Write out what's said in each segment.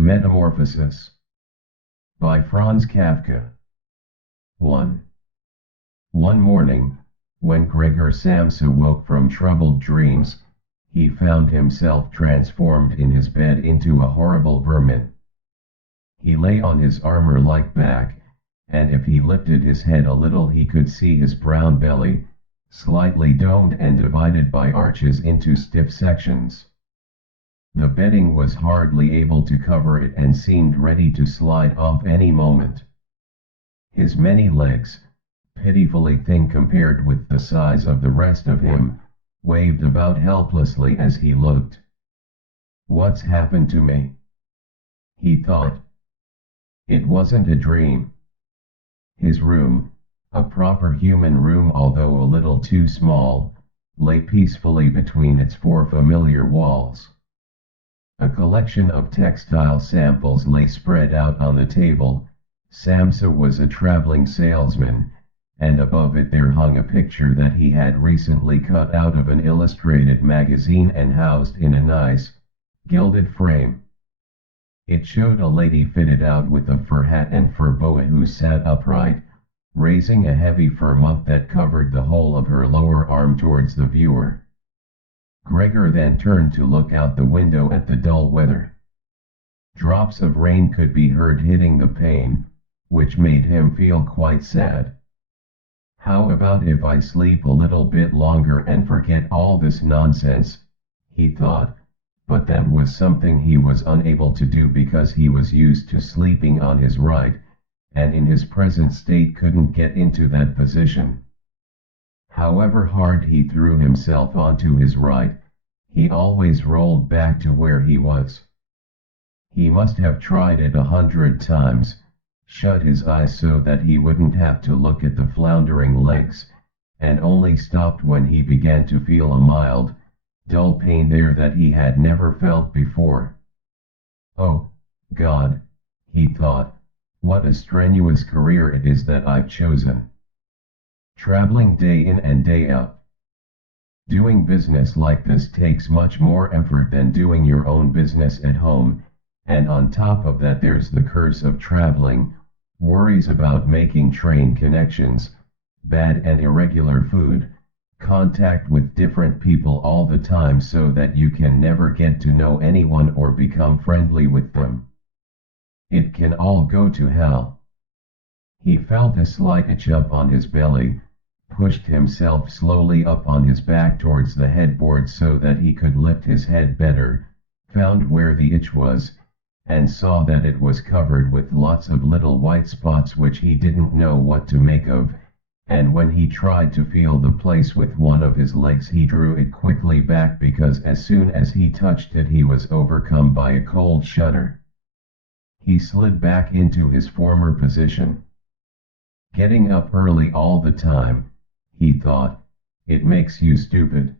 Metamorphosis by Franz Kafka. 1. One morning, when Gregor Samsa woke from troubled dreams, he found himself transformed in his bed into a horrible vermin. He lay on his armor-like back, and if he lifted his head a little he could see his brown belly, slightly domed and divided by arches into stiff sections. The bedding was hardly able to cover it and seemed ready to slide off any moment. His many legs, pitifully thin compared with the size of the rest of him, waved about helplessly as he looked. "What's happened to me?" he thought. It wasn't a dream. His room, a proper human room although a little too small, lay peacefully between its four familiar walls. A collection of textile samples lay spread out on the table. Samsa was a traveling salesman, and above it there hung a picture that he had recently cut out of an illustrated magazine and housed in a nice, gilded frame. It showed a lady fitted out with a fur hat and fur boa who sat upright, raising a heavy fur muff that covered the whole of her lower arm towards the viewer. Gregor then turned to look out the window at the dull weather. Drops of rain could be heard hitting the pane, which made him feel quite sad. "How about if I sleep a little bit longer and forget all this nonsense?" he thought, but that was something he was unable to do because he was used to sleeping on his right, and in his present state couldn't get into that position. However hard he threw himself onto his right, he always rolled back to where he was. He must have tried it 100 times, shut his eyes so that he wouldn't have to look at the floundering legs, and only stopped when he began to feel a mild, dull pain there that he had never felt before. "Oh, God," he thought, "what a strenuous career it is that I've chosen. Traveling day in and day out. Doing business like this takes much more effort than doing your own business at home, and on top of that there's the curse of traveling, worries about making train connections, bad and irregular food, contact with different people all the time so that you can never get to know anyone or become friendly with them. It can all go to hell." He felt a slight itch up on his belly, pushed himself slowly up on his back towards the headboard so that he could lift his head better, found where the itch was, and saw that it was covered with lots of little white spots which he didn't know what to make of, and when he tried to feel the place with one of his legs he drew it quickly back because as soon as he touched it he was overcome by a cold shudder. He slid back into his former position. "Getting up early all the time," he thought, "it makes you stupid.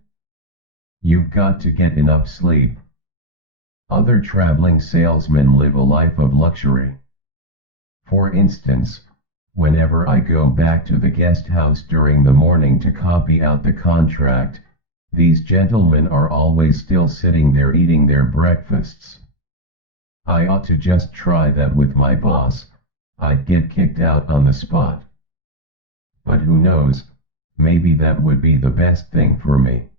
You've got to get enough sleep. Other traveling salesmen live a life of luxury. For instance, whenever I go back to the guest house during the morning to copy out the contract, these gentlemen are always still sitting there eating their breakfasts. I ought to just try that with my boss. I'd get kicked out on the spot. But who knows, maybe that would be the best thing for me.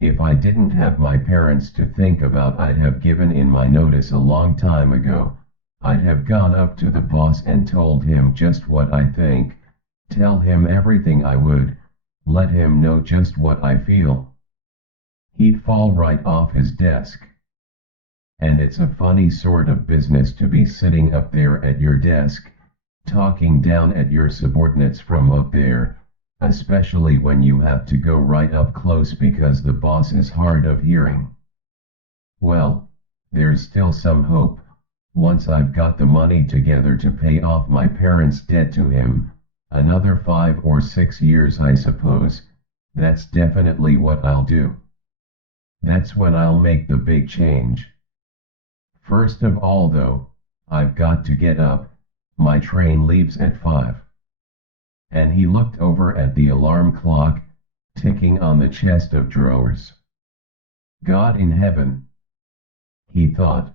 If I didn't have my parents to think about I'd have given in my notice a long time ago. I'd have gone up to the boss and told him just what I think, tell him everything I would, let him know just what I feel. He'd fall right off his desk. And it's a funny sort of business to be sitting up there at your desk, talking down at your subordinates from up there, especially when you have to go right up close because the boss is hard of hearing. Well, there's still some hope. Once I've got the money together to pay off my parents' debt to him, another 5 or 6 years I suppose, that's definitely what I'll do. That's when I'll make the big change. First of all though, I've got to get up, my train leaves at 5. And he looked over at the alarm clock, ticking on the chest of drawers. God in heaven, he thought.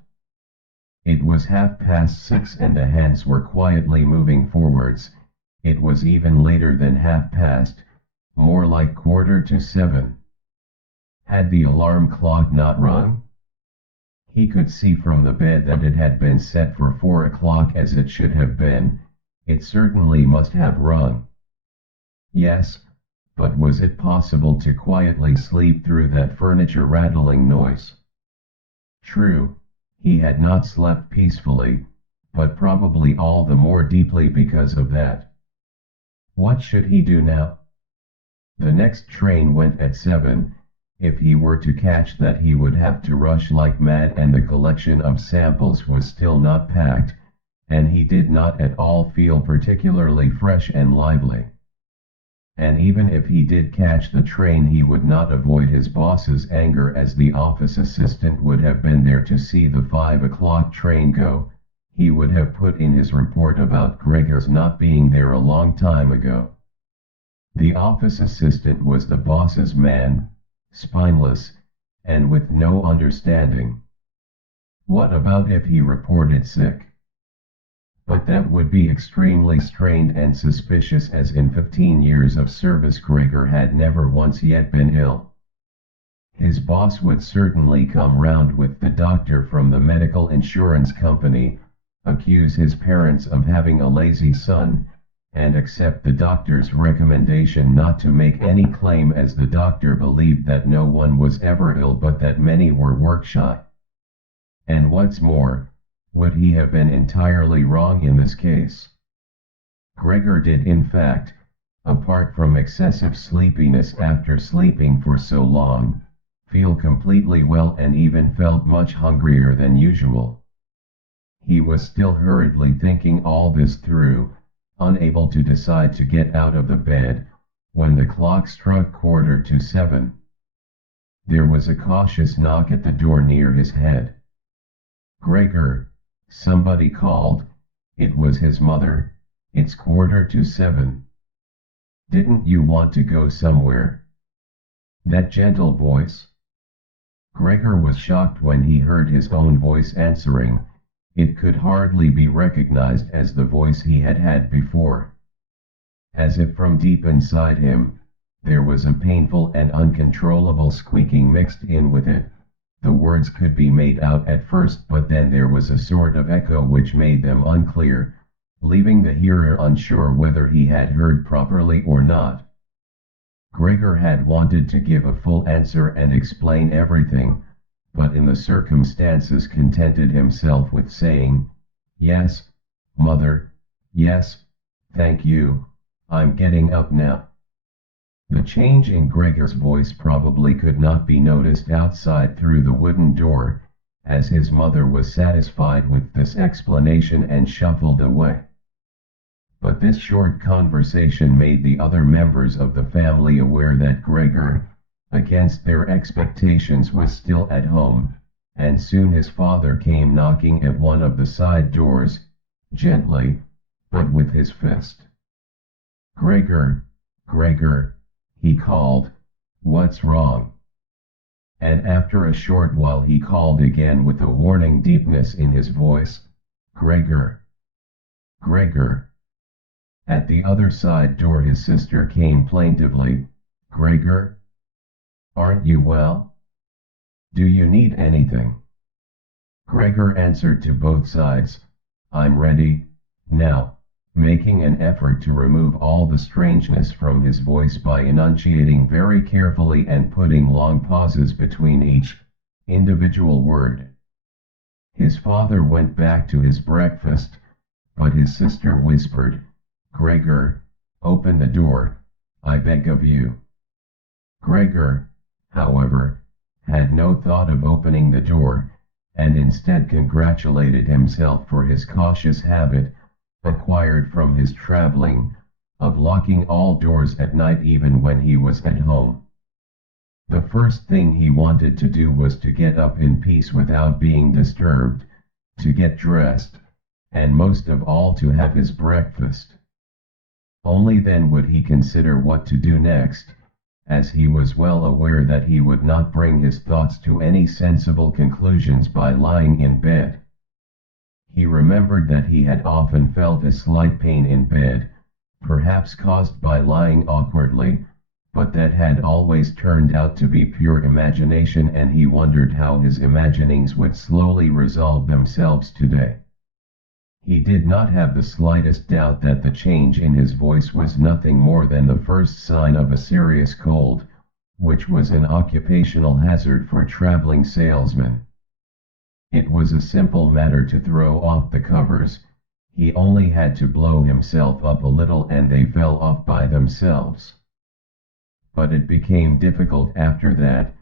It was 6:30 and the hands were quietly moving forwards. It was even later than past, more like 7:15. Had the alarm clock not rung? He could see from the bed that it had been set for 4 o'clock as it should have been. It certainly must have rung. Yes, but was it possible to quietly sleep through that furniture rattling noise? True, he had not slept peacefully, but probably all the more deeply because of that. What should he do now? The next train went at 7. If he were to catch that, he would have to rush like mad, and the collection of samples was still not packed, and he did not at all feel particularly fresh and lively. And even if he did catch the train, he would not avoid his boss's anger, as the office assistant would have been there to see the 5 o'clock train go. He would have put in his report about Gregor's not being there a long time ago. The office assistant was the boss's man, spineless, and with no understanding. What about if he reported sick? But that would be extremely strained and suspicious, as in 15 years of service Gregor had never once yet been ill. His boss would certainly come round with the doctor from the medical insurance company, accuse his parents of having a lazy son, and accept the doctor's recommendation not to make any claim, as the doctor believed that no one was ever ill but that many were work-shy. And what's more, would he have been entirely wrong in this case? Gregor did in fact, apart from excessive sleepiness after sleeping for so long, feel completely well, and even felt much hungrier than usual. He was still hurriedly thinking all this through, unable to decide to get out of the bed, when the clock struck 7:15. There was a cautious knock at the door near his head. "Gregor," somebody called. It was his mother. "It's 7:15. Didn't you want to go somewhere?" That gentle voice. Gregor was shocked when he heard his own voice answering. It could hardly be recognized as the voice he had had before. As if from deep inside him, there was a painful and uncontrollable squeaking mixed in with it. The words could be made out at first, but then there was a sort of echo which made them unclear, leaving the hearer unsure whether he had heard properly or not. Gregor had wanted to give a full answer and explain everything, but in the circumstances contented himself with saying, "Yes, mother, yes, thank you, I'm getting up now." The change in Gregor's voice probably could not be noticed outside through the wooden door, as his mother was satisfied with this explanation and shuffled away. But this short conversation made the other members of the family aware that Gregor, against their expectations, was still at home, and soon his father came knocking at one of the side doors, gently, but with his fist. "Gregor, Gregor," he called, "what's wrong?" And after a short while he called again with a warning deepness in his voice, "Gregor, Gregor." At the other side door his sister came plaintively, "Gregor? Aren't you well? Do you need anything?" Gregor answered to both sides, "I'm ready, now," making an effort to remove all the strangeness from his voice by enunciating very carefully and putting long pauses between each individual word. His father went back to his breakfast, but his sister whispered, "Gregor, open the door, I beg of you." Gregor, however, had no thought of opening the door, and instead congratulated himself for his cautious habit, acquired from his traveling, of locking all doors at night even when he was at home. The first thing he wanted to do was to get up in peace without being disturbed, to get dressed, and most of all to have his breakfast. Only then would he consider what to do next, as he was well aware that he would not bring his thoughts to any sensible conclusions by lying in bed. remembered that he had often felt a slight pain in bed, perhaps caused by lying awkwardly, but that had always turned out to be pure imagination, and he wondered how his imaginings would slowly resolve themselves today. He did not have the slightest doubt that the change in his voice was nothing more than the first sign of a serious cold, which was an occupational hazard for traveling salesmen. It was a simple matter to throw off the covers. He only had to blow himself up a little and they fell off by themselves. But it became difficult after that,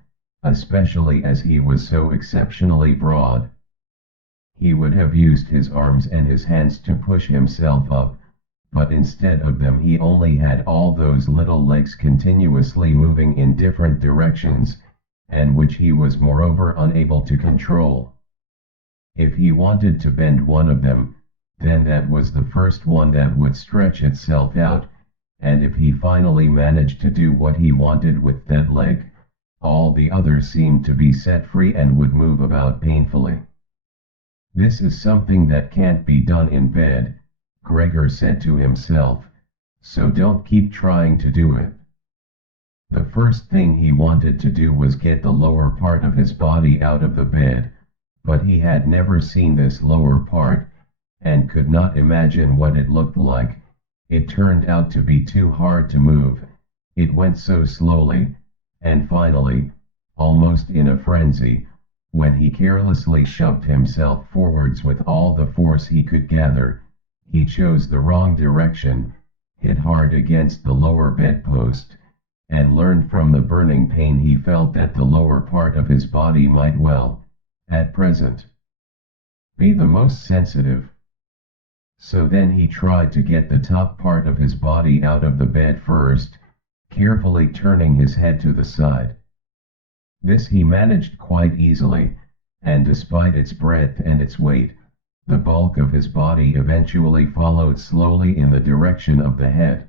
especially as he was so exceptionally broad. He would have used his arms and his hands to push himself up, but instead of them he only had all those little legs continuously moving in different directions, and which he was moreover unable to control. If he wanted to bend one of them, then that was the first one that would stretch itself out, and if he finally managed to do what he wanted with that leg, all the others seemed to be set free and would move about painfully. "This is something that can't be done in bed," Gregor said to himself, "so don't keep trying to do it." The first thing he wanted to do was get the lower part of his body out of the bed, but he had never seen this lower part, and could not imagine what it looked like. It turned out to be too hard to move, it went so slowly, and finally, almost in a frenzy, when he carelessly shoved himself forwards with all the force he could gather, he chose the wrong direction, hit hard against the lower bedpost, and learned from the burning pain he felt that the lower part of his body might well, at present, be the most sensitive. So then he tried to get the top part of his body out of the bed first, carefully turning his head to the side. This he managed quite easily, and despite its breadth and its weight, the bulk of his body eventually followed slowly in the direction of the head.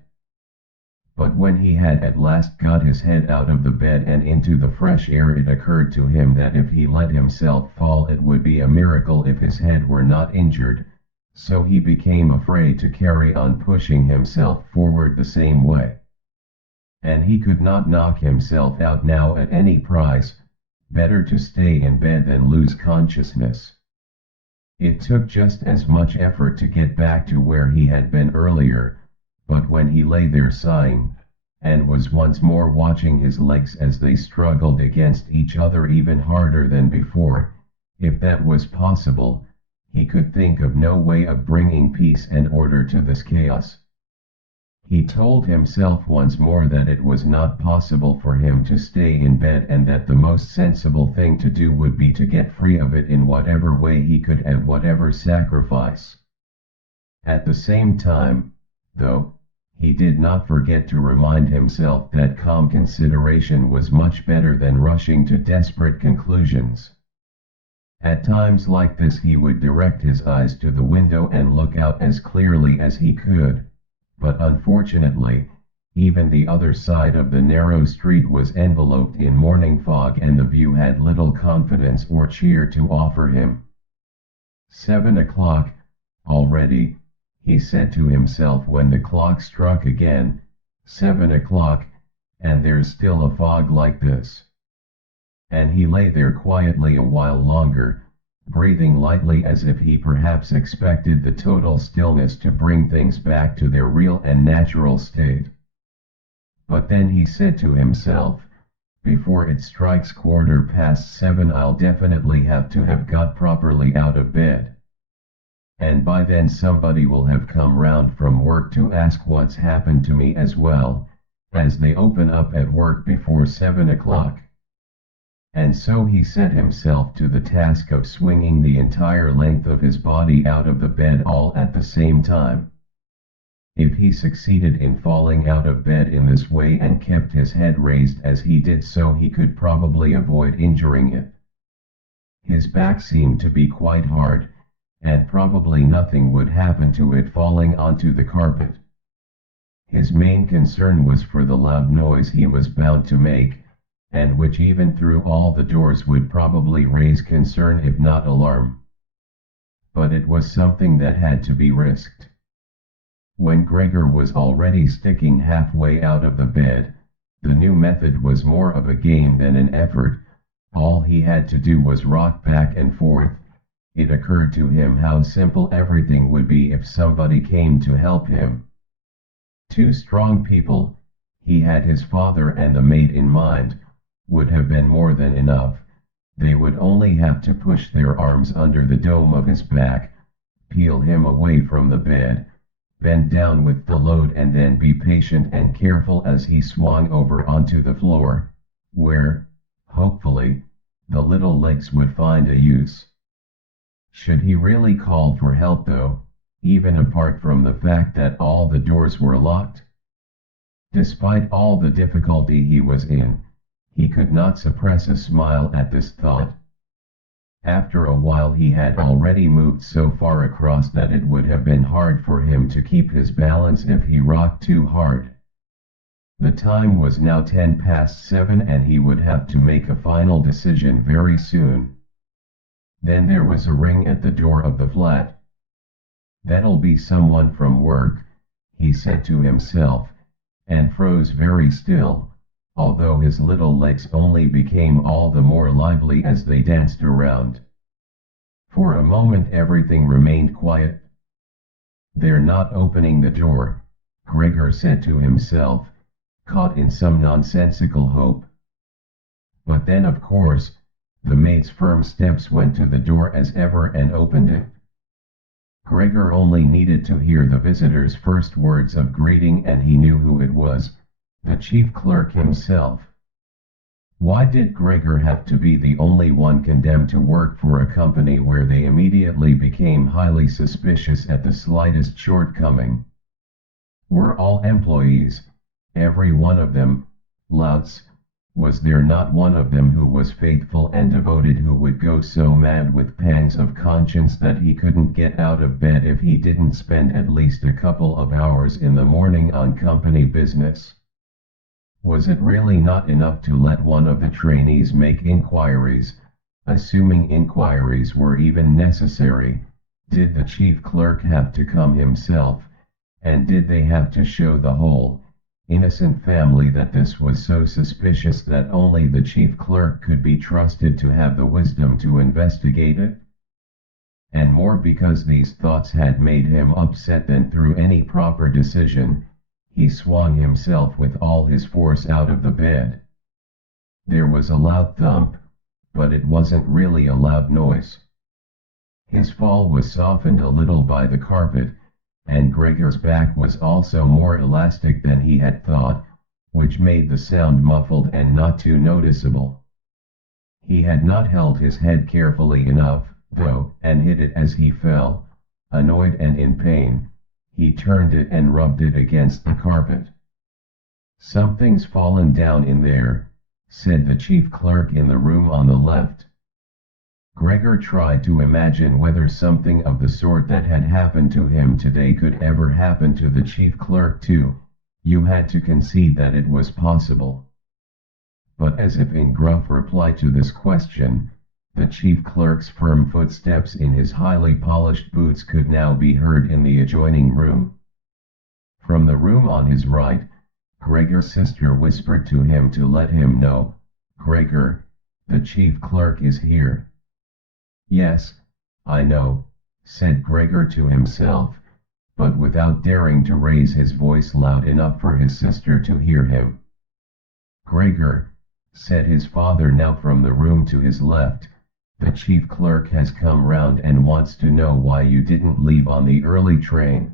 But when he had at last got his head out of the bed and into the fresh air, it occurred to him that if he let himself fall it would be a miracle if his head were not injured, so he became afraid to carry on pushing himself forward the same way. And he could not knock himself out now at any price, better to stay in bed than lose consciousness. It took just as much effort to get back to where he had been earlier, but when he lay there sighing, and was once more watching his legs as they struggled against each other even harder than before, if that was possible, he could think of no way of bringing peace and order to this chaos. He told himself once more that it was not possible for him to stay in bed and that the most sensible thing to do would be to get free of it in whatever way he could at whatever sacrifice. At the same time, though, he did not forget to remind himself that calm consideration was much better than rushing to desperate conclusions. At times like this he would direct his eyes to the window and look out as clearly as he could, but unfortunately, even the other side of the narrow street was enveloped in morning fog and the view had little confidence or cheer to offer him. 7 o'clock, already, he said to himself when the clock struck again, 7 o'clock, and there's still a fog like this. And he lay there quietly a while longer, breathing lightly as if he perhaps expected the total stillness to bring things back to their real and natural state. But then he said to himself, before it strikes 7:15 I'll definitely have to have got properly out of bed. And by then somebody will have come round from work to ask what's happened to me as well, as they open up at work before 7 o'clock. And so he set himself to the task of swinging the entire length of his body out of the bed all at the same time. If he succeeded in falling out of bed in this way and kept his head raised as he did so, he could probably avoid injuring it. His back seemed to be quite hard, and probably nothing would happen to it falling onto the carpet. His main concern was for the loud noise he was bound to make, and which even through all the doors would probably raise concern if not alarm. but it was something that had to be risked. When Gregor was already sticking halfway out of the bed, the new method was more of a game than an effort. All he had to do was rock back and forth. It occurred to him how simple everything would be if somebody came to help him. Two strong people, he had his father and the maid in mind, would have been more than enough. They would only have to push their arms under the dome of his back, peel him away from the bed, bend down with the load and then be patient and careful as he swung over onto the floor, where, hopefully, the little legs would find a use. Should he really call for help though, even apart from the fact that all the doors were locked? Despite all the difficulty he was in, he could not suppress a smile at this thought. After a while he had already moved so far across that it would have been hard for him to keep his balance if he rocked too hard. The time was now 7:10 and he would have to make a final decision very soon. Then there was a ring at the door of the flat. "That'll be someone from work," he said to himself, and froze very still, although his little legs only became all the more lively as they danced around. For a moment everything remained quiet. "They're not opening the door," Gregor said to himself, caught in some nonsensical hope. But then of course, the maid's firm steps went to the door as ever and opened it. Gregor only needed to hear the visitor's first words of greeting and he knew who it was, the chief clerk himself. Why did Gregor have to be the only one condemned to work for a company where they immediately became highly suspicious at the slightest shortcoming? Were all employees, every one of them, louts? Was there not one of them who was faithful and devoted, who would go so mad with pangs of conscience that he couldn't get out of bed if he didn't spend at least a couple of hours in the morning on company business? Was it really not enough to let one of the trainees make inquiries, assuming inquiries were even necessary? Did the chief clerk have to come himself, and did they have to show the whole innocent family that this was so suspicious that only the chief clerk could be trusted to have the wisdom to investigate it? And more because these thoughts had made him upset than through any proper decision, he swung himself with all his force out of the bed. There was a loud thump, but it wasn't really a loud noise. His fall was softened a little by the carpet, and Gregor's back was also more elastic than he had thought, which made the sound muffled and not too noticeable. He had not held his head carefully enough, though, and hit it as he fell. Annoyed and in pain, he turned it and rubbed it against the carpet. "Something's fallen down in there," said the chief clerk in the room on the left. Gregor tried to imagine whether something of the sort that had happened to him today could ever happen to the chief clerk too. You had to concede that it was possible. But as if in gruff reply to this question, the chief clerk's firm footsteps in his highly polished boots could now be heard in the adjoining room. From the room on his right, Gregor's sister whispered to him to let him know, "Gregor, the chief clerk is here." "Yes, I know," said Gregor to himself, but without daring to raise his voice loud enough for his sister to hear him. "Gregor," said his father now from the room to his left, "the chief clerk has come round and wants to know why you didn't leave on the early train.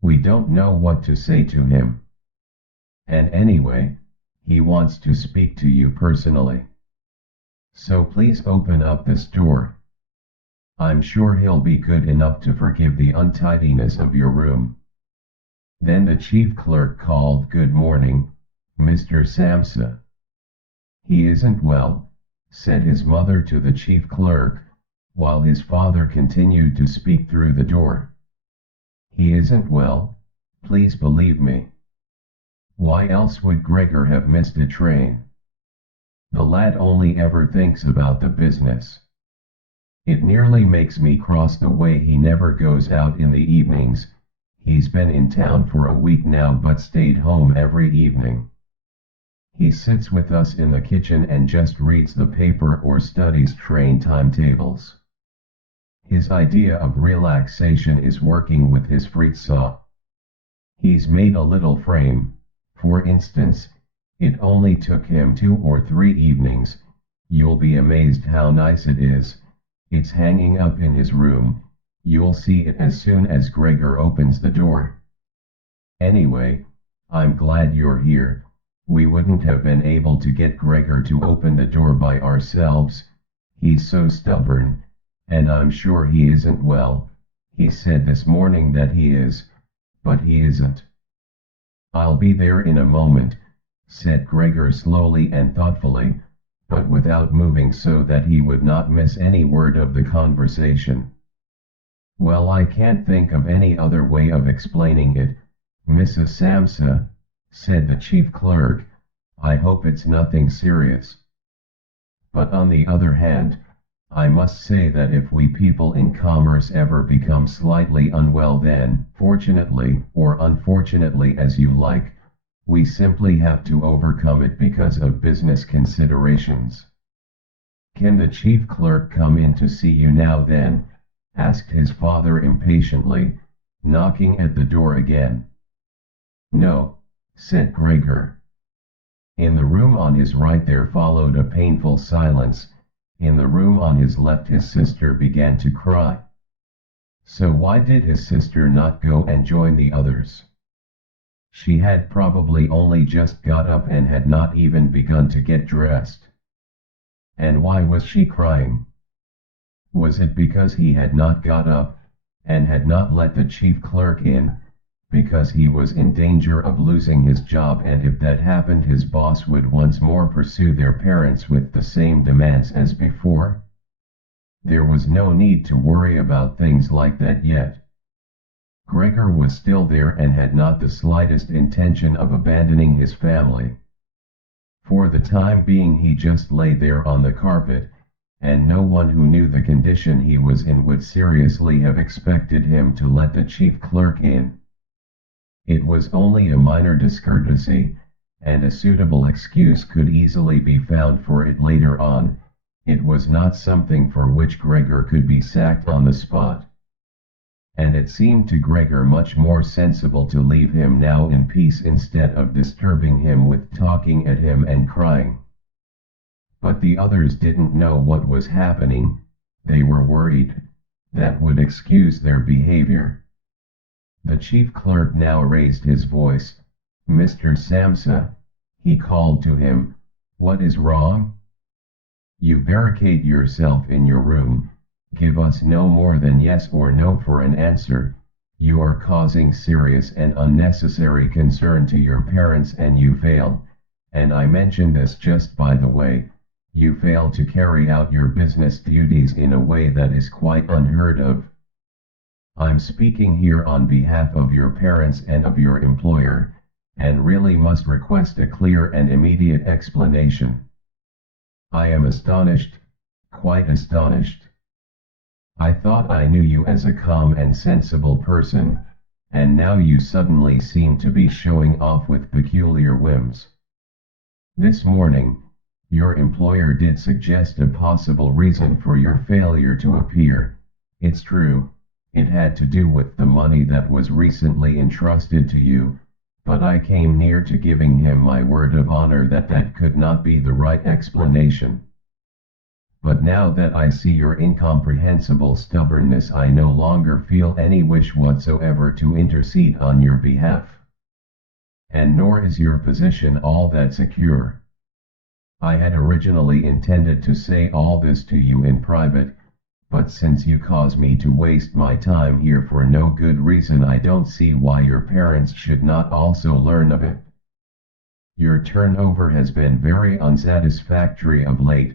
We don't know what to say to him. And anyway, he wants to speak to you personally. So please open up this door. I'm sure he'll be good enough to forgive the untidiness of your room." Then the chief clerk called, "Good morning, Mr. Samsa." "He isn't well," said his mother to the chief clerk, while his father continued to speak through the door. "He isn't well, please believe me. Why else would Gregor have missed a train? The lad only ever thinks about the business." It nearly makes me cross the way he never goes out in the evenings. He's been in town for a week now but stayed home every evening. He sits with us in the kitchen and just reads the paper or studies train timetables. His idea of relaxation is working with his frit saw. He's made a little frame, for instance. It only took him 2 or 3 evenings. You'll be amazed how nice it is. It's hanging up in his room. You'll see it as soon as Gregor opens the door. Anyway, I'm glad you're here. We wouldn't have been able to get Gregor to open the door by ourselves. He's so stubborn, and I'm sure he isn't well. He said this morning that he is, but he isn't. I'll be there in a moment, said Gregor slowly and thoughtfully, but without moving so that he would not miss any word of the conversation. Well, I can't think of any other way of explaining it, Mrs. Samsa, said the chief clerk. I hope it's nothing serious. But on the other hand, I must say that if we people in commerce ever become slightly unwell, then, fortunately, or unfortunately as you like, we simply have to overcome it because of business considerations. Can the chief clerk come in to see you now then? Asked his father impatiently, knocking at the door again. No, said Gregor. In the room on his right there followed a painful silence. In the room on his left his sister began to cry. So why did his sister not go and join the others? She had probably only just got up and had not even begun to get dressed. And why was she crying? Was it because he had not got up, and had not let the chief clerk in, because he was in danger of losing his job, and if that happened his boss would once more pursue their parents with the same demands as before? There was no need to worry about things like that yet. Gregor was still there and had not the slightest intention of abandoning his family. For the time being he just lay there on the carpet, and no one who knew the condition he was in would seriously have expected him to let the chief clerk in. It was only a minor discourtesy, and a suitable excuse could easily be found for it later on. It was not something for which Gregor could be sacked on the spot. And it seemed to Gregor much more sensible to leave him now in peace instead of disturbing him with talking at him and crying. But the others didn't know what was happening. They were worried. That would excuse their behavior. The chief clerk now raised his voice. Mr. Samsa, he called to him, what is wrong? You barricade yourself in your room. Give us no more than yes or no for an answer. You are causing serious and unnecessary concern to your parents and you fail, and I mention this just by the way, you fail to carry out your business duties in a way that is quite unheard of. I'm speaking here on behalf of your parents and of your employer, and really must request a clear and immediate explanation. I am astonished, quite astonished. I thought I knew you as a calm and sensible person, and now you suddenly seem to be showing off with peculiar whims. This morning, your employer did suggest a possible reason for your failure to appear. It's true, it had to do with the money that was recently entrusted to you, but I came near to giving him my word of honor that that could not be the right explanation. But now that I see your incomprehensible stubbornness, I no longer feel any wish whatsoever to intercede on your behalf. And nor is your position all that secure. I had originally intended to say all this to you in private, but since you cause me to waste my time here for no good reason, I don't see why your parents should not also learn of it. Your turnover has been very unsatisfactory of late.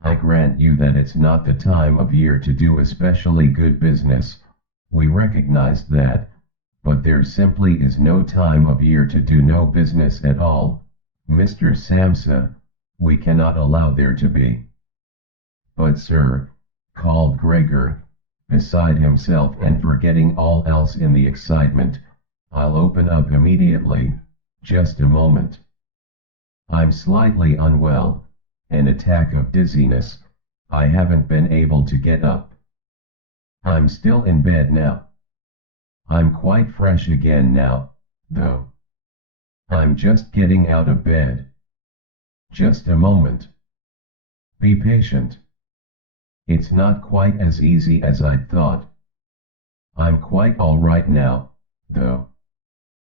I grant you that it's not the time of year to do especially good business, we recognize that, but there simply is no time of year to do no business at all, Mr. Samsa, we cannot allow there to be. But sir, called Gregor, beside himself and forgetting all else in the excitement. "I'll open up immediately, just a moment. I'm slightly unwell, an attack of dizziness, I haven't been able to get up. I'm still in bed now. I'm quite fresh again now, though. I'm just getting out of bed. Just a moment. Be patient. It's not quite as easy as I'd thought. I'm quite alright now, though.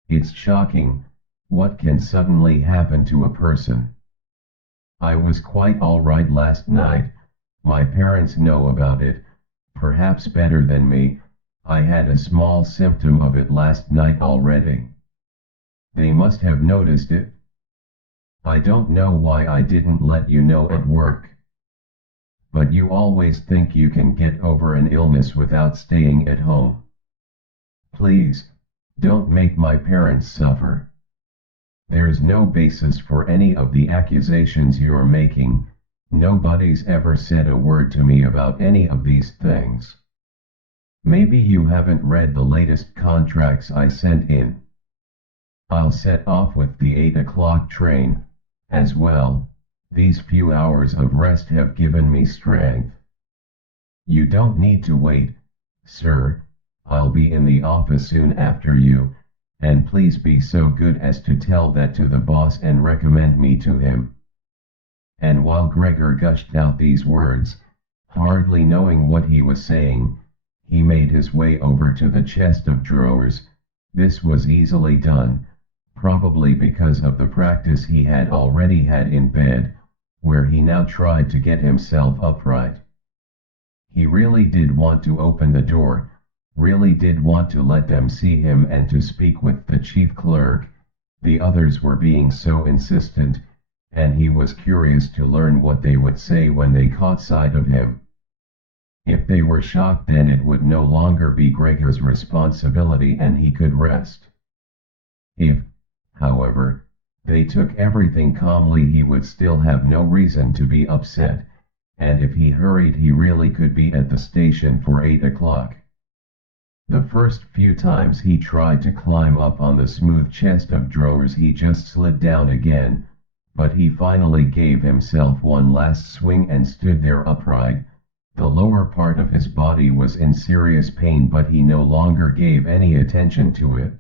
It's shocking, what can suddenly happen to a person. I was quite alright last night, my parents know about it, perhaps better than me. I had a small symptom of it last night already. They must have noticed it. I don't know why I didn't let you know at work. But you always think you can get over an illness without staying at home. Please, don't make my parents suffer. There's no basis for any of the accusations you're making. Nobody's ever said a word to me about any of these things. Maybe you haven't read the latest contracts I sent in. I'll set off with the 8 o'clock train, as well. These few hours of rest have given me strength. You don't need to wait, sir. I'll be in the office soon after you, and please be so good as to tell that to the boss and recommend me to him." And while Gregor gushed out these words, hardly knowing what he was saying, he made his way over to the chest of drawers. This was easily done, probably because of the practice he had already had in bed, where he now tried to get himself upright. He really did want to open the door, really did want to let them see him and to speak with the chief clerk. The others were being so insistent, and he was curious to learn what they would say when they caught sight of him. If they were shocked, then it would no longer be Gregor's responsibility and he could rest. If, however, they took everything calmly, he would still have no reason to be upset, and if he hurried he really could be at the station for 8 o'clock. The first few times he tried to climb up on the smooth chest of drawers he just slid down again, but he finally gave himself one last swing and stood there upright. The lower part of his body was in serious pain, but he no longer gave any attention to it.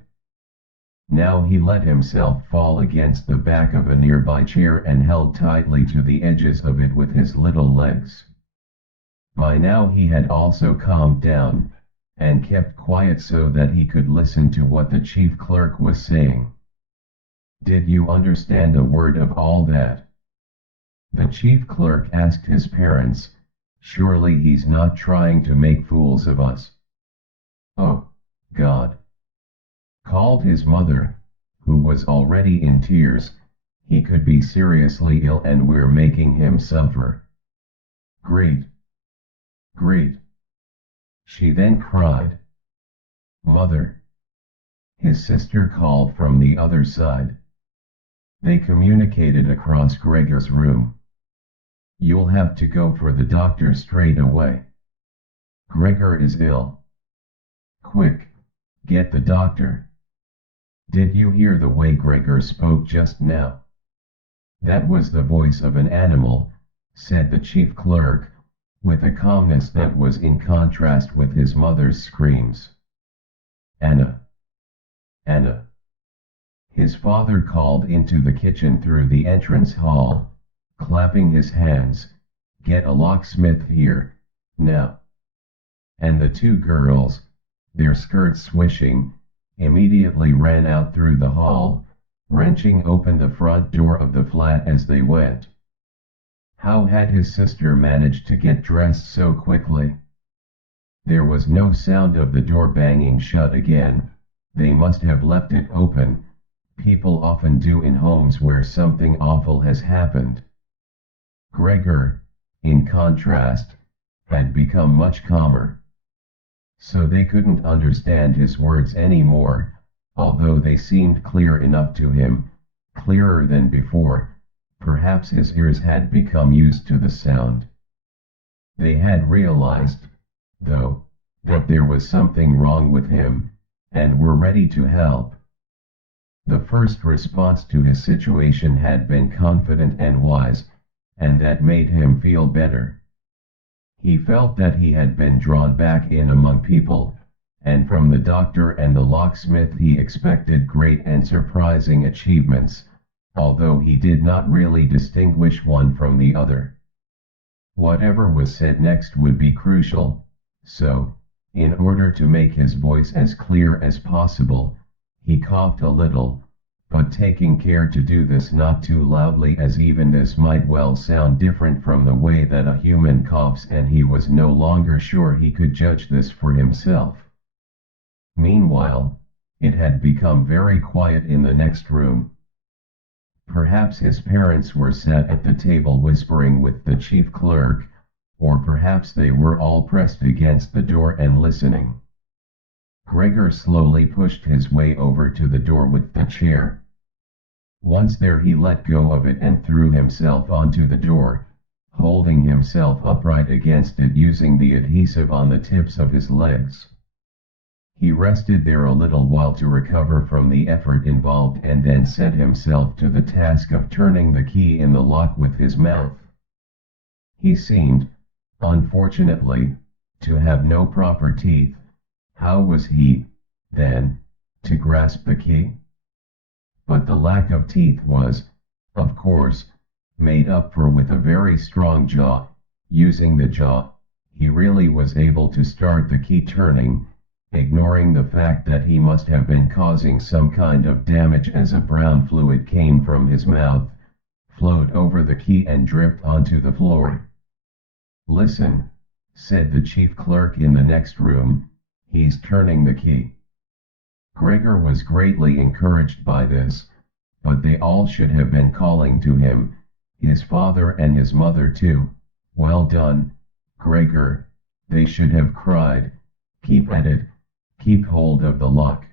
Now he let himself fall against the back of a nearby chair and held tightly to the edges of it with his little legs. By now he had also calmed down, and kept quiet so that he could listen to what the chief clerk was saying. "Did you understand a word of all that?" the chief clerk asked his parents. "Surely he's not trying to make fools of us." "Oh, God!" called his mother, who was already in tears. "He could be seriously ill and we're making him suffer." "Great! Great!" she then cried. "Mother!" his sister called from the other side. They communicated across Gregor's room. "You'll have to go for the doctor straight away. Gregor is ill. Quick, get the doctor." "Did you hear the way Gregor spoke just now?" "That was the voice of an animal," said the chief clerk, with a calmness that was in contrast with his mother's screams. "Anna! Anna!" his father called into the kitchen through the entrance hall, clapping his hands. "Get a locksmith here, now." And the two girls, their skirts swishing, immediately ran out through the hall, wrenching open the front door of the flat as they went. How had his sister managed to get dressed so quickly? There was no sound of the door banging shut again. They must have left it open. People often do in homes where something awful has happened. Gregor, in contrast, had become much calmer. So they couldn't understand his words anymore, although they seemed clear enough to him, clearer than before. Perhaps his ears had become used to the sound. They had realized, though, that there was something wrong with him, and were ready to help. The first response to his situation had been confident and wise, and that made him feel better. He felt that he had been drawn back in among people, and from the doctor and the locksmith he expected great and surprising achievements, although he did not really distinguish one from the other. Whatever was said next would be crucial, so, in order to make his voice as clear as possible, he coughed a little, but taking care to do this not too loudly, as even this might well sound different from the way that a human coughs, and he was no longer sure he could judge this for himself. Meanwhile, it had become very quiet in the next room. Perhaps his parents were sat at the table whispering with the chief clerk, or perhaps they were all pressed against the door and listening. Gregor slowly pushed his way over to the door with the chair. Once there he let go of it and threw himself onto the door, holding himself upright against it using the adhesive on the tips of his legs. He rested there a little while to recover from the effort involved and then set himself to the task of turning the key in the lock with his mouth. He seemed, unfortunately, to have no proper teeth. How was he, then, to grasp the key? But the lack of teeth was, of course, made up for with a very strong jaw. Using the jaw, he really was able to start the key turning, ignoring the fact that he must have been causing some kind of damage as a brown fluid came from his mouth, flowed over the key and dripped onto the floor. "Listen," said the chief clerk in the next room, "he's turning the key." Gregor was greatly encouraged by this, but they all should have been calling to him, his father and his mother too. "Well done, Gregor," they should have cried. "Keep at it, keep hold of the lock."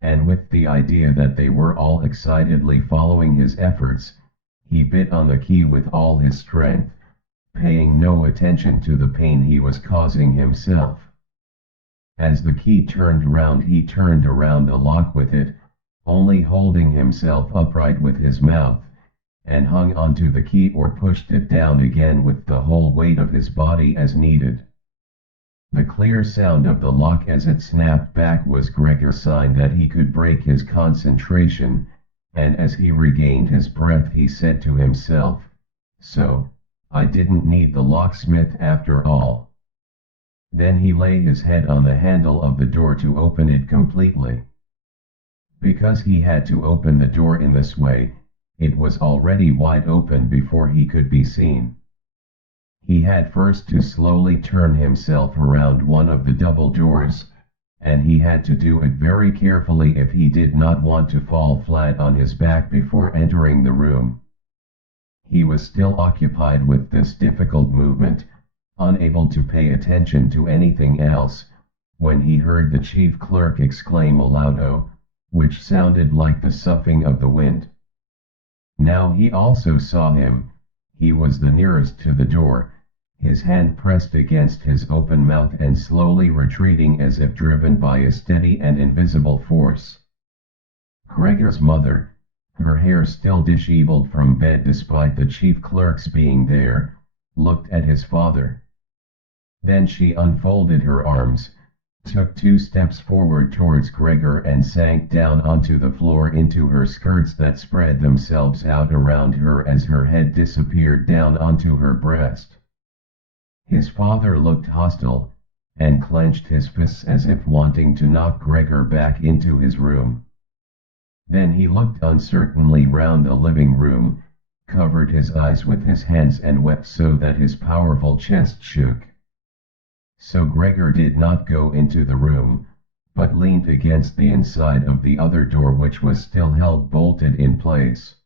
And with the idea that they were all excitedly following his efforts, he bit on the key with all his strength, paying no attention to the pain he was causing himself. As the key turned round, he turned around the lock with it, only holding himself upright with his mouth, and hung onto the key or pushed it down again with the whole weight of his body as needed. The clear sound of the lock as it snapped back was Gregor's sign that he could break his concentration, and as he regained his breath he said to himself, "So, I didn't need the locksmith after all." Then he lay his head on the handle of the door to open it completely. Because he had to open the door in this way, it was already wide open before he could be seen. He had first to slowly turn himself around one of the double doors, and he had to do it very carefully if he did not want to fall flat on his back before entering the room. He was still occupied with this difficult movement, unable to pay attention to anything else, when he heard the chief clerk exclaim aloud, "Oh," which sounded like the soughing of the wind. Now he also saw him. He was the nearest to the door, his hand pressed against his open mouth and slowly retreating as if driven by a steady and invisible force. Gregor's mother, her hair still disheveled from bed despite the chief clerk's being there, looked at his father. Then she unfolded her arms, took 2 steps forward towards Gregor and sank down onto the floor into her skirts that spread themselves out around her as her head disappeared down onto her breast. His father looked hostile, and clenched his fists as if wanting to knock Gregor back into his room. Then he looked uncertainly round the living room, covered his eyes with his hands and wept so that his powerful chest shook. So Gregor did not go into the room, but leaned against the inside of the other door which was still held bolted in place.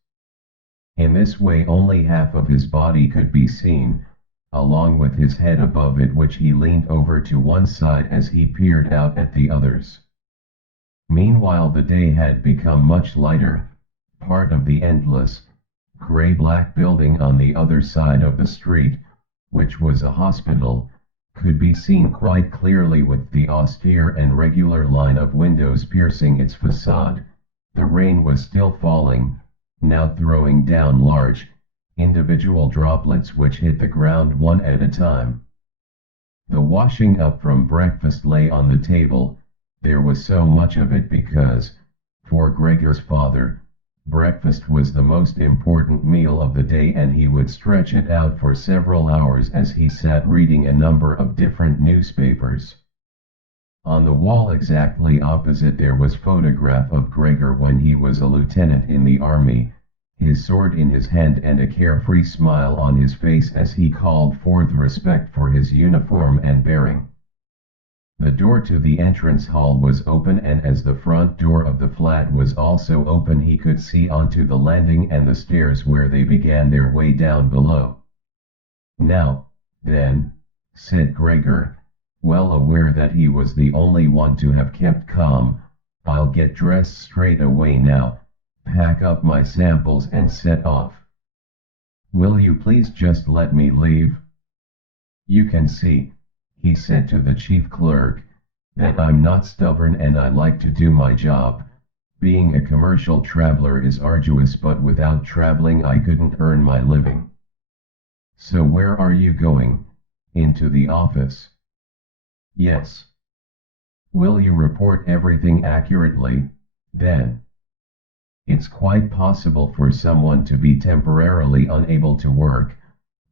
In this way only half of his body could be seen, along with his head above it, which he leaned over to one side as he peered out at the others. Meanwhile the day had become much lighter, part of the endless, gray-black building on the other side of the street, which was a hospital, could be seen quite clearly with the austere and regular line of windows piercing its facade. The rain was still falling, now throwing down large, individual droplets which hit the ground one at a time. The washing up from breakfast lay on the table. There was so much of it because, for Gregor's father, breakfast was the most important meal of the day, and he would stretch it out for several hours as he sat reading a number of different newspapers. On the wall exactly opposite there was a photograph of Gregor when he was a lieutenant in the army, his sword in his hand and a carefree smile on his face as he called forth respect for his uniform and bearing. The door to the entrance hall was open, and as the front door of the flat was also open he could see onto the landing and the stairs where they began their way down below. "Now, then," said Gregor, well aware that he was the only one to have kept calm, "I'll get dressed straight away now, pack up my samples and set off. Will you please just let me leave? You can see," he said to the chief clerk, "that I'm not stubborn and I like to do my job. Being a commercial traveler is arduous, but without traveling I couldn't earn my living. So where are you going? Into the office?" "Yes." "Will you report everything accurately, then?" It's quite possible for someone to be temporarily unable to work,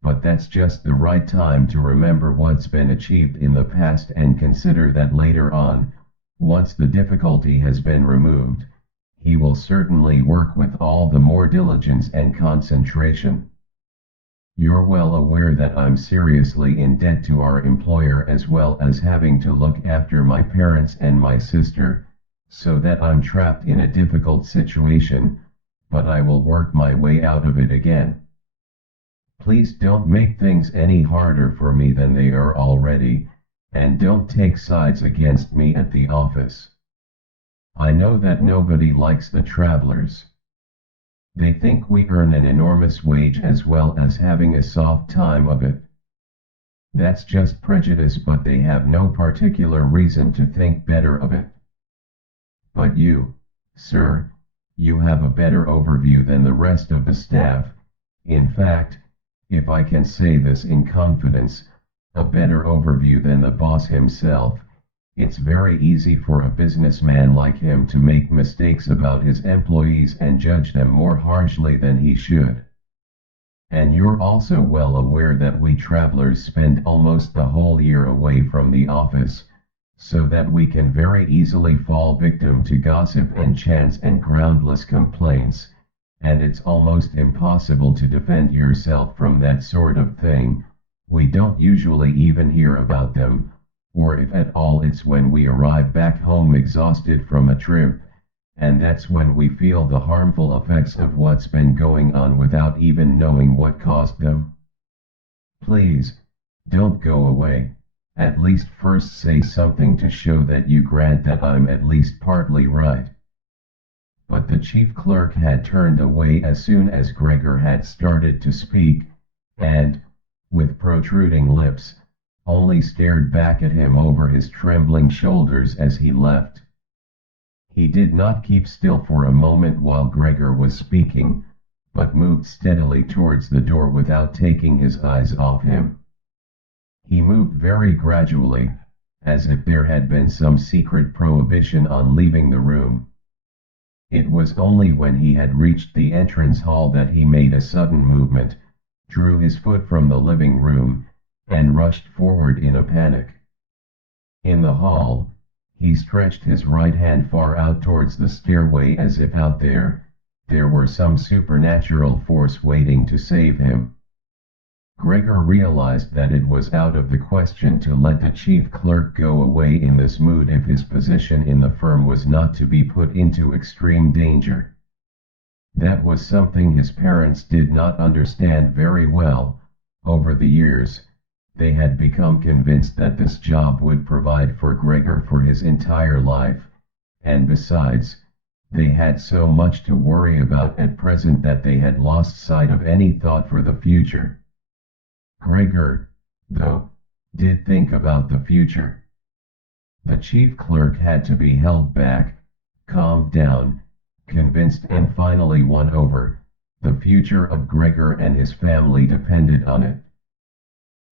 but that's just the right time to remember what's been achieved in the past and consider that later on, once the difficulty has been removed, he will certainly work with all the more diligence and concentration. You're well aware that I'm seriously in debt to our employer, as well as having to look after my parents and my sister, so that I'm trapped in a difficult situation, but I will work my way out of it again. Please don't make things any harder for me than they are already, and don't take sides against me at the office. I know that nobody likes the travelers. They think we earn an enormous wage as well as having a soft time of it. That's just prejudice, but they have no particular reason to think better of it. But you, sir, you have a better overview than the rest of the staff. In fact, if I can say this in confidence, a better overview than the boss himself. It's very easy for a businessman like him to make mistakes about his employees and judge them more harshly than he should. And you're also well aware that we travelers spend almost the whole year away from the office, so that we can very easily fall victim to gossip and chance and groundless complaints, and it's almost impossible to defend yourself from that sort of thing. We don't usually even hear about them, or if at all it's when we arrive back home exhausted from a trip, and that's when we feel the harmful effects of what's been going on without even knowing what caused them. Please, don't go away. At least first say something to show that you grant that I'm at least partly right." But the chief clerk had turned away as soon as Gregor had started to speak, and, with protruding lips, only stared back at him over his trembling shoulders as he left. He did not keep still for a moment while Gregor was speaking, but moved steadily towards the door without taking his eyes off him. He moved very gradually, as if there had been some secret prohibition on leaving the room. It was only when he had reached the entrance hall that he made a sudden movement, drew his foot from the living room, and rushed forward in a panic. In the hall, he stretched his right hand far out towards the stairway as if out there were some supernatural force waiting to save him. Gregor realized that it was out of the question to let the chief clerk go away in this mood if his position in the firm was not to be put into extreme danger. That was something his parents did not understand very well. Over the years, they had become convinced that this job would provide for Gregor for his entire life, and besides, they had so much to worry about at present that they had lost sight of any thought for the future. "Gregor," though, did think about the future. The chief clerk had to be held back, calmed down, convinced and finally won over. The future of Gregor and his family depended on it.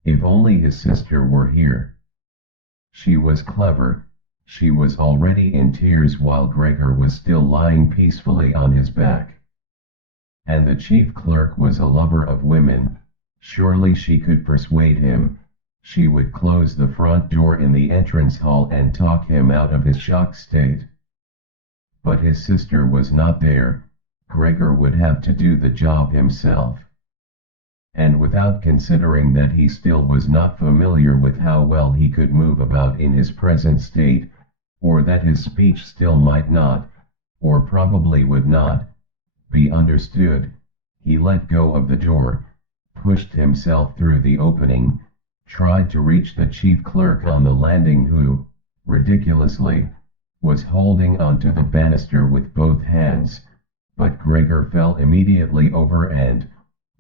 If only his sister were here. She was clever. She was already in tears while Gregor was still lying peacefully on his back. And the chief clerk was a lover of women. Surely she could persuade him. She would close the front door in the entrance hall and talk him out of his shocked state. But his sister was not there. Gregor would have to do the job himself. And without considering that he still was not familiar with how well he could move about in his present state, or that his speech still might not, or probably would not, be understood, he let go of the door, pushed himself through the opening, tried to reach the chief clerk on the landing who, ridiculously, was holding onto the banister with both hands, but Gregor fell immediately over and,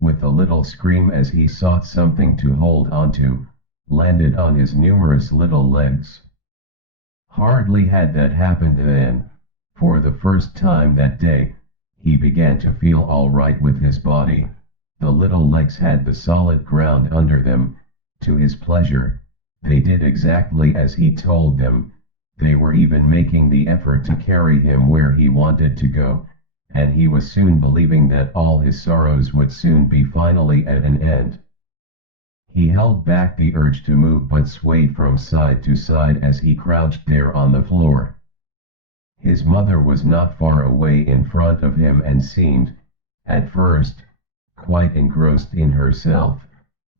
with a little scream as he sought something to hold onto, landed on his numerous little legs. Hardly had that happened then, for the first time that day, he began to feel all right with his body. The little legs had the solid ground under them. To his pleasure, they did exactly as he told them. They were even making the effort to carry him where he wanted to go, and he was soon believing that all his sorrows would soon be finally at an end. He held back the urge to move but swayed from side to side as he crouched there on the floor. His mother was not far away in front of him and seemed, at first, quite engrossed in herself,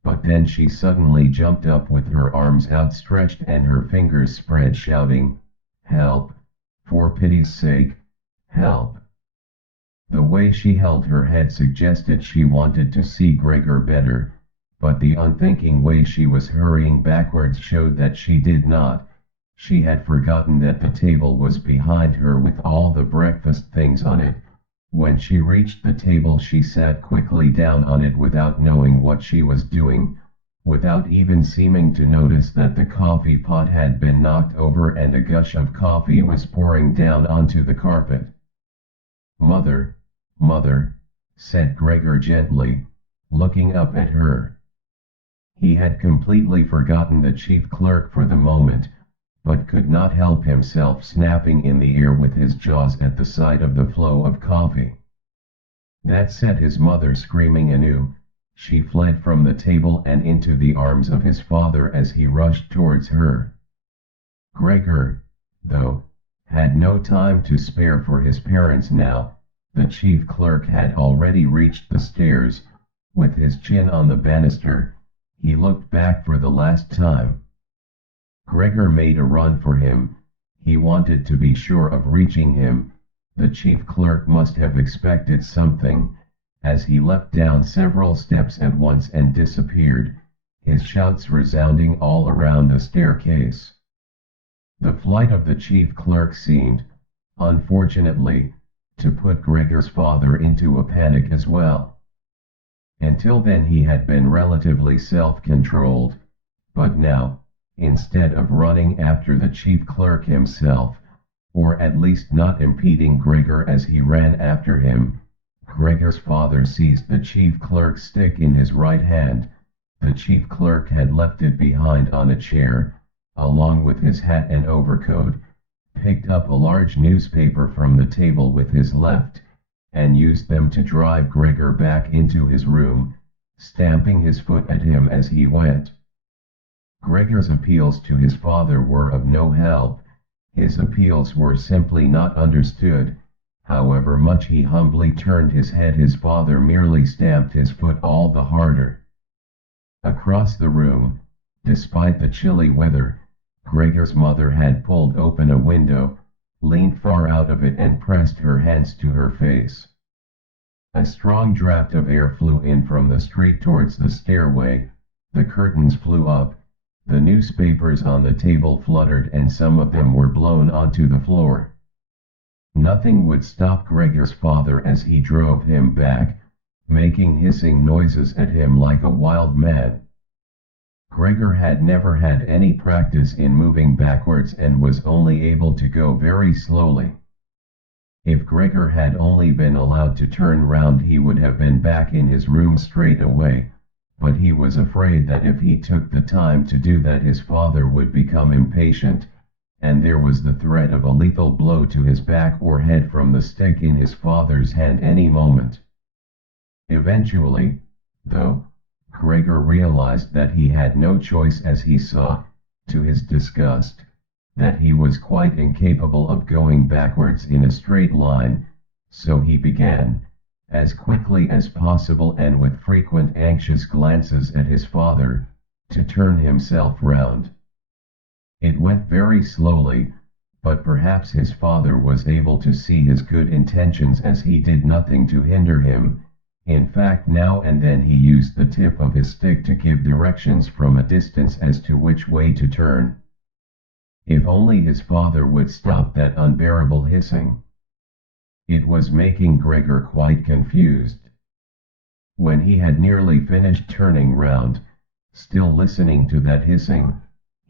but then she suddenly jumped up with her arms outstretched and her fingers spread shouting, "Help! For pity's sake, help!" The way she held her head suggested she wanted to see Gregor better, but the unthinking way she was hurrying backwards showed that she did not. She had forgotten that the table was behind her with all the breakfast things on it. When she reached the table she sat quickly down on it without knowing what she was doing, without even seeming to notice that the coffee pot had been knocked over and a gush of coffee was pouring down onto the carpet. "Mother, Mother," said Gregor gently, looking up at her. He had completely forgotten the chief clerk for the moment, but could not help himself snapping in the air with his jaws at the sight of the flow of coffee. That set his mother screaming anew. She fled from the table and into the arms of his father as he rushed towards her. Gregor, though, had no time to spare for his parents now. The chief clerk had already reached the stairs. With his chin on the banister, he looked back for the last time. Gregor made a run for him. He wanted to be sure of reaching him. The chief clerk must have expected something, as he leapt down several steps at once and disappeared, his shouts resounding all around the staircase. The flight of the chief clerk seemed, unfortunately, to put Gregor's father into a panic as well. Until then he had been relatively self-controlled, but now, instead of running after the chief clerk himself, or at least not impeding Gregor as he ran after him, Gregor's father seized the chief clerk's stick in his right hand. The chief clerk had left it behind on a chair, along with his hat and overcoat, picked up a large newspaper from the table with his left, and used them to drive Gregor back into his room, stamping his foot at him as he went. Gregor's appeals to his father were of no help. His appeals were simply not understood. However much he humbly turned his head, his father merely stamped his foot all the harder. Across the room, despite the chilly weather, Gregor's mother had pulled open a window, leaned far out of it and pressed her hands to her face. A strong draft of air flew in from the street towards the stairway. The curtains flew up. The newspapers on the table fluttered and some of them were blown onto the floor. Nothing would stop Gregor's father as he drove him back, making hissing noises at him like a wild man. Gregor had never had any practice in moving backwards and was only able to go very slowly. If Gregor had only been allowed to turn round, he would have been back in his room straight away, but he was afraid that if he took the time to do that, his father would become impatient, and there was the threat of a lethal blow to his back or head from the stick in his father's hand any moment. Eventually, though, Gregor realized that he had no choice as he saw, to his disgust, that he was quite incapable of going backwards in a straight line, so he began, as quickly as possible and with frequent anxious glances at his father, to turn himself round. It went very slowly, but perhaps his father was able to see his good intentions as he did nothing to hinder him. In fact, now and then he used the tip of his stick to give directions from a distance as to which way to turn. If only his father would stop that unbearable hissing. It was making Gregor quite confused. When he had nearly finished turning round, still listening to that hissing,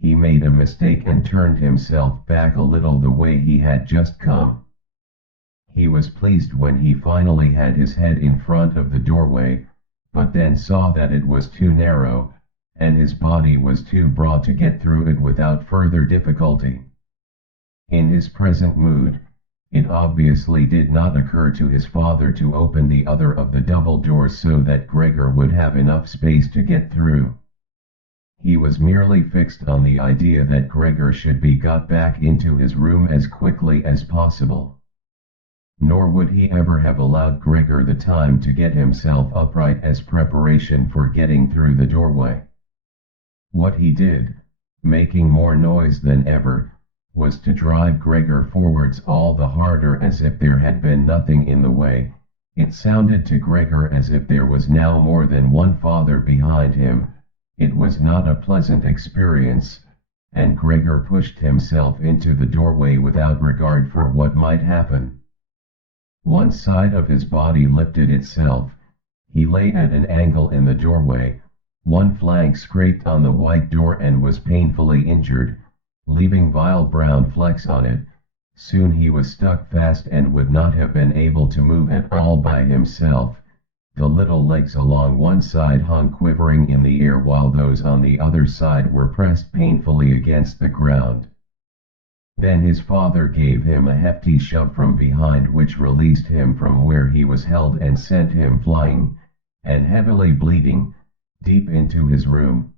he made a mistake and turned himself back a little the way he had just come. He was pleased when he finally had his head in front of the doorway, but then saw that it was too narrow, and his body was too broad to get through it without further difficulty. In his present mood, it obviously did not occur to his father to open the other of the double doors so that Gregor would have enough space to get through. He was merely fixed on the idea that Gregor should be got back into his room as quickly as possible. Nor would he ever have allowed Gregor the time to get himself upright as preparation for getting through the doorway. What he did, making more noise than ever, was to drive Gregor forwards all the harder as if there had been nothing in the way. It sounded to Gregor as if there was now more than one father behind him. It was not a pleasant experience, and Gregor pushed himself into the doorway without regard for what might happen. One side of his body lifted itself. He lay at an angle in the doorway. One flank scraped on the white door and was painfully injured, leaving vile brown flecks on it. Soon he was stuck fast and would not have been able to move at all by himself. The little legs along one side hung quivering in the air while those on the other side were pressed painfully against the ground. Then his father gave him a hefty shove from behind, which released him from where he was held and sent him flying, and heavily bleeding, deep into his room.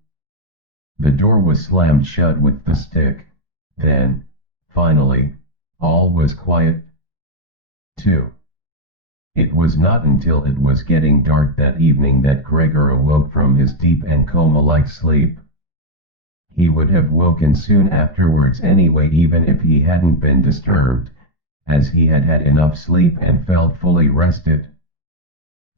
The door was slammed shut with the stick. Then, finally, all was quiet. 2. It was not until it was getting dark that evening that Gregor awoke from his deep and coma-like sleep. He would have woken soon afterwards anyway, even if he hadn't been disturbed, as he had had enough sleep and felt fully rested.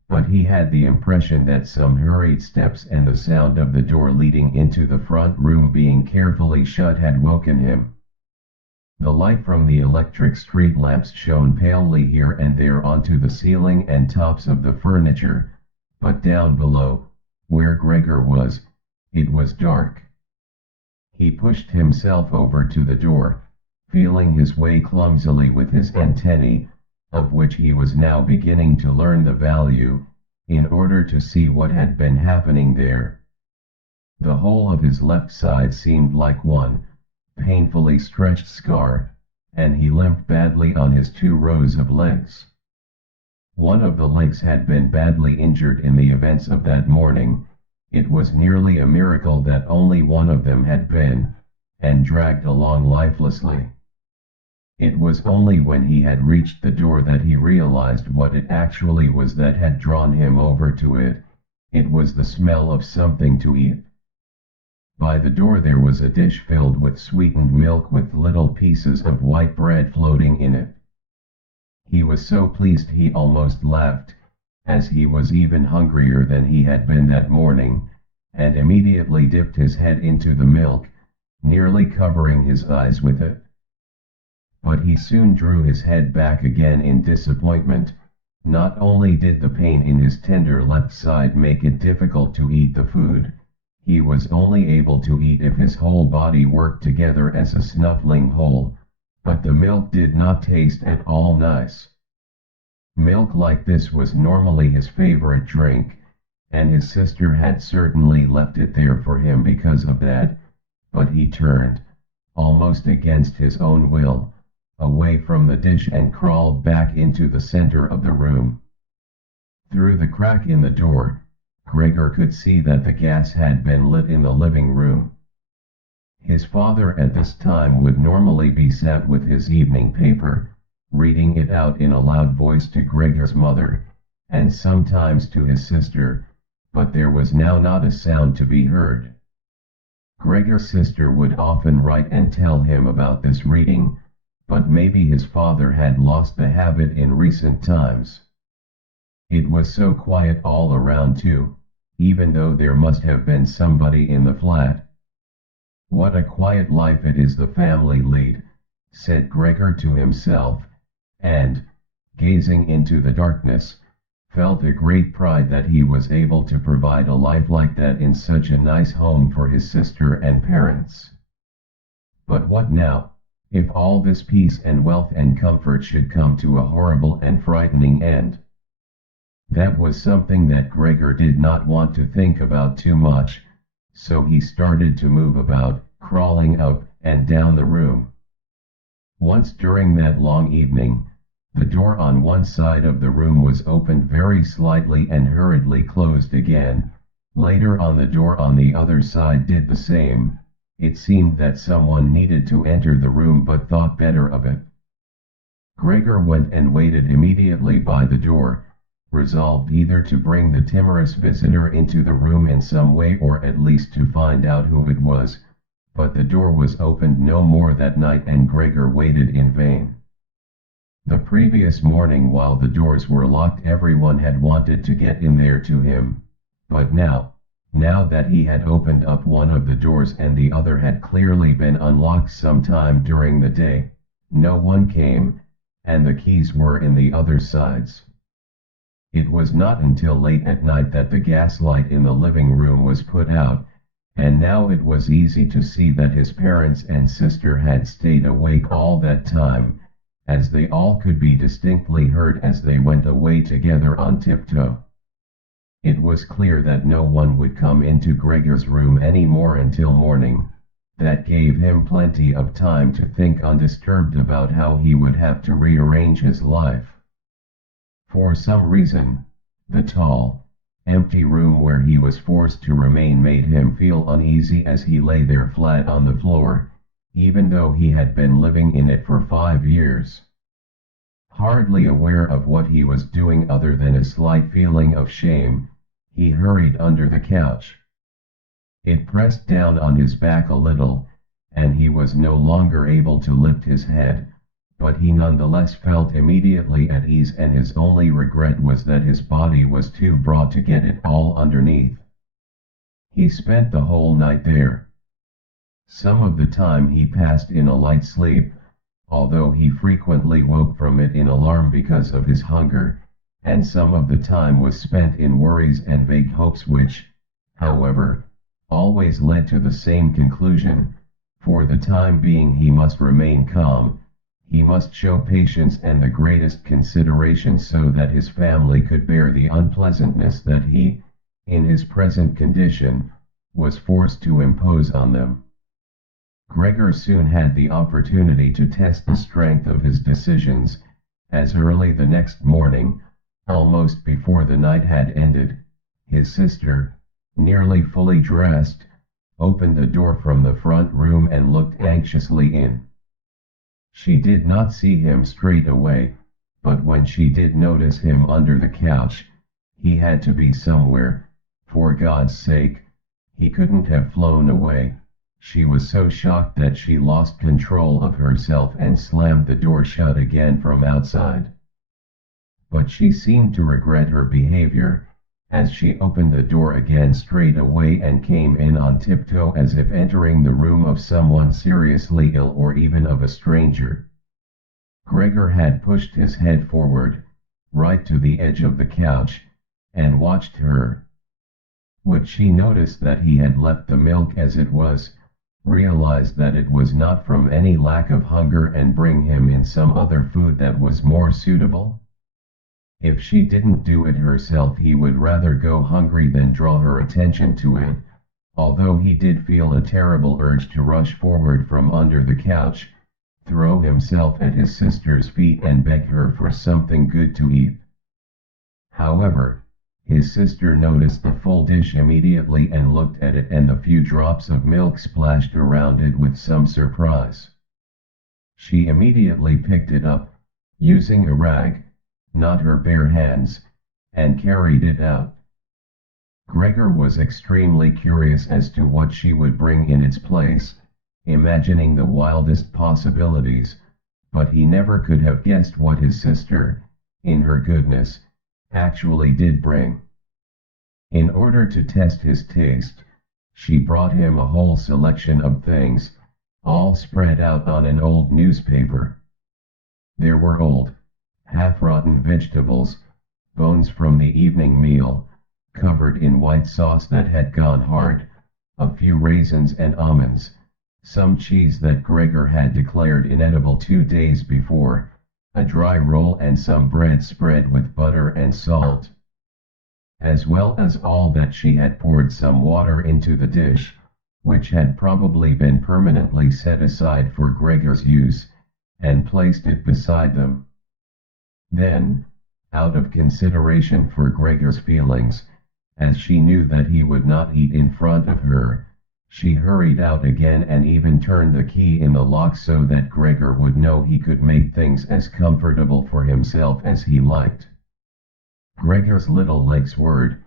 But he had the impression that some hurried steps and the sound of the door leading into the front room being carefully shut had woken him. The light from the electric street lamps shone palely here and there onto the ceiling and tops of the furniture, but down below, where Gregor was, it was dark. He pushed himself over to the door, feeling his way clumsily with his antennae, of which he was now beginning to learn the value, in order to see what had been happening there. The whole of his left side seemed like one painfully stretched scar, and he limped badly on his 2 rows of legs. One of the legs had been badly injured in the events of that morning. It was nearly a miracle that only one of them had been, and dragged along lifelessly. It was only when he had reached the door that he realized what it actually was that had drawn him over to it. It was the smell of something to eat. By the door there was a dish filled with sweetened milk with little pieces of white bread floating in it. He was so pleased he almost laughed, as he was even hungrier than he had been that morning, and immediately dipped his head into the milk, nearly covering his eyes with it. But he soon drew his head back again in disappointment. Not only did the pain in his tender left side make it difficult to eat the food, He was only able to eat if his whole body worked together as a snuffling whole, but the milk did not taste at all nice. Milk like this was normally his favorite drink, and his sister had certainly left it there for him because of that, but he turned, almost against his own will, away from the dish and crawled back into the center of the room. Through the crack in the door, Gregor could see that the gas had been lit in the living room. His father at this time would normally be sat with his evening paper, reading it out in a loud voice to Gregor's mother, and sometimes to his sister, but there was now not a sound to be heard. Gregor's sister would often write and tell him about this reading, but maybe his father had lost the habit in recent times. It was so quiet all around too, even though there must have been somebody in the flat. What a quiet life it is the family lead, said Gregor to himself, and, gazing into the darkness, felt a great pride that he was able to provide a life like that in such a nice home for his sister and parents. But what now, if all this peace and wealth and comfort should come to a horrible and frightening end? That was something that Gregor did not want to think about too much, so he started to move about, crawling up and down the room. Once during that long evening, the door on one side of the room was opened very slightly and hurriedly closed again. Later on, the door on the other side did the same. It seemed that someone needed to enter the room but thought better of it. Gregor went and waited immediately by the door, resolved either to bring the timorous visitor into the room in some way or at least to find out who it was, but the door was opened no more that night and Gregor waited in vain. The previous morning, while the doors were locked, everyone had wanted to get in there to him, but now that he had opened up one of the doors and the other had clearly been unlocked sometime during the day, no one came, and the keys were in the other sides. It was not until late at night that the gaslight in the living room was put out, and now it was easy to see that his parents and sister had stayed awake all that time, as they all could be distinctly heard as they went away together on tiptoe. It was clear that no one would come into Gregor's room any more until morning. That gave him plenty of time to think undisturbed about how he would have to rearrange his life. For some reason, the tall, empty room where he was forced to remain made him feel uneasy as he lay there flat on the floor, even though he had been living in it for 5 years. Hardly aware of what he was doing other than a slight feeling of shame, he hurried under the couch. It pressed down on his back a little, and he was no longer able to lift his head, but he nonetheless felt immediately at ease, and his only regret was that his body was too broad to get it all underneath. He spent the whole night there. Some of the time he passed in a light sleep, although he frequently woke from it in alarm because of his hunger, and some of the time was spent in worries and vague hopes which, however, always led to the same conclusion. For the time being he must remain calm, he must show patience and the greatest consideration so that his family could bear the unpleasantness that he, in his present condition, was forced to impose on them. Gregor soon had the opportunity to test the strength of his decisions, as early the next morning, almost before the night had ended, his sister, nearly fully dressed, opened the door from the front room and looked anxiously in. She did not see him straight away, but when she did notice him under the couch, he had to be somewhere, for God's sake, he couldn't have flown away. She was so shocked that she lost control of herself and slammed the door shut again from outside. But she seemed to regret her behavior, as she opened the door again straight away and came in on tiptoe as if entering the room of someone seriously ill or even of a stranger. Gregor had pushed his head forward, right to the edge of the couch, and watched her. Would she notice that he had left the milk as it was, realize that it was not from any lack of hunger and bring him in some other food that was more suitable? If she didn't do it herself, he would rather go hungry than draw her attention to it, although he did feel a terrible urge to rush forward from under the couch, throw himself at his sister's feet and beg her for something good to eat. However, his sister noticed the full dish immediately and looked at it and the few drops of milk splashed around it with some surprise. She immediately picked it up, using a rag, not her bare hands, and carried it out. Gregor was extremely curious as to what she would bring in its place, imagining the wildest possibilities, but he never could have guessed what his sister, in her goodness, actually did bring. In order to test his taste, she brought him a whole selection of things, all spread out on an old newspaper. There were old, half-rotten vegetables, bones from the evening meal, covered in white sauce that had gone hard, a few raisins and almonds, some cheese that Gregor had declared inedible 2 days before, a dry roll and some bread spread with butter and salt. As well as all that, she had poured some water into the dish, which had probably been permanently set aside for Gregor's use, and placed it beside them. Then, out of consideration for Gregor's feelings, as she knew that he would not eat in front of her, she hurried out again and even turned the key in the lock so that Gregor would know he could make things as comfortable for himself as he liked. Gregor's little legs whirred.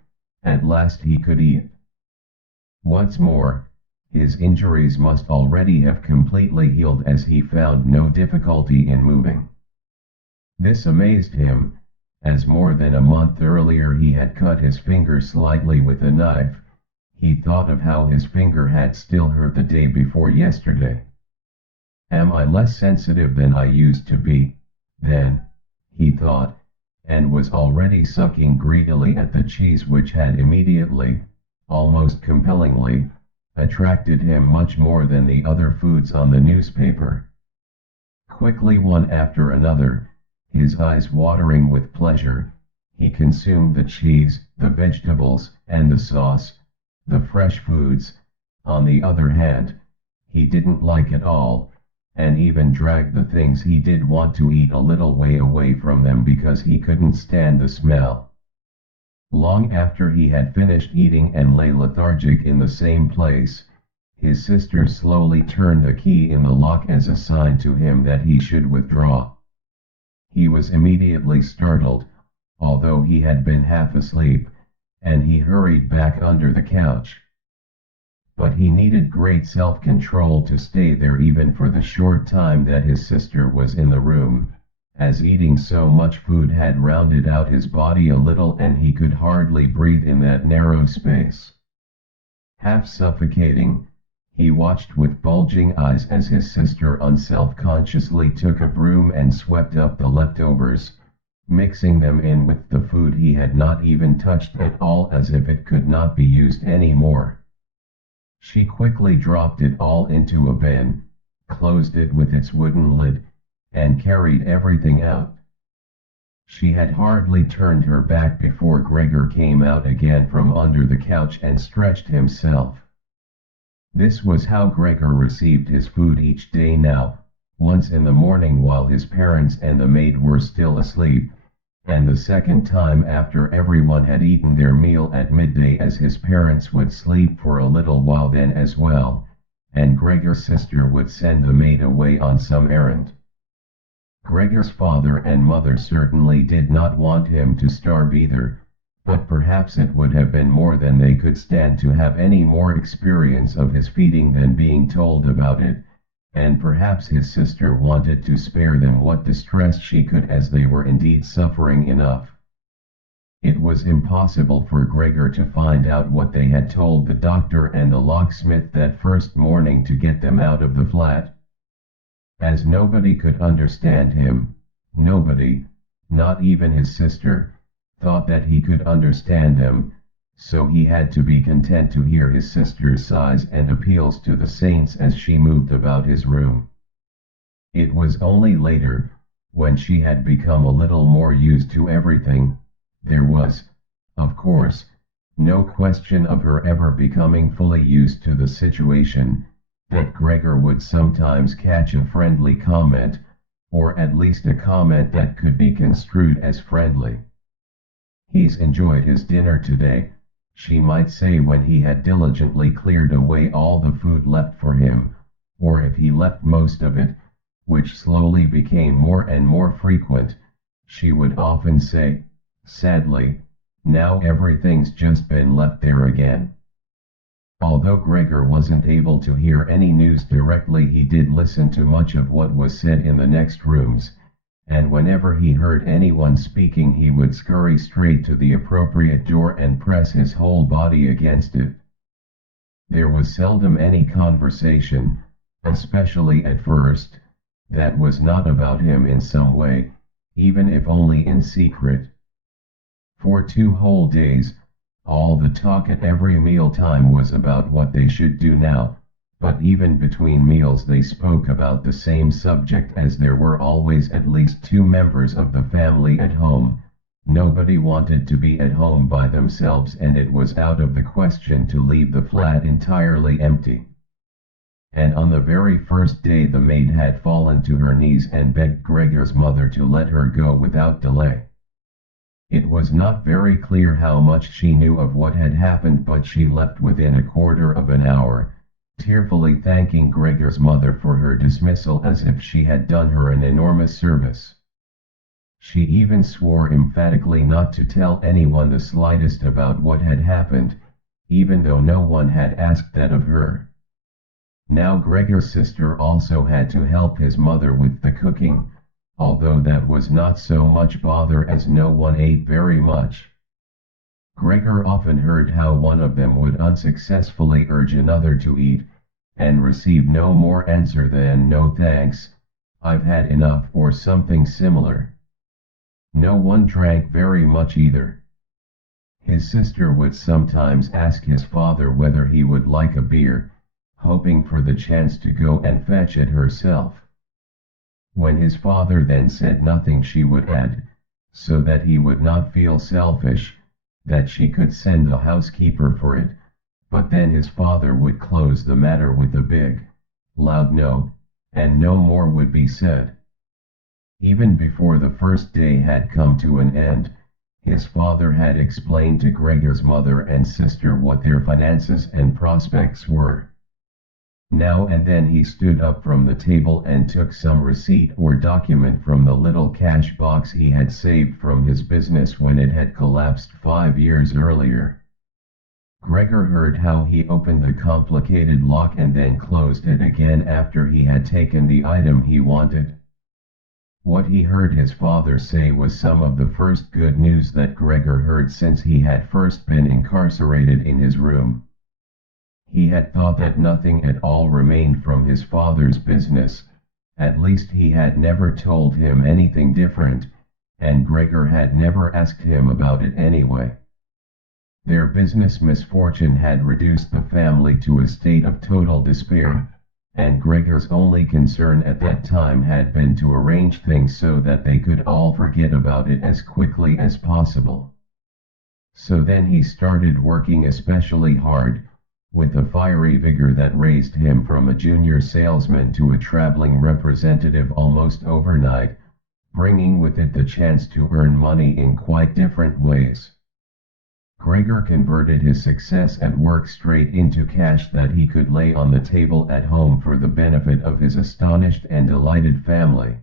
At last he could eat. What's more, his injuries must already have completely healed, as he found no difficulty in moving. This amazed him, as more than a month earlier he had cut his finger slightly with a knife. He thought of how his finger had still hurt the day before yesterday. Am I less sensitive than I used to be, then? He thought, and was already sucking greedily at the cheese which had immediately, almost compellingly, attracted him much more than the other foods on the newspaper. Quickly, one after another, his eyes watering with pleasure, he consumed the cheese, the vegetables, and the sauce. The fresh foods, on the other hand, he didn't like at all, and even dragged the things he did want to eat a little way away from them because he couldn't stand the smell. Long after he had finished eating and lay lethargic in the same place, his sister slowly turned the key in the lock as a sign to him that he should withdraw. He was immediately startled, although he had been half asleep, and he hurried back under the couch. But he needed great self-control to stay there even for the short time that his sister was in the room, as eating so much food had rounded out his body a little and he could hardly breathe in that narrow space. Half suffocating, he watched with bulging eyes as his sister unself-consciously took a broom and swept up the leftovers, mixing them in with the food he had not even touched at all, as if it could not be used anymore. She quickly dropped it all into a bin, closed it with its wooden lid, and carried everything out. She had hardly turned her back before Gregor came out again from under the couch and stretched himself. This was how Gregor received his food each day now, once in the morning while his parents and the maid were still asleep, and the second time after everyone had eaten their meal at midday, as his parents would sleep for a little while then as well, and Gregor's sister would send the maid away on some errand. Gregor's father and mother certainly did not want him to starve either, but perhaps it would have been more than they could stand to have any more experience of his feeding than being told about it, and perhaps his sister wanted to spare them what distress she could, as they were indeed suffering enough. It was impossible for Gregor to find out what they had told the doctor and the locksmith that first morning to get them out of the flat. As nobody could understand him, nobody, not even his sister, thought that he could understand them, so he had to be content to hear his sister's sighs and appeals to the saints as she moved about his room. It was only later, when she had become a little more used to everything, there was, of course, no question of her ever becoming fully used to the situation, that Gregor would sometimes catch a friendly comment, or at least a comment that could be construed as friendly. "He's enjoyed his dinner today," she might say when he had diligently cleared away all the food left for him, or if he left most of it, which slowly became more and more frequent, she would often say, sadly, "Now everything's just been left there again." Although Gregor wasn't able to hear any news directly, he did listen to much of what was said in the next rooms, and whenever he heard anyone speaking he would scurry straight to the appropriate door and press his whole body against it. There was seldom any conversation, especially at first, that was not about him in some way, even if only in secret. For 2 whole days, all the talk at every mealtime was about what they should do now, but even between meals they spoke about the same subject as there were always at least 2 members of the family at home. Nobody wanted to be at home by themselves, and it was out of the question to leave the flat entirely empty. And on the very first day the maid had fallen to her knees and begged Gregor's mother to let her go without delay. It was not very clear how much she knew of what had happened, but she left within a quarter of an hour, tearfully thanking Gregor's mother for her dismissal as if she had done her an enormous service. She even swore emphatically not to tell anyone the slightest about what had happened, even though no one had asked that of her. Now Gregor's sister also had to help his mother with the cooking, although that was not so much bother as no one ate very much. Gregor often heard how one of them would unsuccessfully urge another to eat, and receive no more answer than "No thanks, I've had enough," or something similar. No one drank very much either. His sister would sometimes ask his father whether he would like a beer, hoping for the chance to go and fetch it herself. When his father then said nothing, she would add, so that he would not feel selfish, that she could send the housekeeper for it, but then his father would close the matter with a big, loud no, and no more would be said. Even before the first day had come to an end, his father had explained to Gregor's mother and sister what their finances and prospects were. Now and then he stood up from the table and took some receipt or document from the little cash box he had saved from his business when it had collapsed 5 years earlier. Gregor heard how he opened the complicated lock and then closed it again after he had taken the item he wanted. What he heard his father say was some of the first good news that Gregor heard since he had first been incarcerated in his room. He had thought that nothing at all remained from his father's business, at least he had never told him anything different, and Gregor had never asked him about it anyway. Their business misfortune had reduced the family to a state of total despair, and Gregor's only concern at that time had been to arrange things so that they could all forget about it as quickly as possible. So then he started working especially hard, with a fiery vigor that raised him from a junior salesman to a traveling representative almost overnight, bringing with it the chance to earn money in quite different ways. Gregor converted his success at work straight into cash that he could lay on the table at home for the benefit of his astonished and delighted family.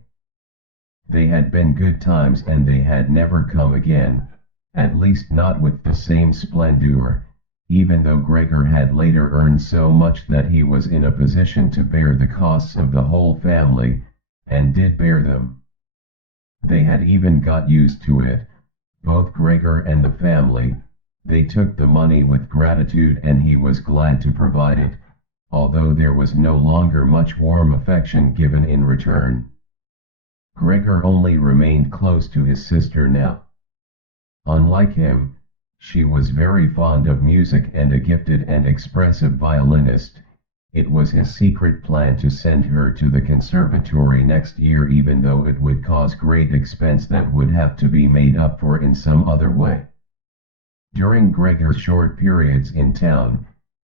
They had been good times and they had never come again, at least not with the same splendor, even though Gregor had later earned so much that he was in a position to bear the costs of the whole family, and did bear them. They had even got used to it, both Gregor and the family. They took the money with gratitude and he was glad to provide it, although there was no longer much warm affection given in return. Gregor only remained close to his sister now. Unlike him, She was very fond of music and a gifted and expressive violinist. It was his secret plan to send her to the conservatory next year, even though it would cause great expense that would have to be made up for in some other way. During Gregor's short periods in town,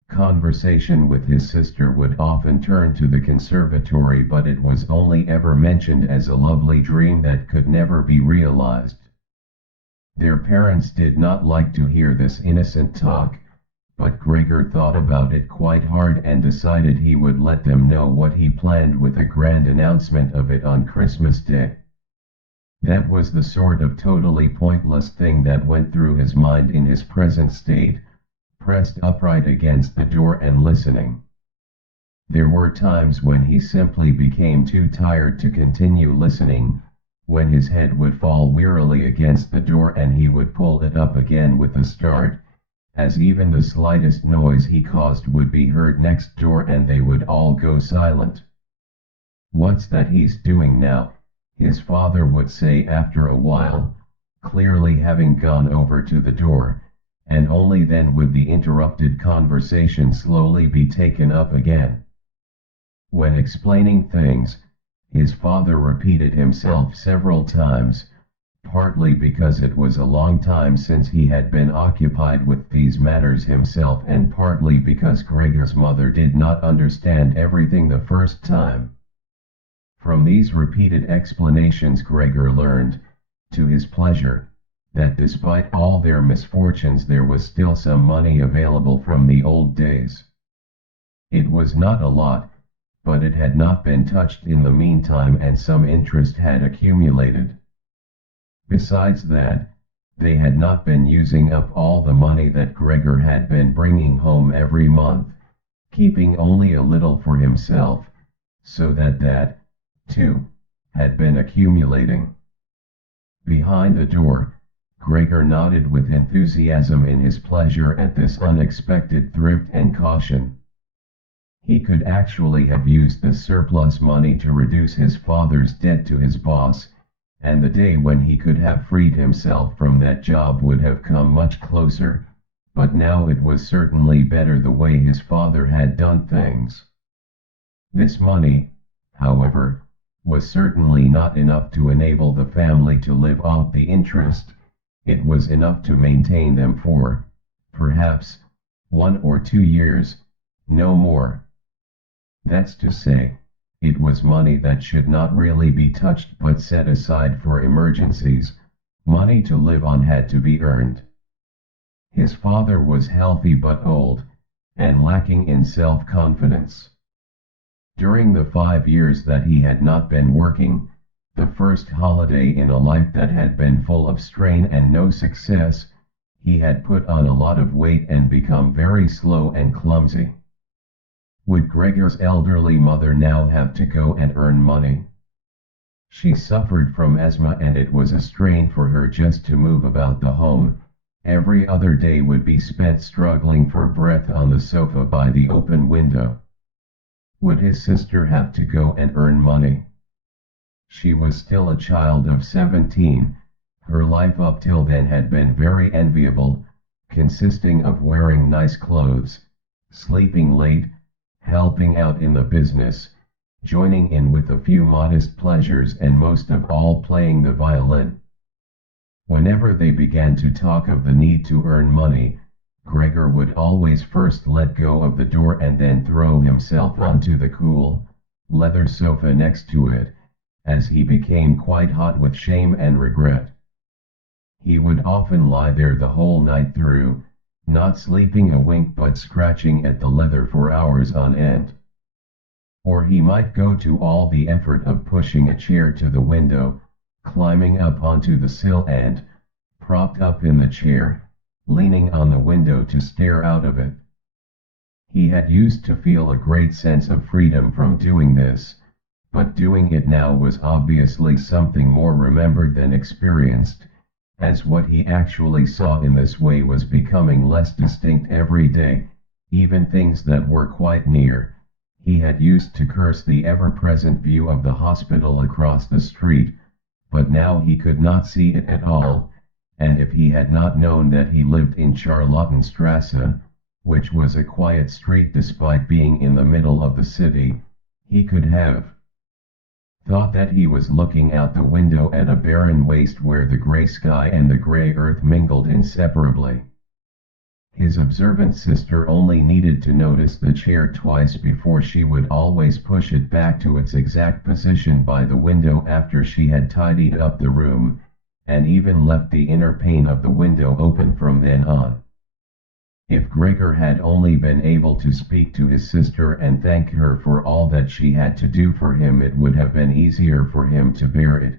conversation with his sister would often turn to the conservatory, but it was only ever mentioned as a lovely dream that could never be realized. Their parents did not like to hear this innocent talk, but Gregor thought about it quite hard and decided he would let them know what he planned with a grand announcement of it on Christmas Day. That was the sort of totally pointless thing that went through his mind in his present state, pressed upright against the door and listening. There were times when he simply became too tired to continue listening, when his head would fall wearily against the door and he would pull it up again with a start, as even the slightest noise he caused would be heard next door and they would all go silent. "What's that he's doing now?" his father would say after a while, clearly having gone over to the door, and only then would the interrupted conversation slowly be taken up again. When explaining things, his father repeated himself several times, partly because it was a long time since he had been occupied with these matters himself, and partly because Gregor's mother did not understand everything the first time. From these repeated explanations Gregor learned, to his pleasure, that despite all their misfortunes there was still some money available from the old days. It was not a lot, but it had not been touched in the meantime and some interest had accumulated. Besides that, they had not been using up all the money that Gregor had been bringing home every month, keeping only a little for himself, so that, too, had been accumulating. Behind the door, Gregor nodded with enthusiasm in his pleasure at this unexpected thrift and caution. He could actually have used the surplus money to reduce his father's debt to his boss, and the day when he could have freed himself from that job would have come much closer, but now it was certainly better the way his father had done things. This money, however, was certainly not enough to enable the family to live off the interest. It was enough to maintain them for, perhaps, 1 or 2 years, no more. That's to say, it was money that should not really be touched but set aside for emergencies. Money to live on had to be earned. His father was healthy but old, and lacking in self-confidence. During the 5 years that he had not been working, the first holiday in a life that had been full of strain and no success, he had put on a lot of weight and become very slow and clumsy. Would Gregor's elderly mother now have to go and earn money? She suffered from asthma and it was a strain for her just to move about the home. Every other day would be spent struggling for breath on the sofa by the open window. Would his sister have to go and earn money? She was still a child of 17. Her life up till then had been very enviable, consisting of wearing nice clothes, sleeping late, helping out in the business, joining in with a few modest pleasures, and most of all playing the violin. Whenever they began to talk of the need to earn money, Gregor would always first let go of the door and then throw himself onto the cool, leather sofa next to it, as he became quite hot with shame and regret. He would often lie there the whole night through, not sleeping a wink but scratching at the leather for hours on end. Or he might go to all the effort of pushing a chair to the window, climbing up onto the sill and, propped up in the chair, leaning on the window to stare out of it. He had used to feel a great sense of freedom from doing this, but doing it now was obviously something more remembered than experienced, as what he actually saw in this way was becoming less distinct every day. Even things that were quite near, he had used to curse the ever-present view of the hospital across the street, but now he could not see it at all, and if he had not known that he lived in Charlottenstrasse, which was a quiet street despite being in the middle of the city, he could have thought that he was looking out the window at a barren waste where the gray sky and the gray earth mingled inseparably. His observant sister only needed to notice the chair twice before she would always push it back to its exact position by the window after she had tidied up the room, and even left the inner pane of the window open from then on. If Gregor had only been able to speak to his sister and thank her for all that she had to do for him, it would have been easier for him to bear it,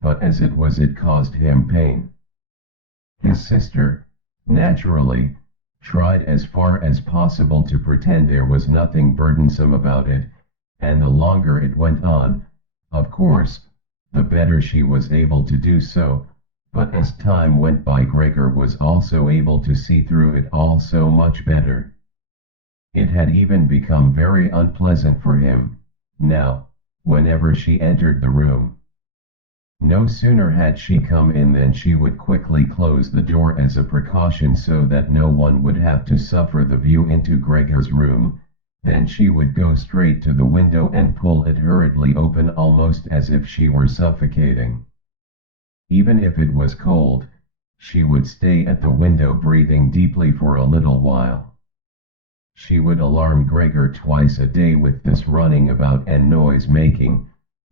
but as it was, it caused him pain. His sister, naturally, tried as far as possible to pretend there was nothing burdensome about it, and the longer it went on, of course, the better she was able to do so. But as time went by, Gregor was also able to see through it all so much better. It had even become very unpleasant for him, now, whenever she entered the room. No sooner had she come in than she would quickly close the door as a precaution so that no one would have to suffer the view into Gregor's room. Then she would go straight to the window and pull it hurriedly open, almost as if she were suffocating. Even if it was cold, she would stay at the window breathing deeply for a little while. She would alarm Gregor twice a day with this running about and noise making.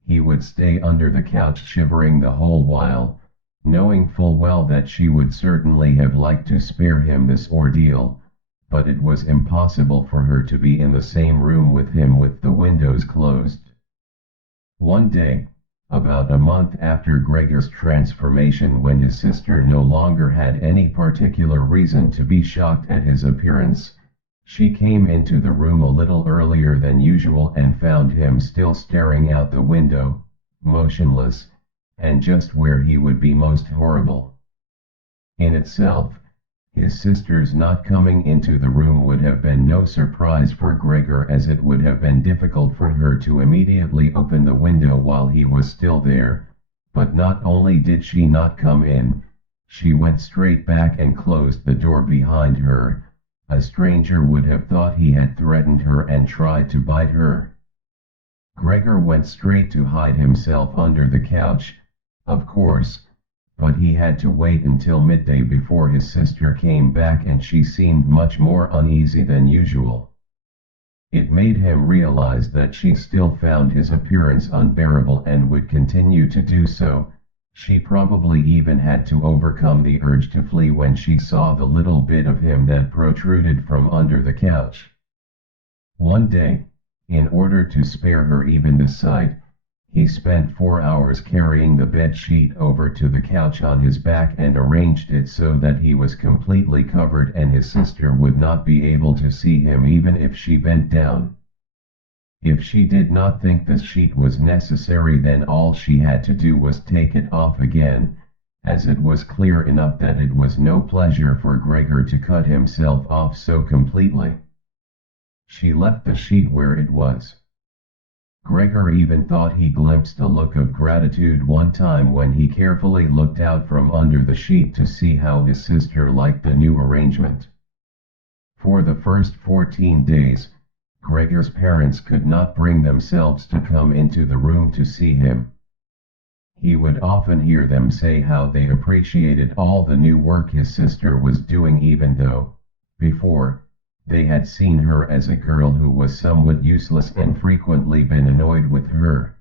He would stay under the couch shivering the whole while, knowing full well that she would certainly have liked to spare him this ordeal, but it was impossible for her to be in the same room with him with the windows closed. One day, about a month after Gregor's transformation, when his sister no longer had any particular reason to be shocked at his appearance, she came into the room a little earlier than usual and found him still staring out the window, motionless, and just where he would be most horrible. In itself, his sister's not coming into the room would have been no surprise for Gregor, as it would have been difficult for her to immediately open the window while he was still there. But not only did she not come in, she went straight back and closed the door behind her. A stranger would have thought he had threatened her and tried to bite her. Gregor went straight to hide himself under the couch, of course, but he had to wait until midday before his sister came back, and she seemed much more uneasy than usual. It made him realize that she still found his appearance unbearable and would continue to do so. She probably even had to overcome the urge to flee when she saw the little bit of him that protruded from under the couch. One day, in order to spare her even the sight, he spent 4 hours carrying the bed sheet over to the couch on his back and arranged it so that he was completely covered and his sister would not be able to see him even if she bent down. If she did not think the sheet was necessary, then all she had to do was take it off again, as it was clear enough that it was no pleasure for Gregor to cut himself off so completely. She left the sheet where it was. Gregor even thought he glimpsed a look of gratitude one time when he carefully looked out from under the sheet to see how his sister liked the new arrangement. For the first 14 days, Gregor's parents could not bring themselves to come into the room to see him. He would often hear them say how they appreciated all the new work his sister was doing, even though, before, they had seen her as a girl who was somewhat useless and frequently been annoyed with her.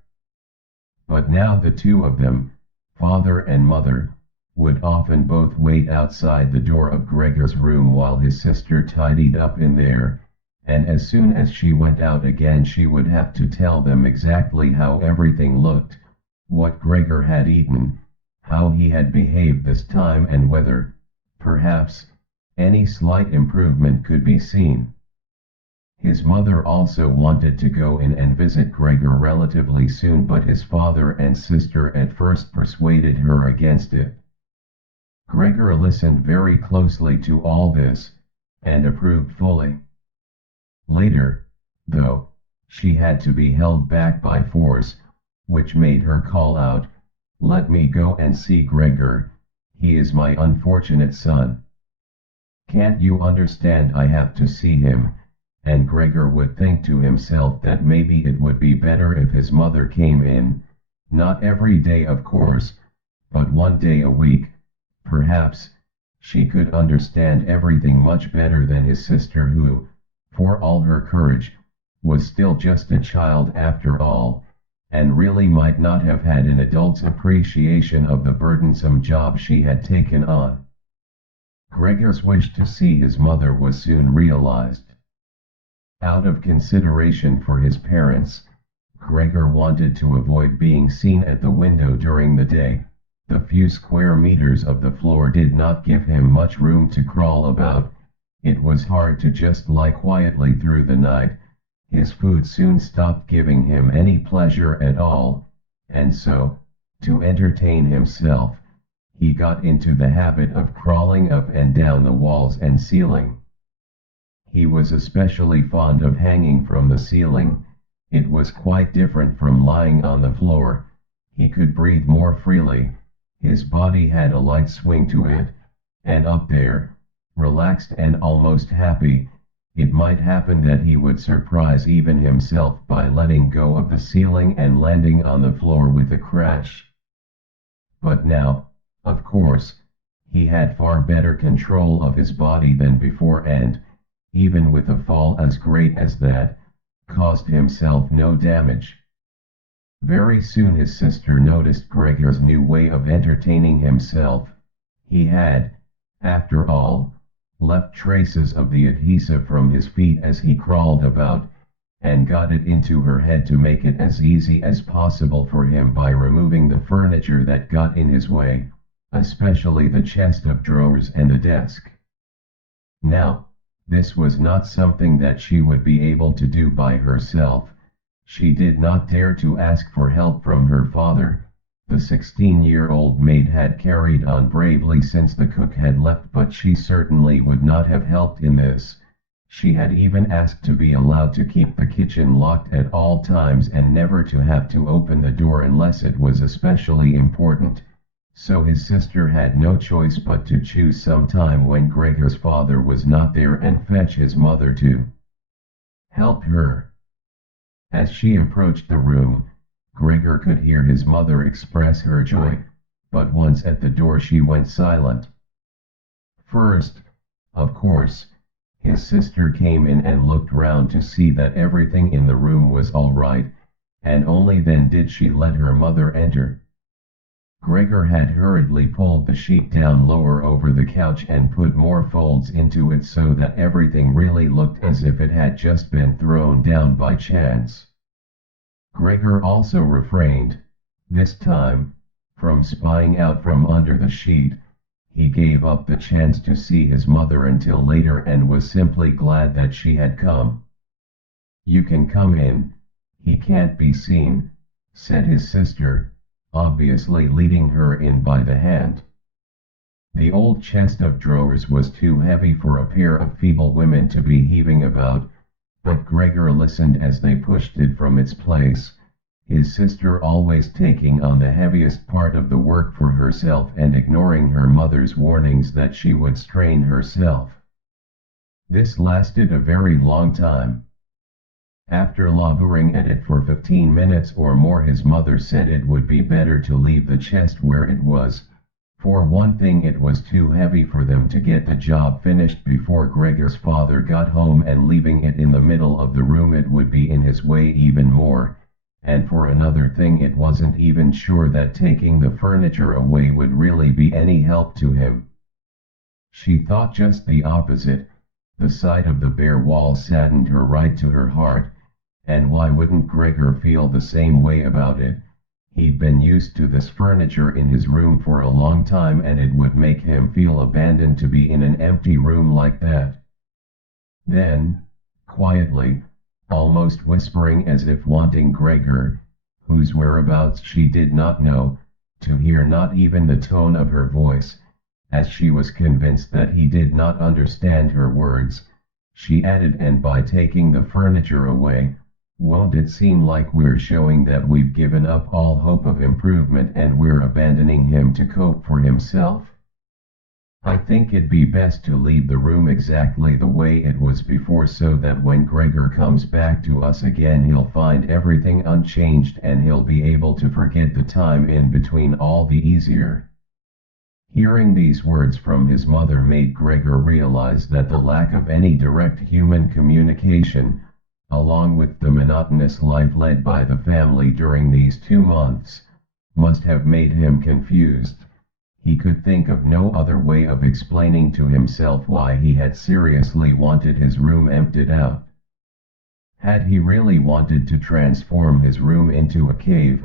But now the two of them, father and mother, would often both wait outside the door of Gregor's room while his sister tidied up in there, and as soon as she went out again she would have to tell them exactly how everything looked, what Gregor had eaten, how he had behaved this time, and whether, perhaps, any slight improvement could be seen. His mother also wanted to go in and visit Gregor relatively soon, but his father and sister at first persuaded her against it. Gregor listened very closely to all this, and approved fully. Later, though, she had to be held back by force, which made her call out, "Let me go and see Gregor. He is my unfortunate son. Can't you understand I have to see him? And Gregor would think to himself that maybe it would be better if his mother came in, not every day of course, but one day a week, perhaps. She could understand everything much better than his sister who, for all her courage, was still just a child after all, and really might not have had an adult's appreciation of the burdensome job she had taken on. Gregor's wish to see his mother was soon realized. Out of consideration for his parents, Gregor wanted to avoid being seen at the window during the day. The few square meters of the floor did not give him much room to crawl about. It was hard to just lie quietly through the night. His food soon stopped giving him any pleasure at all, and so, to entertain himself, he got into the habit of crawling up and down the walls and ceiling. He was especially fond of hanging from the ceiling. It was quite different from lying on the floor. He could breathe more freely. His body had a light swing to it, and up there, relaxed and almost happy, it might happen that he would surprise even himself by letting go of the ceiling and landing on the floor with a crash. But now, of course, he had far better control of his body than before and, even with a fall as great as that, caused himself no damage. Very soon his sister noticed Gregor's new way of entertaining himself. He had, after all, left traces of the adhesive from his feet as he crawled about, and got it into her head to make it as easy as possible for him by removing the furniture that got in his way, especially the chest of drawers and the desk. Now, this was not something that she would be able to do by herself. She did not dare to ask for help from her father. The 16-year-old maid had carried on bravely since the cook had left, but she certainly would not have helped in this. She had even asked to be allowed to keep the kitchen locked at all times and never to have to open the door unless it was especially important. So his sister had no choice but to choose some time when Gregor's father was not there and fetch his mother to help her. As she approached the room, Gregor could hear his mother express her joy, but once at the door she went silent. First, of course, his sister came in and looked round to see that everything in the room was all right, and only then did she let her mother enter. Gregor had hurriedly pulled the sheet down lower over the couch and put more folds into it so that everything really looked as if it had just been thrown down by chance. Gregor also refrained, this time, from spying out from under the sheet. He gave up the chance to see his mother until later and was simply glad that she had come. "You can come in, he can't be seen," said his sister, obviously leading her in by the hand. The old chest of drawers was too heavy for a pair of feeble women to be heaving about, but Gregor listened as they pushed it from its place, his sister always taking on the heaviest part of the work for herself and ignoring her mother's warnings that she would strain herself. This lasted a very long time. After laboring at it for 15 minutes or more, his mother said it would be better to leave the chest where it was. For one thing, it was too heavy for them to get the job finished before Gregor's father got home, and leaving it in the middle of the room it would be in his way even more. And for another thing, it wasn't even sure that taking the furniture away would really be any help to him. She thought just the opposite. The sight of the bare wall saddened her right to her heart, and why wouldn't Gregor feel the same way about it? He'd been used to this furniture in his room for a long time, and it would make him feel abandoned to be in an empty room like that. Then, quietly, almost whispering as if wanting Gregor, whose whereabouts she did not know, to hear not even the tone of her voice, as she was convinced that he did not understand her words, she added, "And by taking the furniture away, won't it seem like we're showing that we've given up all hope of improvement and we're abandoning him to cope for himself?" I think it'd be best to leave the room exactly the way it was before so that when Gregor comes back to us again he'll find everything unchanged and he'll be able to forget the time in between all the easier. Hearing these words from his mother made Gregor realize that the lack of any direct human communication, along with the monotonous life led by the family during these 2 months, must have made him confused. He could think of no other way of explaining to himself why he had seriously wanted his room emptied out. Had he really wanted to transform his room into a cave,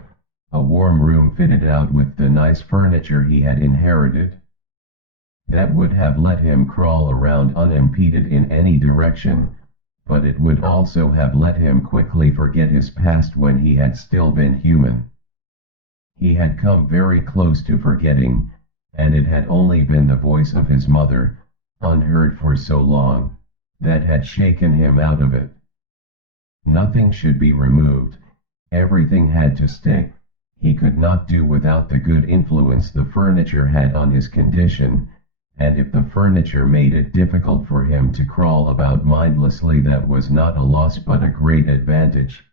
a warm room fitted out with the nice furniture he had inherited? That would have let him crawl around unimpeded in any direction, but it would also have let him quickly forget his past when he had still been human. He had come very close to forgetting, and it had only been the voice of his mother, unheard for so long, that had shaken him out of it. Nothing should be removed, everything had to stay. He could not do without the good influence the furniture had on his condition, and if the furniture made it difficult for him to crawl about mindlessly, that was not a loss but a great advantage.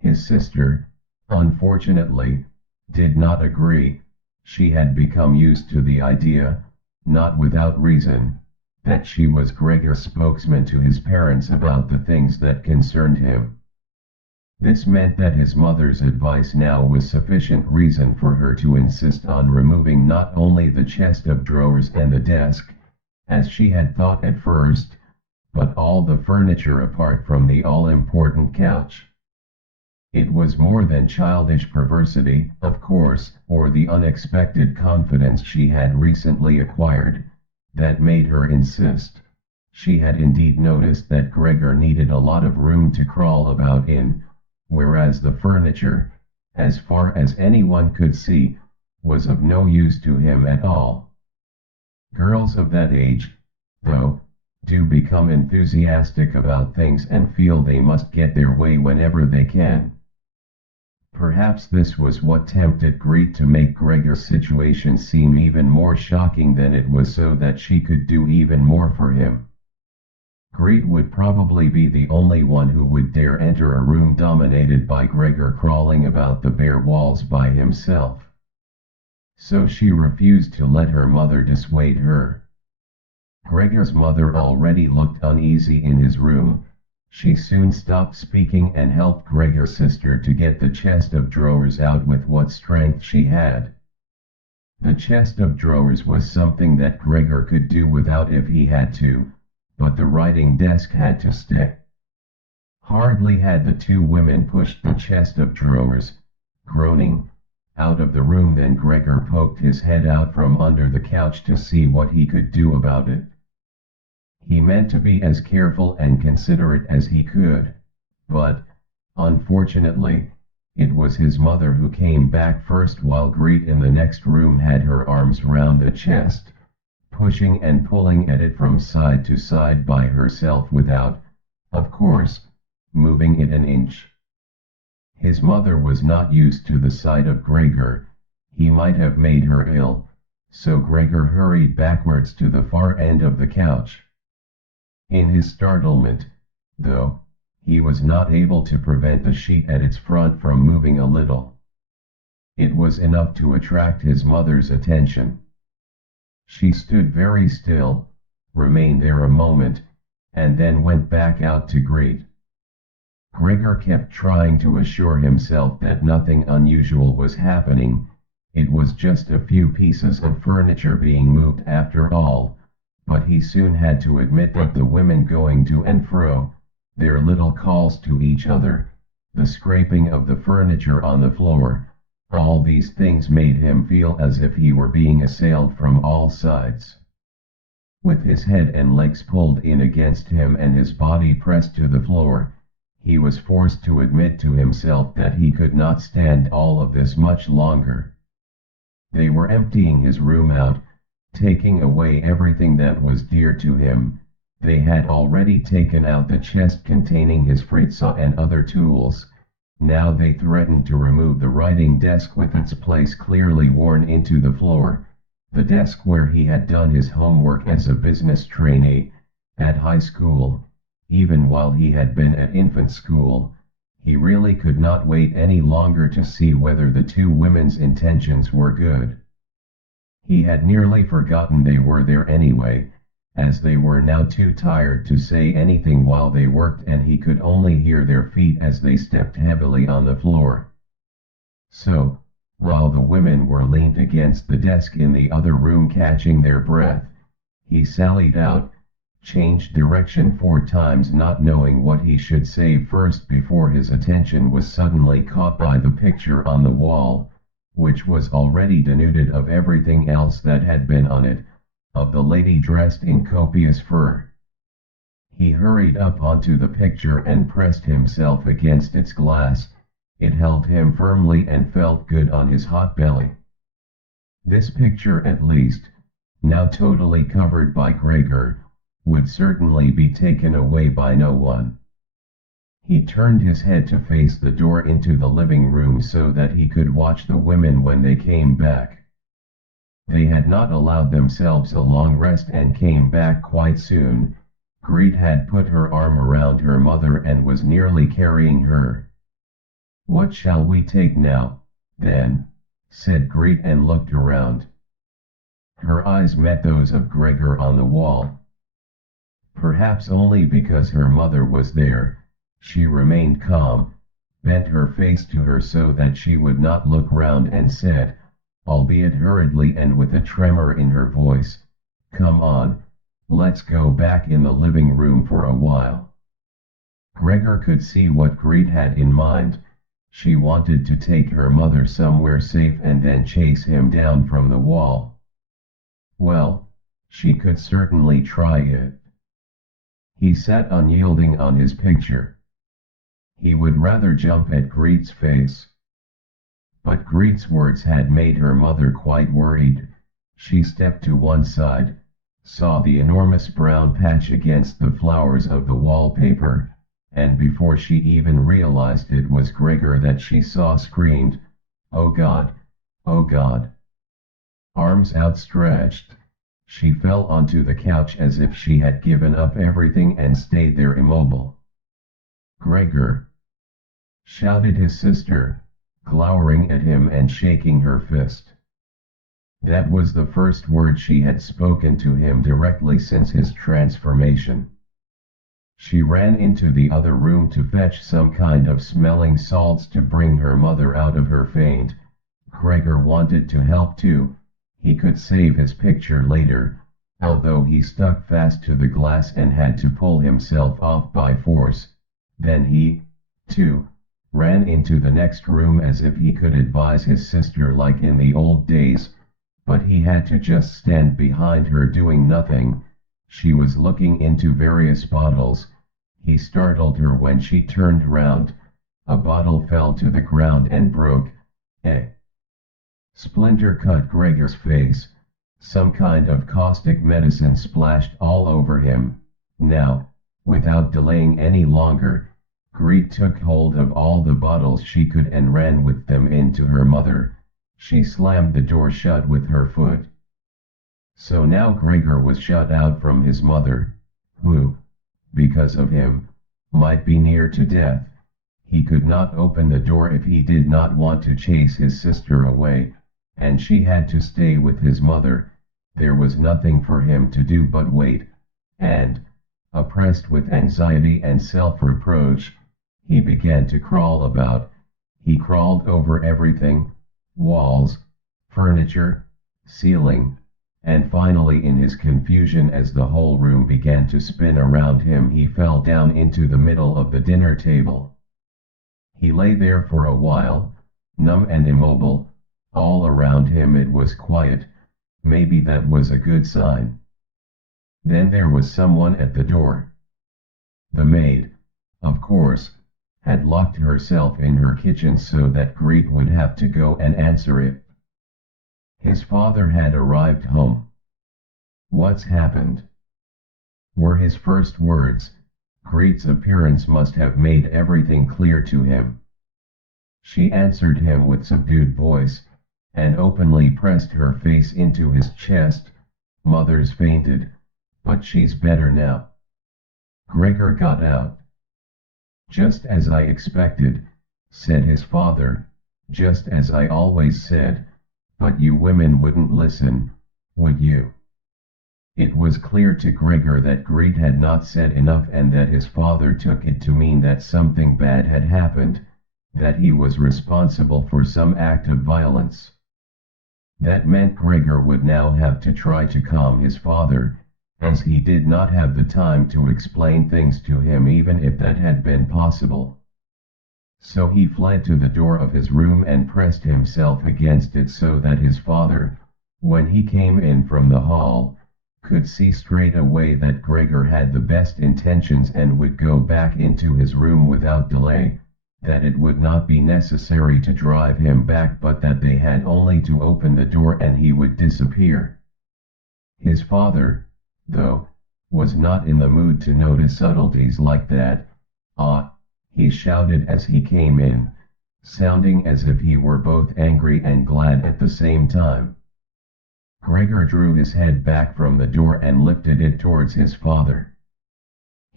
His sister, unfortunately, did not agree. She had become used to the idea, not without reason, that she was Gregor's spokesman to his parents about the things that concerned him. This meant that his mother's advice now was sufficient reason for her to insist on removing not only the chest of drawers and the desk, as she had thought at first, but all the furniture apart from the all-important couch. It was more than childish perversity, of course, or the unexpected confidence she had recently acquired, that made her insist. She had indeed noticed that Gregor needed a lot of room to crawl about in, whereas the furniture, as far as anyone could see, was of no use to him at all. Girls of that age, though, do become enthusiastic about things and feel they must get their way whenever they can. Perhaps this was what tempted Greet to make Gregor's situation seem even more shocking than it was, so that she could do even more for him. Greet would probably be the only one who would dare enter a room dominated by Gregor crawling about the bare walls by himself. So she refused to let her mother dissuade her. Gregor's mother already looked uneasy in his room. She soon stopped speaking and helped Gregor's sister to get the chest of drawers out with what strength she had. The chest of drawers was something that Gregor could do without if he had to, but the writing desk had to stay. Hardly had the two women pushed the chest of drawers, groaning, out of the room than Gregor poked his head out from under the couch to see what he could do about it. He meant to be as careful and considerate as he could, but, unfortunately, it was his mother who came back first, while Greet in the next room had her arms round the chest, pushing and pulling at it from side to side by herself without, of course, moving it an inch. His mother was not used to the sight of Gregor. He might have made her ill, so Gregor hurried backwards to the far end of the couch. In his startlement, though, he was not able to prevent the sheet at its front from moving a little. It was enough to attract his mother's attention. She stood very still, remained there a moment, and then went back out to greet. Gregor kept trying to assure himself that nothing unusual was happening. It was just a few pieces of furniture being moved after all. But he soon had to admit that the women going to and fro, their little calls to each other, the scraping of the furniture on the floor, all these things made him feel as if he were being assailed from all sides. With his head and legs pulled in against him and his body pressed to the floor, he was forced to admit to himself that he could not stand all of this much longer. They were emptying his room out, taking away everything that was dear to him. They had already taken out the chest containing his fritza and other tools. Now they threatened to remove the writing desk with its place clearly worn into the floor, The desk where he had done his homework as a business trainee, at high school, even while he had been at infant school. He really could not wait any longer to see whether the two women's intentions were good. He had nearly forgotten they were there anyway, as they were now too tired to say anything while they worked, and he could only hear their feet as they stepped heavily on the floor. So, while the women were leaned against the desk in the other room catching their breath, he sallied out, changed direction 4 times, not knowing what he should say first before his attention was suddenly caught by the picture on the wall, which was already denuded of everything else that had been on it, of the lady dressed in copious fur. He hurried up onto the picture and pressed himself against its glass. It held him firmly and felt good on his hot belly. This picture, at least, now totally covered by Gregor, would certainly be taken away by no one. He turned his head to face the door into the living room so that he could watch the women when they came back. They had not allowed themselves a long rest and came back quite soon. Greet had put her arm around her mother and was nearly carrying her. "What shall we take now, then?" said Greet, and looked around. Her eyes met those of Gregor on the wall. Perhaps only because her mother was there, she remained calm, bent her face to her so that she would not look round, and said, albeit hurriedly and with a tremor in her voice, "Come on, let's go back in the living room for a while." Gregor could see what Greet had in mind. She wanted to take her mother somewhere safe and then chase him down from the wall. Well, she could certainly try it. He sat unyielding on his picture. He would rather jump at Greet's face. But Greet's words had made her mother quite worried. She stepped to one side, saw the enormous brown patch against the flowers of the wallpaper, and before she even realized it was Gregor that she saw, screamed, "Oh God! Oh God!" Arms outstretched, she fell onto the couch as if she had given up everything and stayed there immobile. "Gregor!" shouted his sister, glowering at him and shaking her fist. That was the first word she had spoken to him directly since his transformation. She ran into the other room to fetch some kind of smelling salts to bring her mother out of her faint. Gregor wanted to help too. He could save his picture later, although he stuck fast to the glass and had to pull himself off by force. Then he, too, ran into the next room as if he could advise his sister like in the old days, but he had to just stand behind her doing nothing. She was looking into various bottles. He startled her when she turned round. A bottle fell to the ground and broke. A splinter cut Gregor's face. Some kind of caustic medicine splashed all over him. Now, without delaying any longer, Greet took hold of all the bottles she could and ran with them into her mother. She slammed the door shut with her foot. So now Gregor was shut out from his mother, who, because of him, might be near to death. He could not open the door if he did not want to chase his sister away, and she had to stay with his mother. There was nothing for him to do but wait, and, oppressed with anxiety and self-reproach, he began to crawl about. He crawled over everything, walls, furniture, ceiling, and finally in his confusion as the whole room began to spin around him he fell down into the middle of the dinner table. He lay there for a while, numb and immobile. All around him it was quiet. Maybe that was a good sign. Then there was someone at the door. The maid, of course, had locked herself in her kitchen so that Greet would have to go and answer it. His father had arrived home. "What's happened?" were his first words. Greet's appearance must have made everything clear to him. She answered him with subdued voice, and openly pressed her face into his chest. "Mother's fainted, but she's better now." Gregor got out. "Just as I expected," said his father, "just as I always said, but you women wouldn't listen, would you?" It was clear to Gregor that Greet had not said enough and that his father took it to mean that something bad had happened, that he was responsible for some act of violence. That meant Gregor would now have to try to calm his father, as he did not have the time to explain things to him even if that had been possible. So he fled to the door of his room and pressed himself against it so that his father, when he came in from the hall, could see straight away that Gregor had the best intentions and would go back into his room without delay, that it would not be necessary to drive him back but that they had only to open the door and he would disappear. His father, though, was not in the mood to notice subtleties like that. "Ah!" he shouted as he came in, sounding as if he were both angry and glad at the same time. Gregor drew his head back from the door and lifted it towards his father.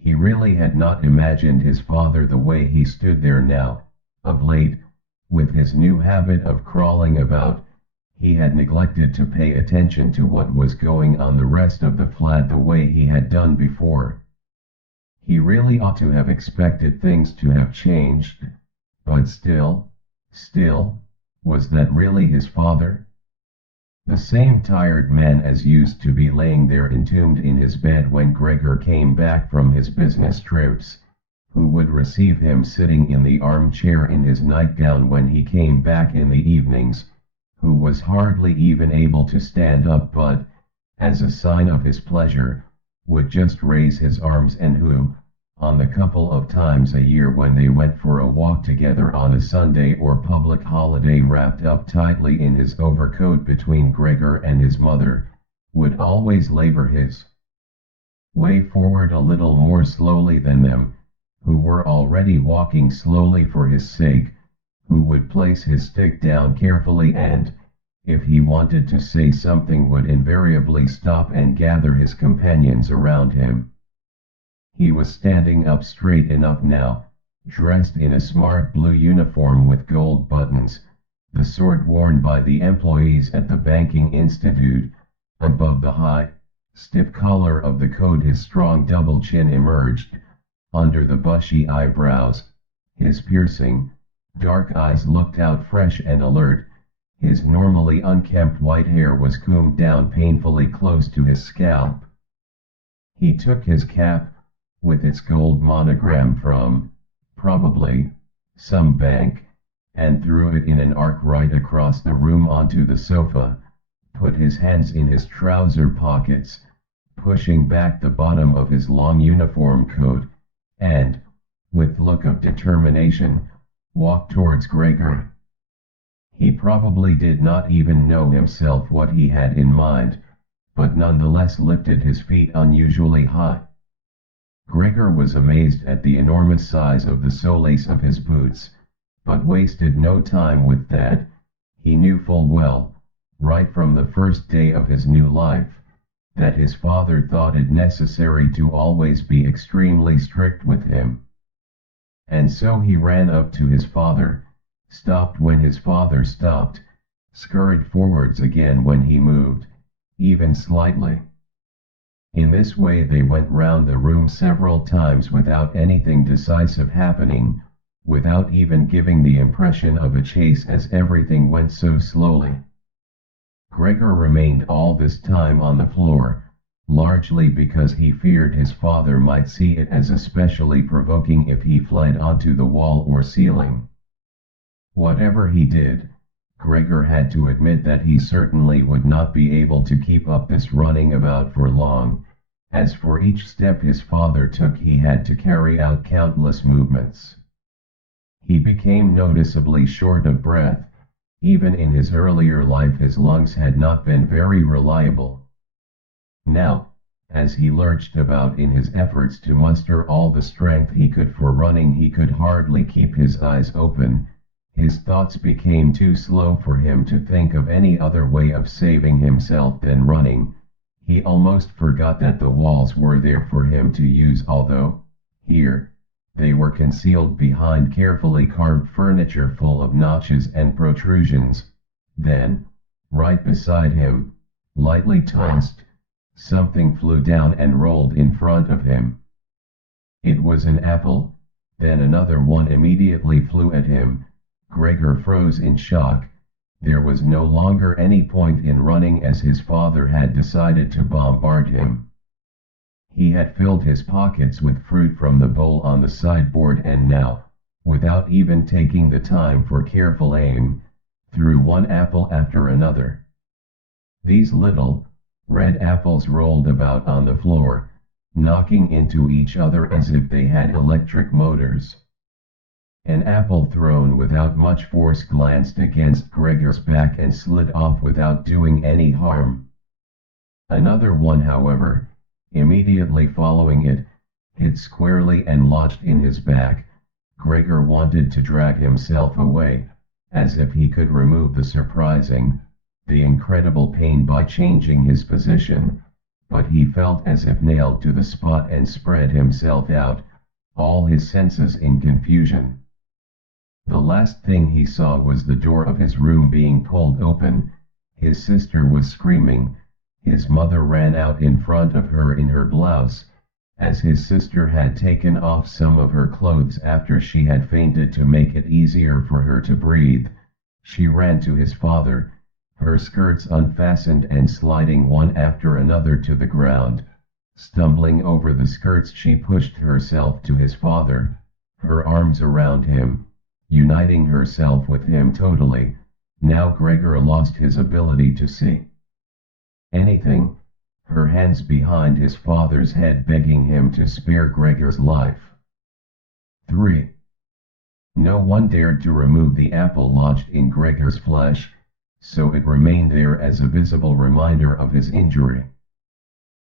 He really had not imagined his father the way he stood there now. Of late, with his new habit of crawling about, he had neglected to pay attention to what was going on the rest of the flat the way he had done before. He really ought to have expected things to have changed, but still, was that really his father? The same tired man as used to be laying there entombed in his bed when Gregor came back from his business trips, who would receive him sitting in the armchair in his nightgown when he came back in the evenings, who was hardly even able to stand up but, as a sign of his pleasure, would just raise his arms and who, on the couple of times a year when they went for a walk together on a Sunday or public holiday wrapped up tightly in his overcoat between Gregor and his mother, would always labor his way forward a little more slowly than them, who were already walking slowly for his sake, who would place his stick down carefully and, if he wanted to say something, would invariably stop and gather his companions around him. He was standing up straight enough now, dressed in a smart blue uniform with gold buttons, the sort worn by the employees at the banking institute. Above the high, stiff collar of the coat his strong double chin emerged. Under the bushy eyebrows, his piercing, dark eyes looked out fresh and alert. His normally unkempt white hair was combed down painfully close to his scalp. He took his cap, with its gold monogram from, probably, some bank, and threw it in an arc right across the room onto the sofa, put his hands in his trouser pockets, pushing back the bottom of his long uniform coat, and, with look of determination, walked towards Gregor. He probably did not even know himself what he had in mind, but nonetheless lifted his feet unusually high. Gregor was amazed at the enormous size of the soles of his boots, but wasted no time with that. He knew full well, right from the first day of his new life, that his father thought it necessary to always be extremely strict with him. And so he ran up to his father, stopped when his father stopped, scurried forwards again when he moved, even slightly. In this way they went round the room several times without anything decisive happening, without even giving the impression of a chase as everything went so slowly. Gregor remained all this time on the floor, largely because he feared his father might see it as especially provoking if he fled onto the wall or ceiling. Whatever he did, Gregor had to admit that he certainly would not be able to keep up this running about for long, as for each step his father took he had to carry out countless movements. He became noticeably short of breath. Even in his earlier life his lungs had not been very reliable. Now, as he lurched about in his efforts to muster all the strength he could for running, he could hardly keep his eyes open, His thoughts became too slow for him to think of any other way of saving himself than running. He almost forgot that the walls were there for him to use, although, here, they were concealed behind carefully carved furniture full of notches and protrusions. Then, right beside him, lightly tossed, something flew down and rolled in front of him. It was an apple. Then another one immediately flew at him. Gregor froze in shock. There was no longer any point in running, as his father had decided to bombard him. He had filled his pockets with fruit from the bowl on the sideboard and now, without even taking the time for careful aim, threw one apple after another. These little, red apples rolled about on the floor, knocking into each other as if they had electric motors. An apple thrown without much force glanced against Gregor's back and slid off without doing any harm. Another one, however, immediately following it, hit squarely and lodged in his back. Gregor wanted to drag himself away, as if he could remove the incredible pain by changing his position, but he felt as if nailed to the spot and spread himself out, all his senses in confusion. The last thing he saw was the door of his room being pulled open. His sister was screaming. His mother ran out in front of her in her blouse, as his sister had taken off some of her clothes after she had fainted to make it easier for her to breathe. She ran to his father, her skirts unfastened and sliding one after another to the ground. Stumbling over the skirts, she pushed herself to his father, her arms around him, uniting herself with him totally. Now Gregor lost his ability to see anything, her hands behind his father's head begging him to spare Gregor's life. 3. No one dared to remove the apple lodged in Gregor's flesh, so it remained there as a visible reminder of his injury.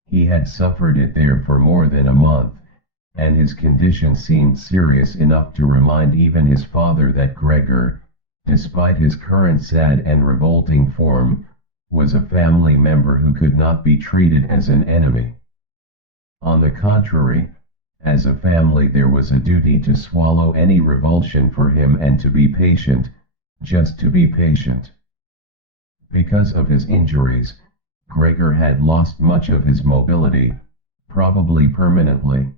He had suffered it there for more than a month, and his condition seemed serious enough to remind even his father that Gregor, despite his current sad and revolting form, was a family member who could not be treated as an enemy. On the contrary, as a family there was a duty to swallow any revulsion for him and to be patient, just to be patient. Because of his injuries, Gregor had lost much of his mobility, probably permanently.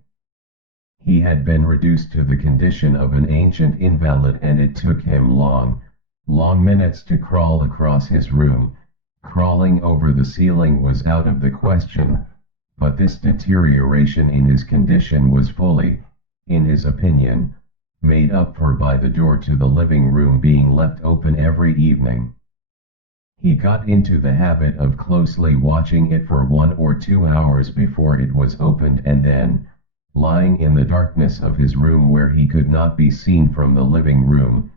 He had been reduced to the condition of an ancient invalid, and it took him long minutes to crawl across his room. Crawling over the ceiling was out of the question, but this deterioration in his condition was fully, in his opinion, made up for by the door to the living room being left open every evening. He got into the habit of closely watching it for 1 or 2 hours before it was opened, and then, lying in the darkness of his room where he could not be seen from the living room,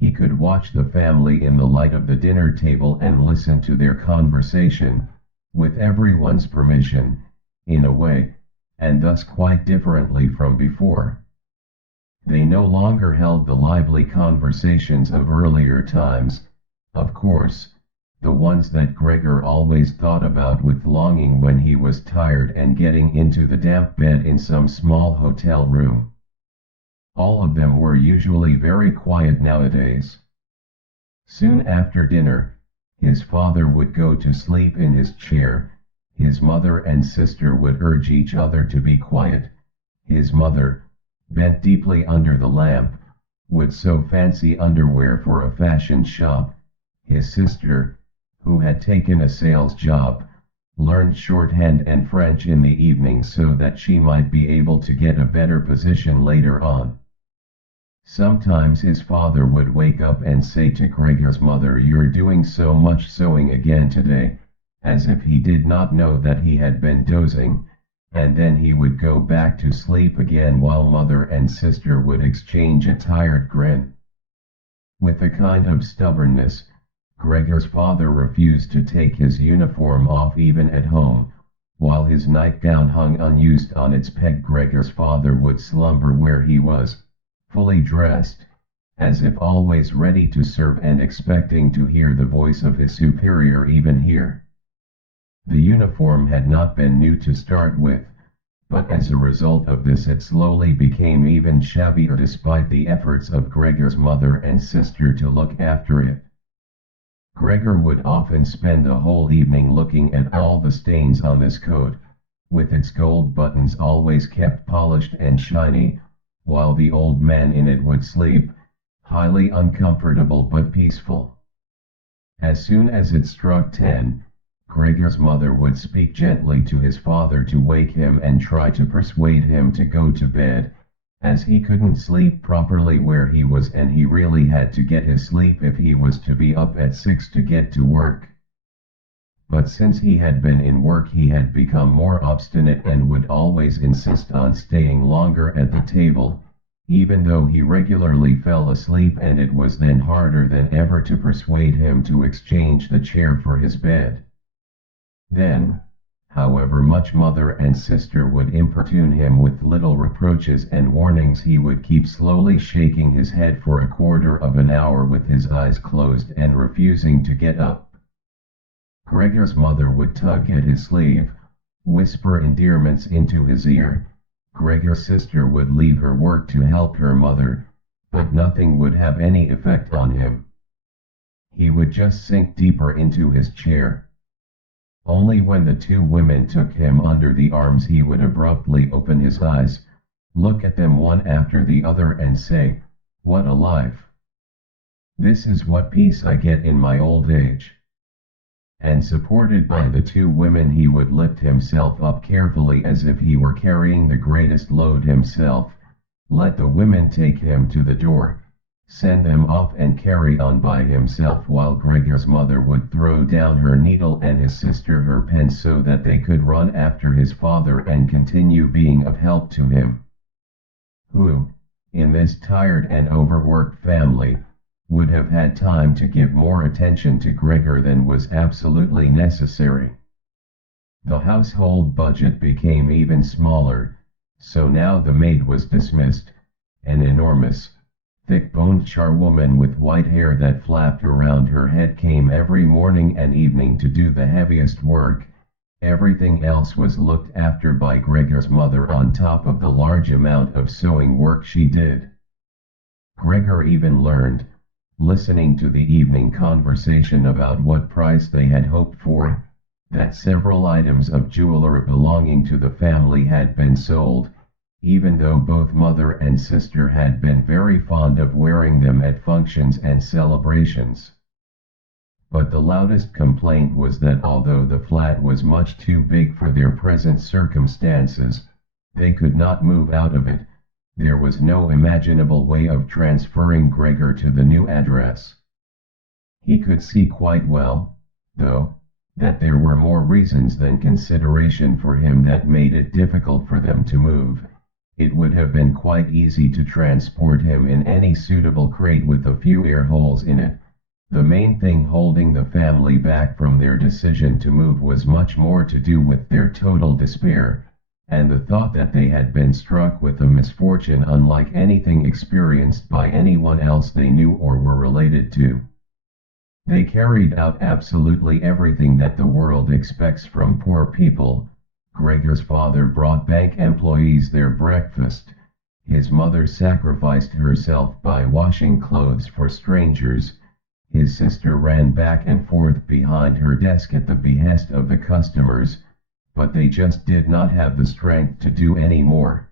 he could watch the family in the light of the dinner table and listen to their conversation, with everyone's permission, in a way, and thus quite differently from before. They no longer held the lively conversations of earlier times, of course, the ones that Gregor always thought about with longing when he was tired and getting into the damp bed in some small hotel room. All of them were usually very quiet nowadays. Soon after dinner, his father would go to sleep in his chair. His mother and sister would urge each other to be quiet. His mother, bent deeply under the lamp, would sew fancy underwear for a fashion shop. His sister, who had taken a sales job, learned shorthand and French in the evenings so that she might be able to get a better position later on. Sometimes his father would wake up and say to Gregor's mother, "You're doing so much sewing again today," as if he did not know that he had been dozing, and then he would go back to sleep again while mother and sister would exchange a tired grin. With a kind of stubbornness, Gregor's father refused to take his uniform off even at home. While his nightgown hung unused on its peg, Gregor's father would slumber where he was, fully dressed, as if always ready to serve and expecting to hear the voice of his superior even here. The uniform had not been new to start with, but as a result of this it slowly became even shabbier despite the efforts of Gregor's mother and sister to look after it. Gregor would often spend the whole evening looking at all the stains on this coat, with its gold buttons always kept polished and shiny, while the old man in it would sleep, highly uncomfortable but peaceful. As soon as it struck 10, Gregor's mother would speak gently to his father to wake him and try to persuade him to go to bed, as he couldn't sleep properly where he was and he really had to get his sleep if he was to be up at 6 to get to work. But since he had been in work he had become more obstinate and would always insist on staying longer at the table, even though he regularly fell asleep, and it was then harder than ever to persuade him to exchange the chair for his bed. Then, however much mother and sister would importune him with little reproaches and warnings, he would keep slowly shaking his head for a quarter of an hour with his eyes closed and refusing to get up. Gregor's mother would tug at his sleeve, whisper endearments into his ear. Gregor's sister would leave her work to help her mother, but nothing would have any effect on him. He would just sink deeper into his chair. Only when the two women took him under the arms he would abruptly open his eyes, look at them one after the other and say, "What a life! This is what peace I get in my old age." And supported by the two women he would lift himself up carefully as if he were carrying the greatest load himself, let the women take him to the door, send them off and carry on by himself, while Gregor's mother would throw down her needle and his sister her pen so that they could run after his father and continue being of help to him. Who, in this tired and overworked family, would have had time to give more attention to Gregor than was absolutely necessary. The household budget became even smaller, so now the maid was dismissed, an enormous, thick-boned charwoman with white hair that flapped around her head came every morning and evening to do the heaviest work. Everything else was looked after by Gregor's mother on top of the large amount of sewing work she did. Gregor even learned, listening to the evening conversation about what price they had hoped for, that several items of jewelry belonging to the family had been sold, even though both mother and sister had been very fond of wearing them at functions and celebrations. But the loudest complaint was that although the flat was much too big for their present circumstances, they could not move out of it. There was no imaginable way of transferring Gregor to the new address. He could see quite well, though, that there were more reasons than consideration for him that made it difficult for them to move. It would have been quite easy to transport him in any suitable crate with a few air holes in it. The main thing holding the family back from their decision to move was much more to do with their total despair, and the thought that they had been struck with a misfortune unlike anything experienced by anyone else they knew or were related to. They carried out absolutely everything that the world expects from poor people. Gregor's father brought bank employees their breakfast. His mother sacrificed herself by washing clothes for strangers. His sister ran back and forth behind her desk at the behest of the customers, but they just did not have the strength to do any more.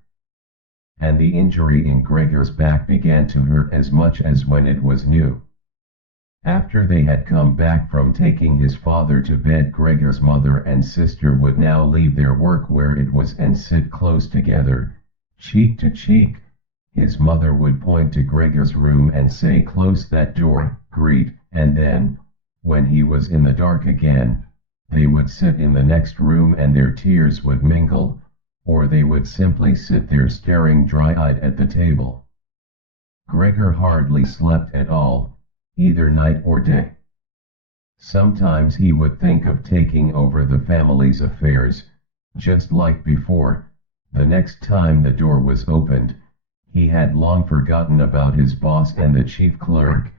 And the injury in Gregor's back began to hurt as much as when it was new. After they had come back from taking his father to bed, Gregor's mother and sister would now leave their work where it was and sit close together, cheek to cheek. His mother would point to Gregor's room and say, "Close that door, Greet," and then, when he was in the dark again, they would sit in the next room and their tears would mingle, or they would simply sit there staring dry-eyed at the table. Gregor hardly slept at all, either night or day. Sometimes he would think of taking over the family's affairs, just like before. The next time the door was opened, He had long forgotten about his boss and the chief clerk,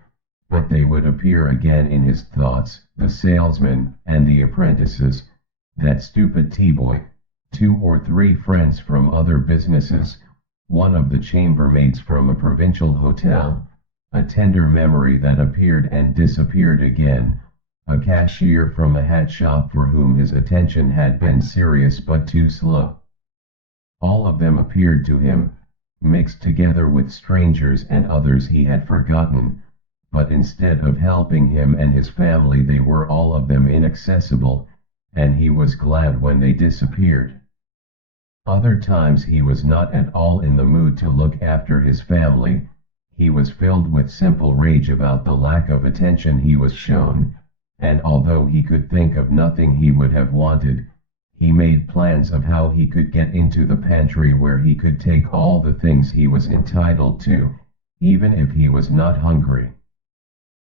but they would appear again in his thoughts, the salesman, and the apprentices, that stupid tea-boy, 2 or 3 friends from other businesses, one of the chambermaids from a provincial hotel, a tender memory that appeared and disappeared again, a cashier from a hat shop for whom his attention had been serious but too slow. All of them appeared to him, mixed together with strangers and others he had forgotten, but instead of helping him and his family they were all of them inaccessible, and he was glad when they disappeared. Other times he was not at all in the mood to look after his family. He was filled with simple rage about the lack of attention he was shown, and although he could think of nothing he would have wanted, he made plans of how he could get into the pantry where he could take all the things he was entitled to, even if he was not hungry.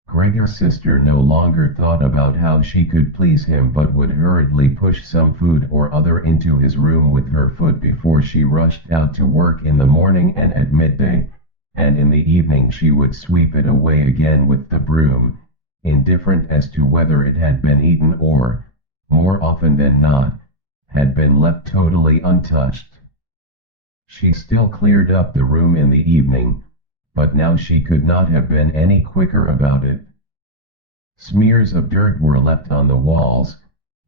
Gregor's sister no longer thought about how she could please him but would hurriedly push some food or other into his room with her foot before she rushed out to work in the morning and at midday, and in the evening she would sweep it away again with the broom, indifferent as to whether it had been eaten or, more often than not, had been left totally untouched. She still cleared up the room in the evening, but now she could not have been any quicker about it. Smears of dirt were left on the walls,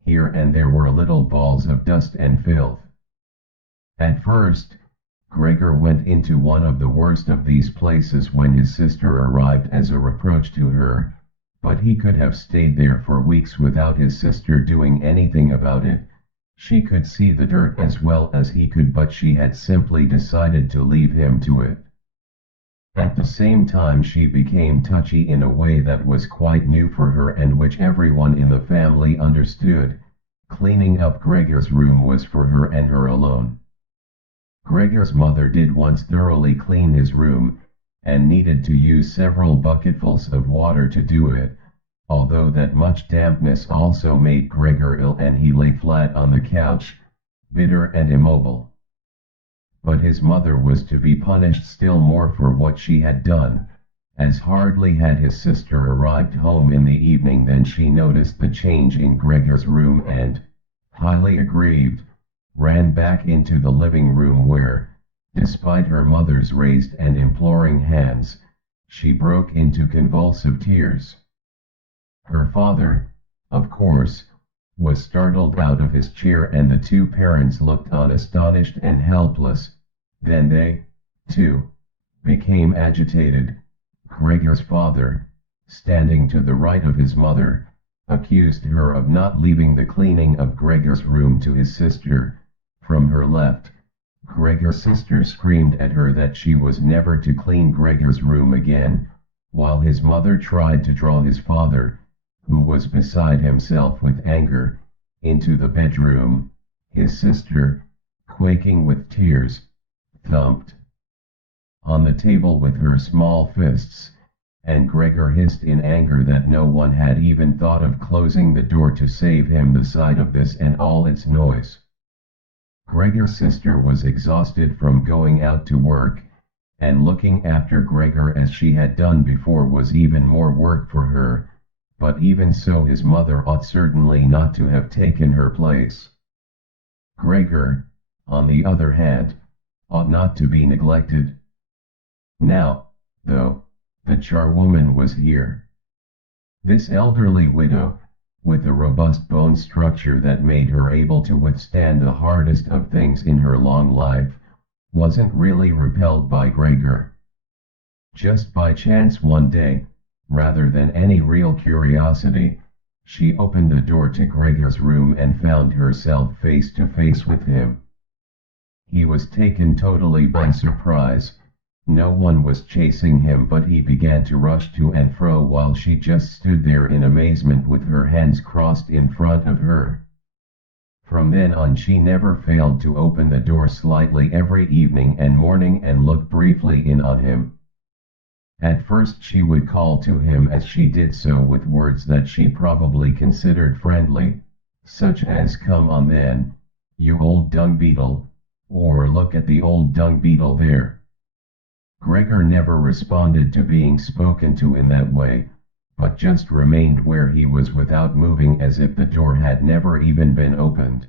here and there were little balls of dust and filth. At first, Gregor went into one of the worst of these places when his sister arrived as a reproach to her, but he could have stayed there for weeks without his sister doing anything about it. She could see the dirt as well as he could, but she had simply decided to leave him to it. At the same time she became touchy in a way that was quite new for her and which everyone in the family understood. Cleaning up Gregor's room was for her and her alone. Gregor's mother did once thoroughly clean his room, and needed to use several bucketfuls of water to do it, although that much dampness also made Gregor ill and he lay flat on the couch, bitter and immobile. But his mother was to be punished still more for what she had done, as hardly had his sister arrived home in the evening than she noticed the change in Gregor's room and, highly aggrieved, ran back into the living room where, despite her mother's raised and imploring hands, she broke into convulsive tears. Her father, of course, was startled out of his chair and the 2 parents looked on astonished and helpless. Then they, too, became agitated. Gregor's father, standing to the right of his mother, accused her of not leaving the cleaning of Gregor's room to his sister. From her left, Gregor's sister screamed at her that she was never to clean Gregor's room again, while his mother tried to draw his father, who was beside himself with anger, into the bedroom. His sister, quaking with tears, thumped on the table with her small fists, and Gregor hissed in anger that no one had even thought of closing the door to save him the sight of this and all its noise. Gregor's sister was exhausted from going out to work, and looking after Gregor as she had done before was even more work for her. But even so his mother ought certainly not to have taken her place. Gregor, on the other hand, ought not to be neglected. Now, though, the charwoman was here. This elderly widow, with a robust bone structure that made her able to withstand the hardest of things in her long life, wasn't really repelled by Gregor. Just by chance one day, rather than any real curiosity, she opened the door to Gregor's room and found herself face to face with him. He was taken totally by surprise. No one was chasing him, but he began to rush to and fro while she just stood there in amazement with her hands crossed in front of her. From then on she never failed to open the door slightly every evening and morning and look briefly in on him. At first she would call to him as she did so with words that she probably considered friendly, such as "Come on then, you old dung beetle," or "Look at the old dung beetle there." Gregor never responded to being spoken to in that way, but just remained where he was without moving, as if the door had never even been opened.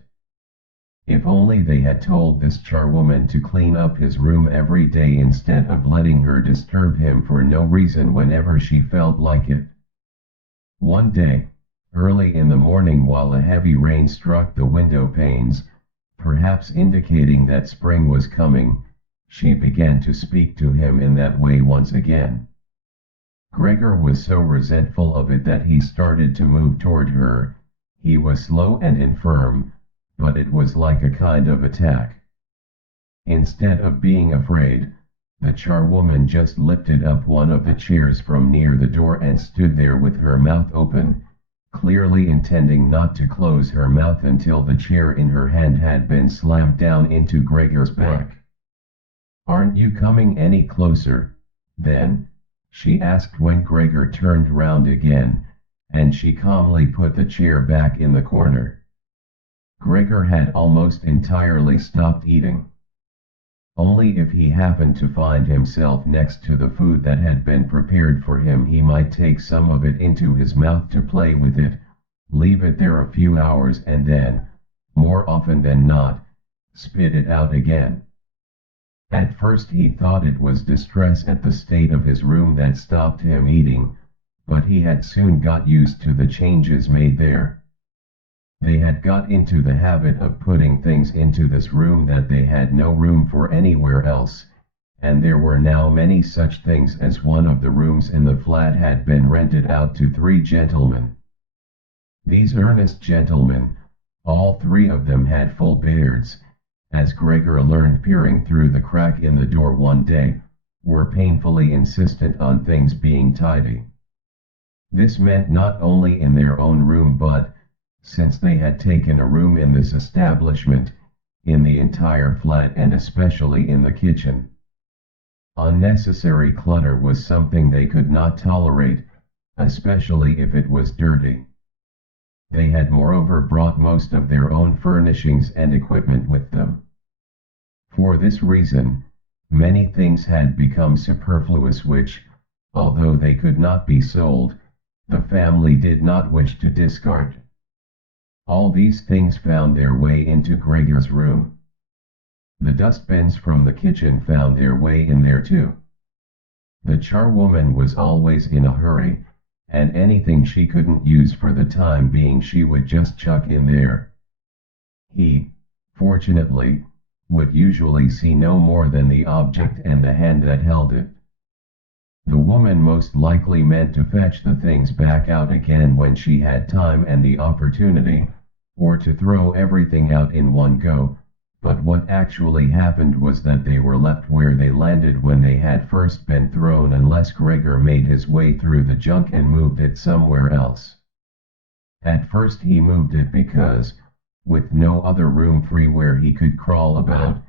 If only they had told this charwoman to clean up his room every day instead of letting her disturb him for no reason whenever she felt like it. One day, early in the morning, while a heavy rain struck the window panes, perhaps indicating that spring was coming, she began to speak to him in that way once again. Gregor was so resentful of it that he started to move toward her. He was slow and infirm, but it was like a kind of attack. Instead of being afraid, the charwoman just lifted up one of the chairs from near the door and stood there with her mouth open, clearly intending not to close her mouth until the chair in her hand had been slammed down into Gregor's back. "Aren't you coming any closer, then?" she asked when Gregor turned round again, and she calmly put the chair back in the corner. Gregor had almost entirely stopped eating. Only if he happened to find himself next to the food that had been prepared for him, he might take some of it into his mouth to play with it, leave it there a few hours, and then, more often than not, spit it out again. At first he thought it was distress at the state of his room that stopped him eating, but he had soon got used to the changes made there. They had got into the habit of putting things into this room that they had no room for anywhere else, and there were now many such things, as one of the rooms in the flat had been rented out to 3 gentlemen. These earnest gentlemen, all 3 of them had full beards, as Gregor learned peering through the crack in the door one day, were painfully insistent on things being tidy. This meant not only in their own room but, since they had taken a room in this establishment, in the entire flat and especially in the kitchen. Unnecessary clutter was something they could not tolerate, especially if it was dirty. They had moreover brought most of their own furnishings and equipment with them. For this reason, many things had become superfluous which, although they could not be sold, the family did not wish to discard. All these things found their way into Gregor's room. The dustbins from the kitchen found their way in there too. The charwoman was always in a hurry, and anything she couldn't use for the time being she would just chuck in there. He, fortunately, would usually see no more than the object and the hand that held it. The woman most likely meant to fetch the things back out again when she had time and the opportunity, or to throw everything out in one go, but what actually happened was that they were left where they landed when they had first been thrown, unless Gregor made his way through the junk and moved it somewhere else. At first he moved it because, with no other room free where he could crawl about,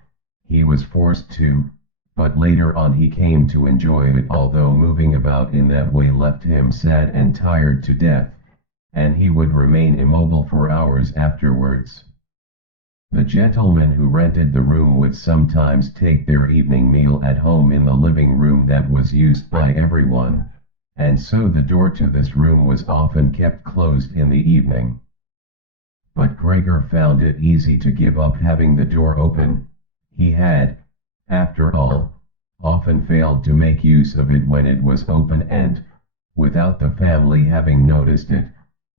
he was forced to, but later on he came to enjoy it, although moving about in that way left him sad and tired to death, and he would remain immobile for hours afterwards. The gentleman who rented the room would sometimes take their evening meal at home in the living room that was used by everyone, and so the door to this room was often kept closed in the evening. But Gregor found it easy to give up having the door open. He had, after all, often failed to make use of it when it was open and, without the family having noticed it,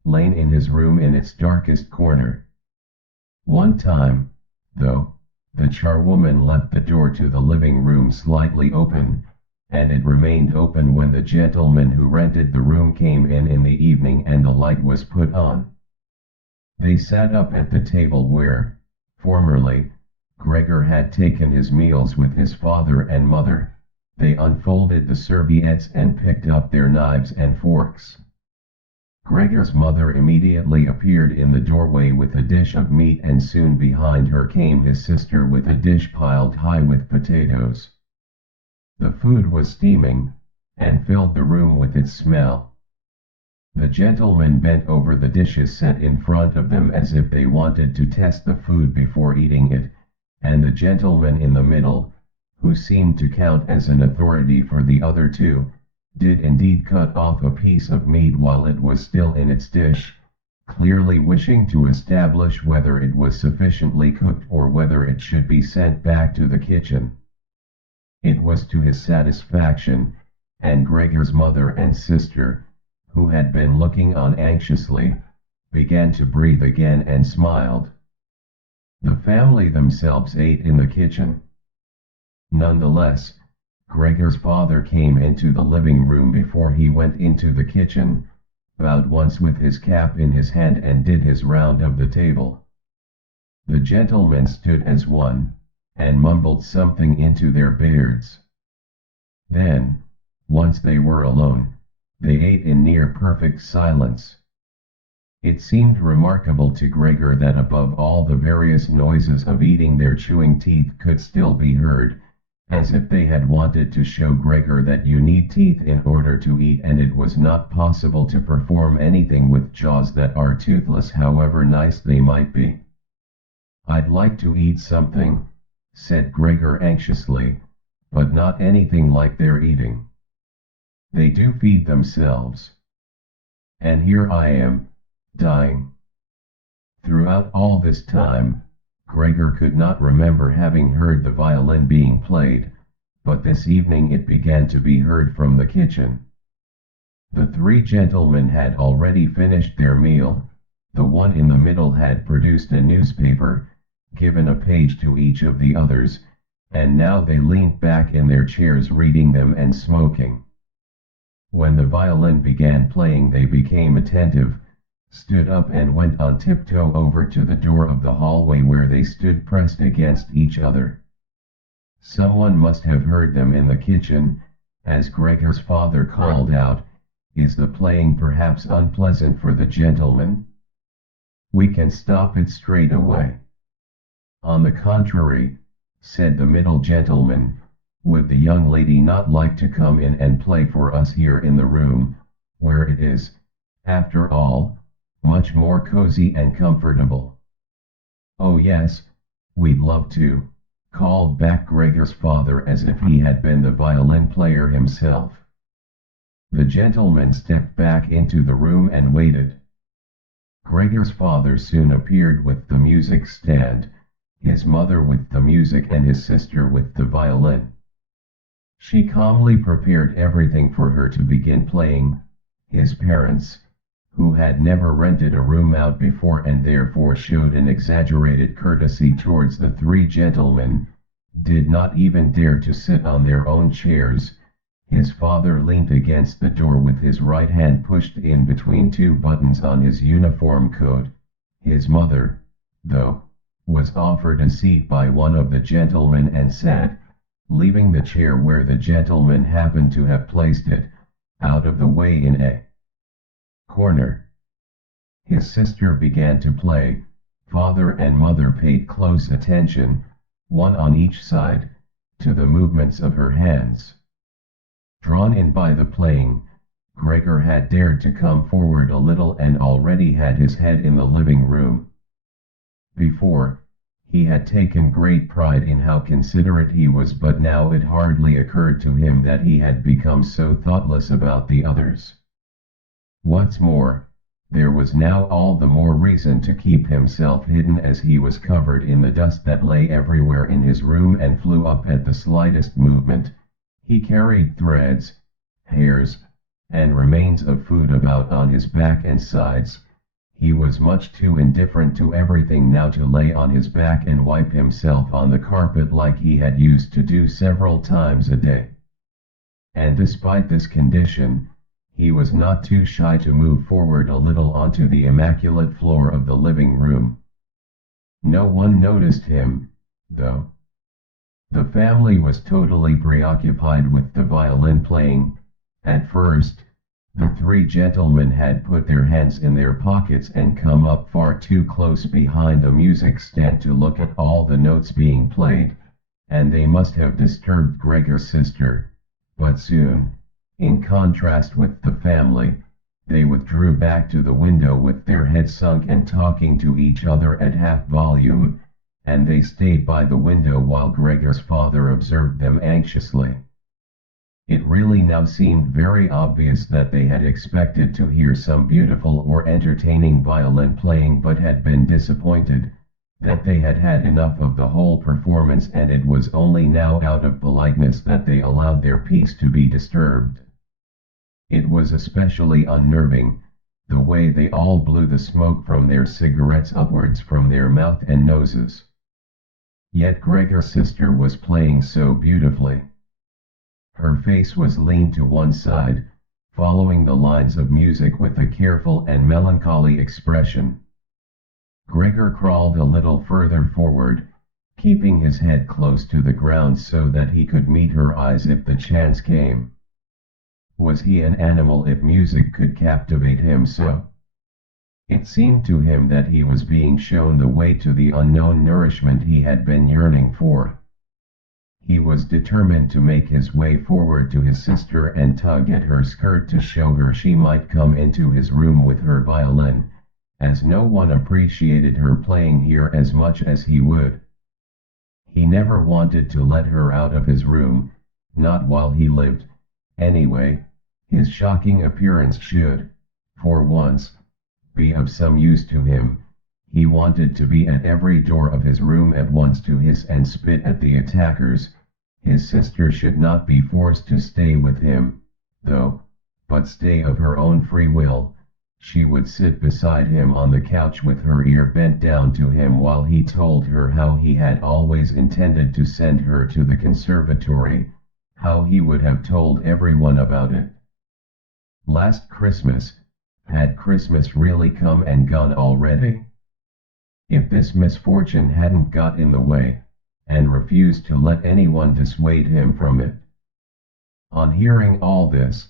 lain in his room in its darkest corner. One time, though, the charwoman left the door to the living room slightly open, and it remained open when the gentleman who rented the room came in the evening and the light was put on. They sat up at the table where, formerly, Gregor had taken his meals with his father and mother. They unfolded the serviettes and picked up their knives and forks. Gregor's mother immediately appeared in the doorway with a dish of meat, and soon behind her came his sister with a dish piled high with potatoes. The food was steaming, and filled the room with its smell. The gentlemen bent over the dishes set in front of them as if they wanted to test the food before eating it, and the gentleman in the middle, who seemed to count as an authority for the other two, did indeed cut off a piece of meat while it was still in its dish, clearly wishing to establish whether it was sufficiently cooked or whether it should be sent back to the kitchen. It was to his satisfaction, and Gregor's mother and sister, who had been looking on anxiously, began to breathe again and smiled. The family themselves ate in the kitchen. Nonetheless, Gregor's father came into the living room before he went into the kitchen, bowed once with his cap in his hand and did his round of the table. The gentlemen stood as one, and mumbled something into their beards. Then, once they were alone, they ate in near perfect silence. It seemed remarkable to Gregor that above all the various noises of eating their chewing teeth could still be heard, as if they had wanted to show Gregor that you need teeth in order to eat, and it was not possible to perform anything with jaws that are toothless, however nice they might be. "I'd like to eat something," said Gregor anxiously, "but not anything like they're eating. They do feed themselves. And here I am, dying." Throughout all this time, Gregor could not remember having heard the violin being played, but this evening it began to be heard from the kitchen. The three gentlemen had already finished their meal. The one in the middle had produced a newspaper, given a page to each of the others, and now they leaned back in their chairs reading them and smoking. When the violin began playing, they became attentive, stood up and went on tiptoe over to the door of the hallway, where they stood pressed against each other. Someone must have heard them in the kitchen, as Gregor's father called out, "Is the playing perhaps unpleasant for the gentlemen? We can stop it straight away." "On the contrary," said the middle gentleman, "would the young lady not like to come in and play for us here in the room, where it is, after all, much more cozy and comfortable?" "Oh yes, we'd love to," called back Gregor's father as if he had been the violin player himself. The gentleman stepped back into the room and waited. Gregor's father soon appeared with the music stand, his mother with the music and his sister with the violin. She calmly prepared everything for her to begin playing. His parents, who had never rented a room out before and therefore showed an exaggerated courtesy towards the three gentlemen, did not even dare to sit on their own chairs. His father leaned against the door with his right hand pushed in between two buttons on his uniform coat. His mother, though, was offered a seat by one of the gentlemen and sat, leaving the chair where the gentleman happened to have placed it, out of the way in a corner. His sister began to play. Father and mother paid close attention, one on each side, to the movements of her hands. Drawn in by the playing, Gregor had dared to come forward a little and already had his head in the living room. Before, he had taken great pride in how considerate he was, but now it hardly occurred to him that he had become so thoughtless about the others. What's more, there was now all the more reason to keep himself hidden, as he was covered in the dust that lay everywhere in his room and flew up at the slightest movement. He carried threads, hairs, and remains of food about on his back and sides. He was much too indifferent to everything now to lay on his back and wipe himself on the carpet like he had used to do several times a day. And despite this condition, he was not too shy to move forward a little onto the immaculate floor of the living room. No one noticed him, though. The family was totally preoccupied with the violin playing. At first, the three gentlemen had put their hands in their pockets and come up far too close behind the music stand to look at all the notes being played, and they must have disturbed Gregor's sister. But soon, in contrast with the family, they withdrew back to the window with their heads sunk and talking to each other at half volume, and they stayed by the window while Gregor's father observed them anxiously. It really now seemed very obvious that they had expected to hear some beautiful or entertaining violin playing but had been disappointed, that they had had enough of the whole performance, and it was only now out of politeness that they allowed their peace to be disturbed. It was especially unnerving, the way they all blew the smoke from their cigarettes upwards from their mouth and noses. Yet Gregor's sister was playing so beautifully. Her face was leaned to one side, following the lines of music with a careful and melancholy expression. Gregor crawled a little further forward, keeping his head close to the ground so that he could meet her eyes if the chance came. Was he an animal if music could captivate him so? It seemed to him that he was being shown the way to the unknown nourishment he had been yearning for. He was determined to make his way forward to his sister and tug at her skirt to show her she might come into his room with her violin, as no one appreciated her playing here as much as he would. He never wanted to let her out of his room, not while he lived. Anyway, his shocking appearance should, for once, be of some use to him. He wanted to be at every door of his room at once to hiss and spit at the attackers. His sister should not be forced to stay with him, though, but stay of her own free will. She would sit beside him on the couch with her ear bent down to him while he told her how he had always intended to send her to the conservatory, how he would have told everyone about it. Last Christmas, had Christmas really come and gone already? If this misfortune hadn't got in the way, and refused to let anyone dissuade him from it. On hearing all this,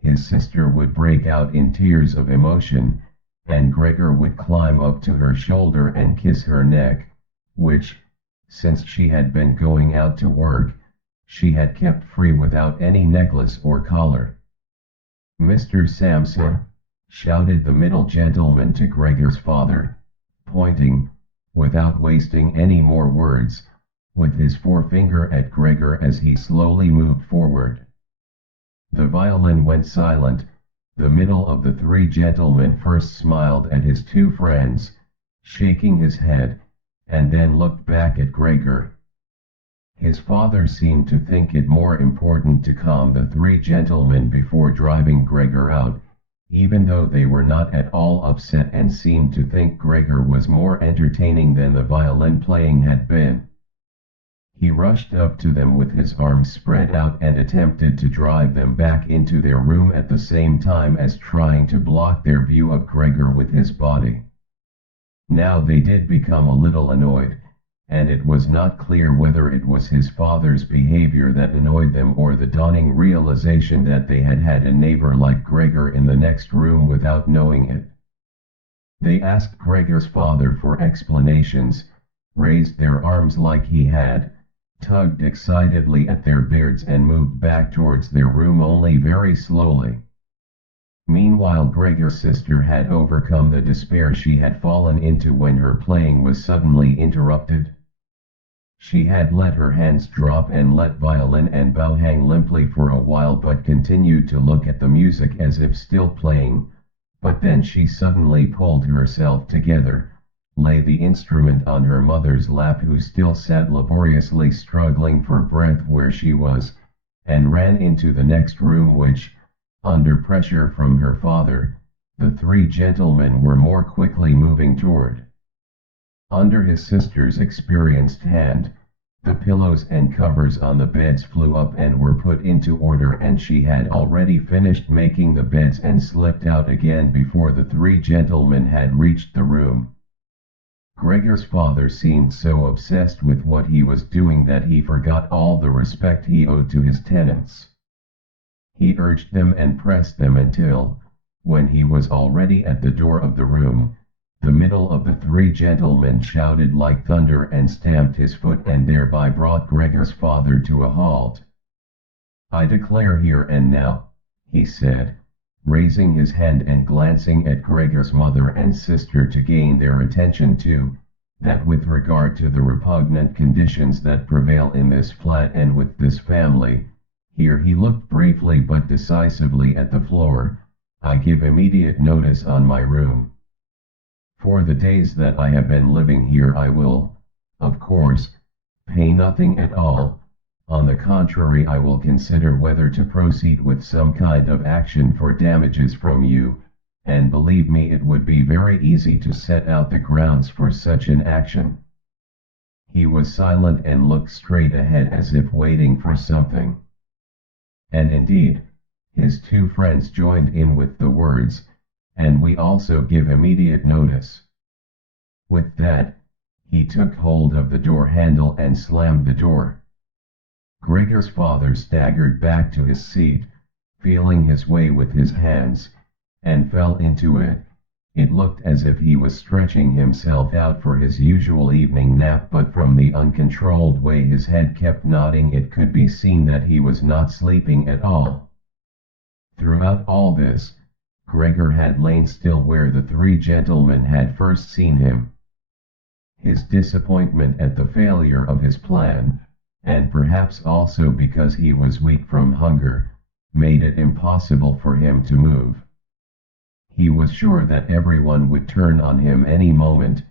his sister would break out in tears of emotion, and Gregor would climb up to her shoulder and kiss her neck, which, since she had been going out to work, she had kept free without any necklace or collar. "Mr. Samsa," shouted the middle gentleman to Gregor's father, pointing, without wasting any more words, with his forefinger at Gregor as he slowly moved forward. The violin went silent. The middle of the three gentlemen first smiled at his two friends, shaking his head, and then looked back at Gregor. His father seemed to think it more important to calm the three gentlemen before driving Gregor out, even though they were not at all upset and seemed to think Gregor was more entertaining than the violin playing had been. He rushed up to them with his arms spread out and attempted to drive them back into their room at the same time as trying to block their view of Gregor with his body. Now they did become a little annoyed, and it was not clear whether it was his father's behavior that annoyed them or the dawning realization that they had had a neighbor like Gregor in the next room without knowing it. They asked Gregor's father for explanations, raised their arms like he had, tugged excitedly at their beards and moved back towards their room only very slowly. Meanwhile Gregor's sister had overcome the despair she had fallen into when her playing was suddenly interrupted. She had let her hands drop and let violin and bow hang limply for a while but continued to look at the music as if still playing, but then she suddenly pulled herself together, lay the instrument on her mother's lap who still sat laboriously struggling for breath where she was, and ran into the next room which, under pressure from her father, the three gentlemen were more quickly moving toward. Under his sister's experienced hand, the pillows and covers on the beds flew up and were put into order, and she had already finished making the beds and slipped out again before the three gentlemen had reached the room. Gregor's father seemed so obsessed with what he was doing that he forgot all the respect he owed to his tenants. He urged them and pressed them until, when he was already at the door of the room, the middle of the three gentlemen shouted like thunder and stamped his foot and thereby brought Gregor's father to a halt. "I declare here and now," he said, raising his hand and glancing at Gregor's mother and sister to gain their attention too, that with regard to the repugnant conditions that prevail in this flat and with this family, here he looked briefly but decisively at the floor, I give immediate notice on my room. For the days that I have been living here I will, of course, pay nothing at all. On the contrary, I will consider whether to proceed with some kind of action for damages from you, and believe me it would be very easy to set out the grounds for such an action. He was silent and looked straight ahead as if waiting for something. And indeed, his two friends joined in with the words, and we also give immediate notice. With that, he took hold of the door handle and slammed the door. Gregor's father staggered back to his seat, feeling his way with his hands, and fell into it. It looked as if he was stretching himself out for his usual evening nap, but from the uncontrolled way his head kept nodding it could be seen that he was not sleeping at all. Throughout all this, Gregor had lain still where the three gentlemen had first seen him. His disappointment at the failure of his plan, and perhaps also because he was weak from hunger, made it impossible for him to move. He was sure that everyone would turn on him any moment,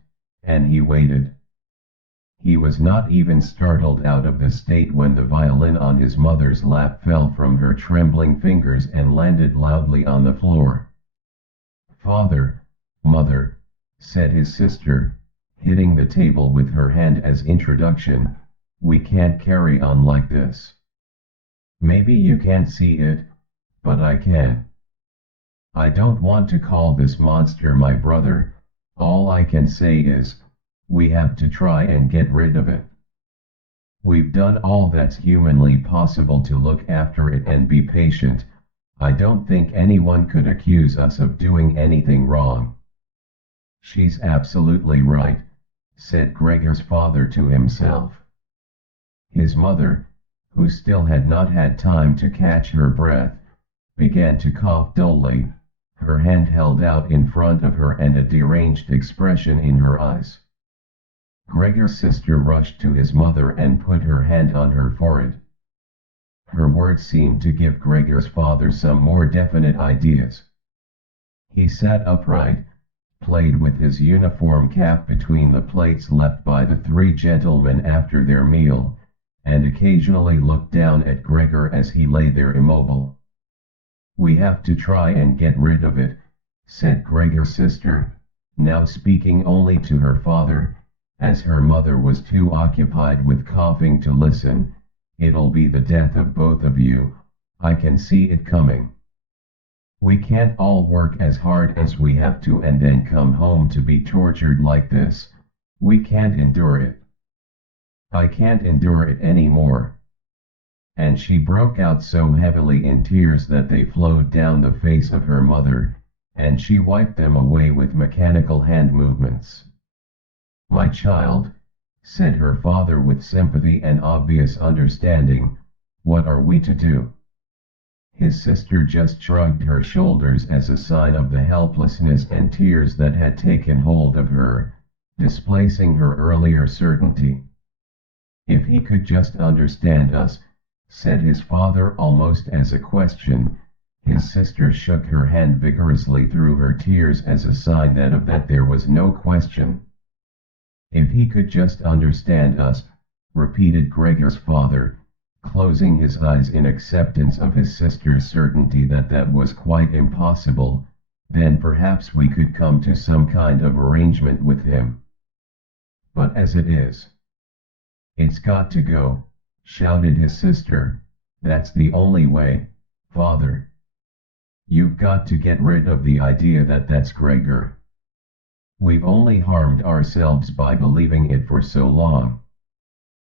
and he waited. He was not even startled out of the state when the violin on his mother's lap fell from her trembling fingers and landed loudly on the floor. "Father, mother," said his sister, hitting the table with her hand as introduction, "we can't carry on like this. Maybe you can't see it, but I can. I don't want to call this monster my brother, all I can say is, we have to try and get rid of it. We've done all that's humanly possible to look after it and be patient. I don't think anyone could accuse us of doing anything wrong." "She's absolutely right," said Gregor's father to himself. His mother, who still had not had time to catch her breath, began to cough dully, her hand held out in front of her and a deranged expression in her eyes. Gregor's sister rushed to his mother and put her hand on her forehead. Her words seemed to give Gregor's father some more definite ideas. He sat upright, played with his uniform cap between the plates left by the three gentlemen after their meal, and occasionally looked down at Gregor as he lay there immobile. "We have to try and get rid of it," said Gregor's sister, now speaking only to her father, as her mother was too occupied with coughing to listen. "It'll be the death of both of you, I can see it coming. We can't all work as hard as we have to and then come home to be tortured like this. We can't endure it. I can't endure it anymore." And she broke out so heavily in tears that they flowed down the face of her mother, and she wiped them away with mechanical hand movements. "My child," said her father with sympathy and obvious understanding, "what are we to do?" His sister just shrugged her shoulders as a sign of the helplessness and tears that had taken hold of her, displacing her earlier certainty. "If he could just understand us," said his father almost as a question. His sister shook her hand vigorously through her tears as a sign that there was no question. "If he could just understand us," repeated Gregor's father, closing his eyes in acceptance of his sister's certainty that was quite impossible, "then perhaps we could come to some kind of arrangement with him. But as it is—" "It's got to go," shouted his sister. "That's the only way, father. You've got to get rid of the idea that that's Gregor. We've only harmed ourselves by believing it for so long.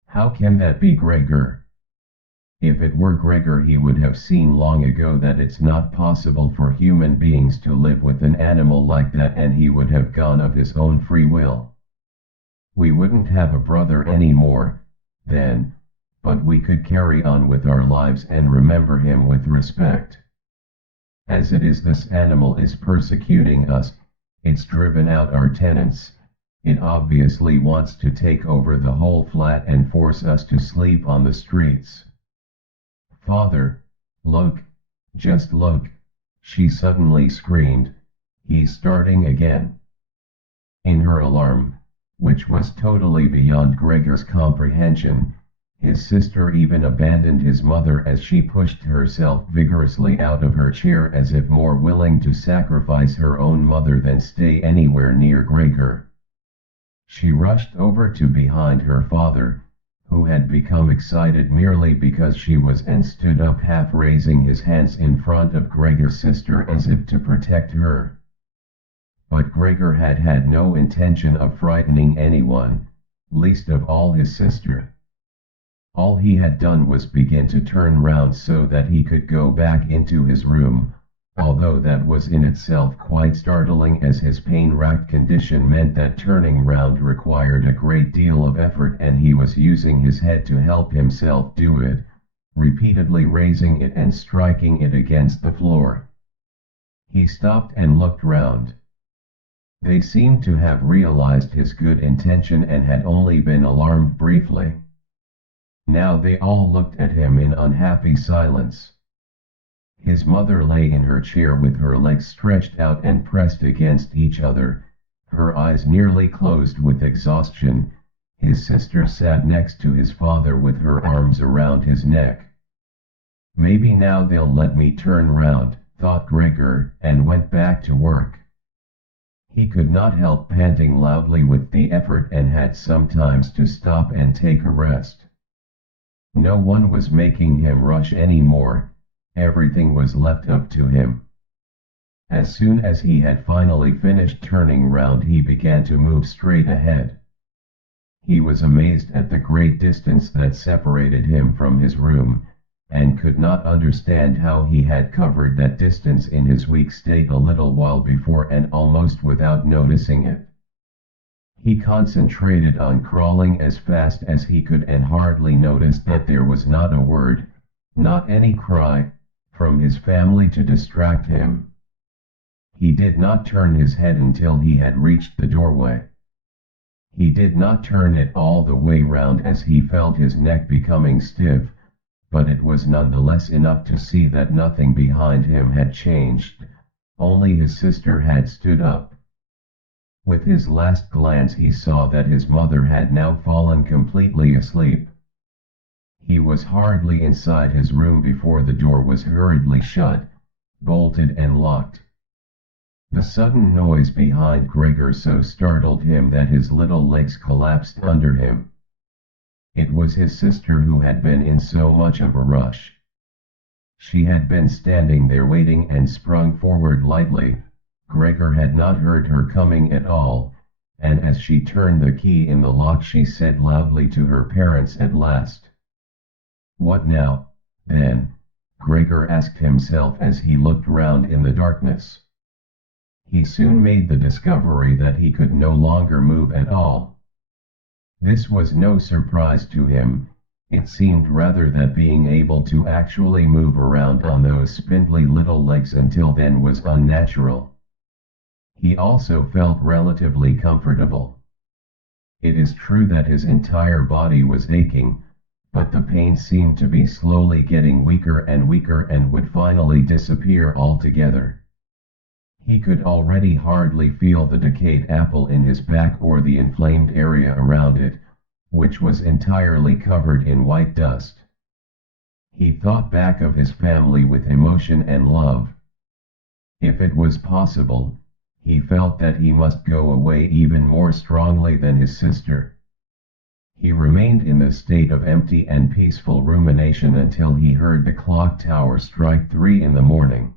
How can that be Gregor? If it were Gregor he would have seen long ago that it's not possible for human beings to live with an animal like that, and he would have gone of his own free will. We wouldn't have a brother anymore, then, but we could carry on with our lives and remember him with respect. As it is, this animal is persecuting us, it's driven out our tenants, It obviously wants to take over the whole flat and force us to sleep on the streets. Father, look, just look, she suddenly screamed. He's starting again. In her alarm, which was totally beyond Gregor's comprehension, his sister even abandoned his mother as she pushed herself vigorously out of her chair as if more willing to sacrifice her own mother than stay anywhere near Gregor. She rushed over to behind her father, who had become excited merely because she was, and stood up, half raising his hands in front of Gregor's sister as if to protect her. But Gregor had no intention of frightening anyone, least of all his sister. All he had done was begin to turn round so that he could go back into his room, although that was in itself quite startling, as his pain-racked condition meant that turning round required a great deal of effort, and he was using his head to help himself do it, repeatedly raising it and striking it against the floor. He stopped and looked round. They seemed to have realized his good intention and had only been alarmed briefly. Now they all looked at him in unhappy silence. His mother lay in her chair with her legs stretched out and pressed against each other, her eyes nearly closed with exhaustion. His sister sat next to his father with her arms around his neck. Maybe now they'll let me turn round, thought Gregor, and went back to work. He could not help panting loudly with the effort and had sometimes to stop and take a rest. No one was making him rush anymore, everything was left up to him. As soon as he had finally finished turning round, he began to move straight ahead. He was amazed at the great distance that separated him from his room, and could not understand how he had covered that distance in his weak state a little while before and almost without noticing it. He concentrated on crawling as fast as he could and hardly noticed that there was not a word, not any cry, from his family to distract him. He did not turn his head until he had reached the doorway. He did not turn it all the way round as he felt his neck becoming stiff, but it was nonetheless enough to see that nothing behind him had changed, only his sister had stood up. With his last glance he saw that his mother had now fallen completely asleep. He was hardly inside his room before the door was hurriedly shut, bolted and locked. The sudden noise behind Gregor so startled him that his little legs collapsed under him. It was his sister who had been in so much of a rush. She had been standing there waiting and sprung forward lightly. Gregor had not heard her coming at all, and as she turned the key in the lock she said loudly to her parents at last. What now, then? Gregor asked himself as he looked round in the darkness. He soon made the discovery that he could no longer move at all. This was no surprise to him. It seemed rather that being able to actually move around on those spindly little legs until then was unnatural. He also felt relatively comfortable. It is true that his entire body was aching, but the pain seemed to be slowly getting weaker and would finally disappear altogether. He could already hardly feel the decayed apple in his back or the inflamed area around it, which was entirely covered in white dust. He thought back of his family with emotion and love. If it was possible, he felt that he must go away even more strongly than his sister. He remained in the state of empty and peaceful rumination until he heard the clock tower strike 3 in the morning.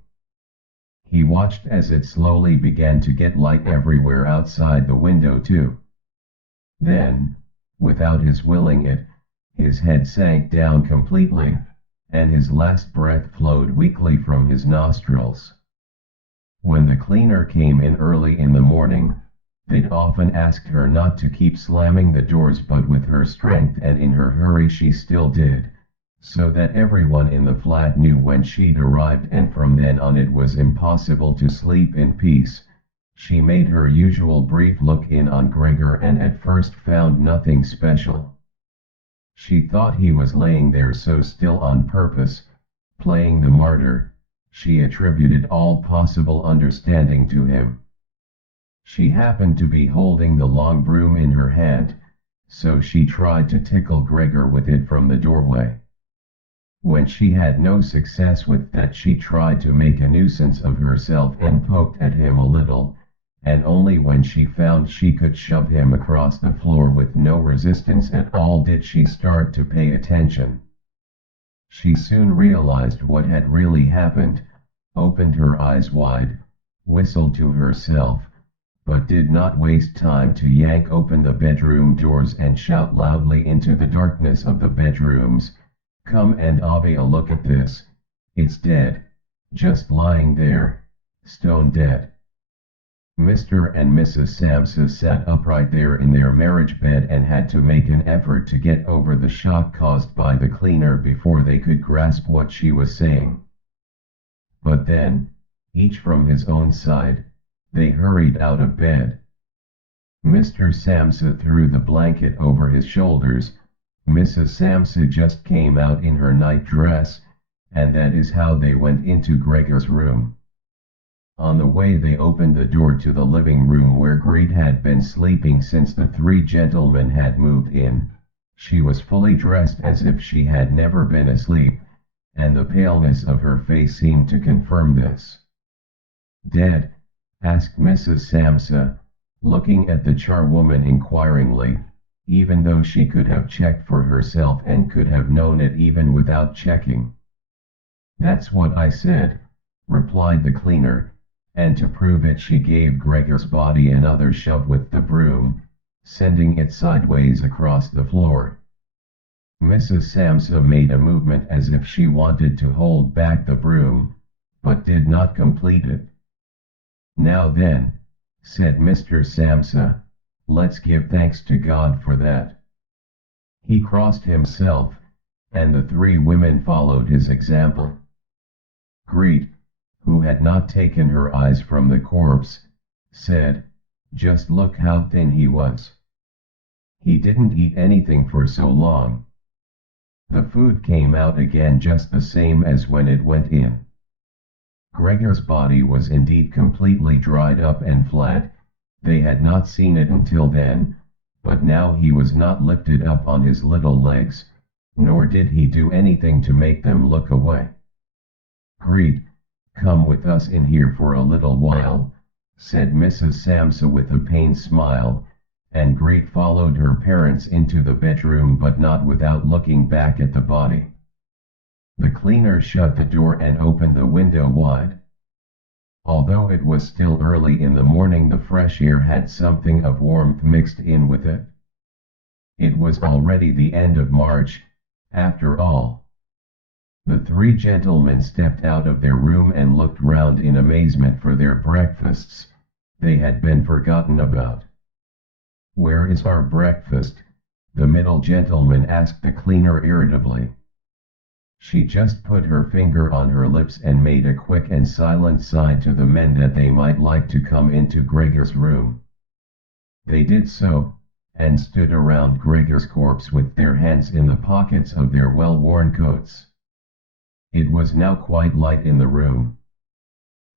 He watched as it slowly began to get light everywhere outside the window too. Then, without his willing it, his head sank down completely, and his last breath flowed weakly from his nostrils. When the cleaner came in early in the morning, they'd often asked her not to keep slamming the doors, but with her strength and in her hurry she still did, so that everyone in the flat knew when she'd arrived, and from then on it was impossible to sleep in peace, She made her usual brief look in on Gregor and at first found nothing special. She thought he was laying there so still on purpose, playing the martyr. She attributed all possible understanding to him. She happened to be holding the long broom in her hand, so she tried to tickle Gregor with it from the doorway. When she had no success with that, she tried to make a nuisance of herself and poked at him a little, and only when she found she could shove him across the floor with no resistance at all did she start to pay attention. She soon realized what had really happened, opened her eyes wide, whistled to herself, but did not waste time to yank open the bedroom doors and shout loudly into the darkness of the bedrooms, "Come and have a look at this, it's dead, just lying there, stone dead." Mr. and Mrs. Samsa sat upright there in their marriage bed and had to make an effort to get over the shock caused by the cleaner before they could grasp what she was saying. But then, each from his own side, they hurried out of bed. Mr. Samsa threw the blanket over his shoulders. Mrs. Samsa just came out in her night dress, and that is how they went into Gregor's room. On the way they opened the door to the living room where Greed had been sleeping since the three gentlemen had moved in. She was fully dressed as if she had never been asleep, and the paleness of her face seemed to confirm this. "Dead?" asked Mrs. Samsa, looking at the charwoman inquiringly, even though she could have checked for herself and could have known it even without checking. "That's what I said," replied the cleaner, and to prove it she gave Gregor's body another shove with the broom, sending it sideways across the floor. Mrs. Samsa made a movement as if she wanted to hold back the broom, but did not complete it. "Now then," said Mr. Samsa, "let's give thanks to God for that." He crossed himself, and the three women followed his example. Greed, who had not taken her eyes from the corpse, said, "Just look how thin he was. He didn't eat anything for so long. The food came out again just the same as when it went in." Gregor's body was indeed completely dried up and flat. They had not seen it until then, but now he was not lifted up on his little legs, nor did he do anything to make them look away. "Greed, come with us in here for a little while," said Mrs. Samsa with a pained smile, and Greed followed her parents into the bedroom but not without looking back at the body. The cleaner shut the door and opened the window wide. Although it was still early in the morning, the fresh air had something of warmth mixed in with it. It was already the end of March, after all. The three gentlemen stepped out of their room and looked round in amazement for their breakfasts. They had been forgotten about. "Where is our breakfast?" the middle gentleman asked the cleaner irritably. She just put her finger on her lips and made a quick and silent sign to the men that they might like to come into Gregor's room. They did so, and stood around Gregor's corpse with their hands in the pockets of their well-worn coats. It was now quite light in the room.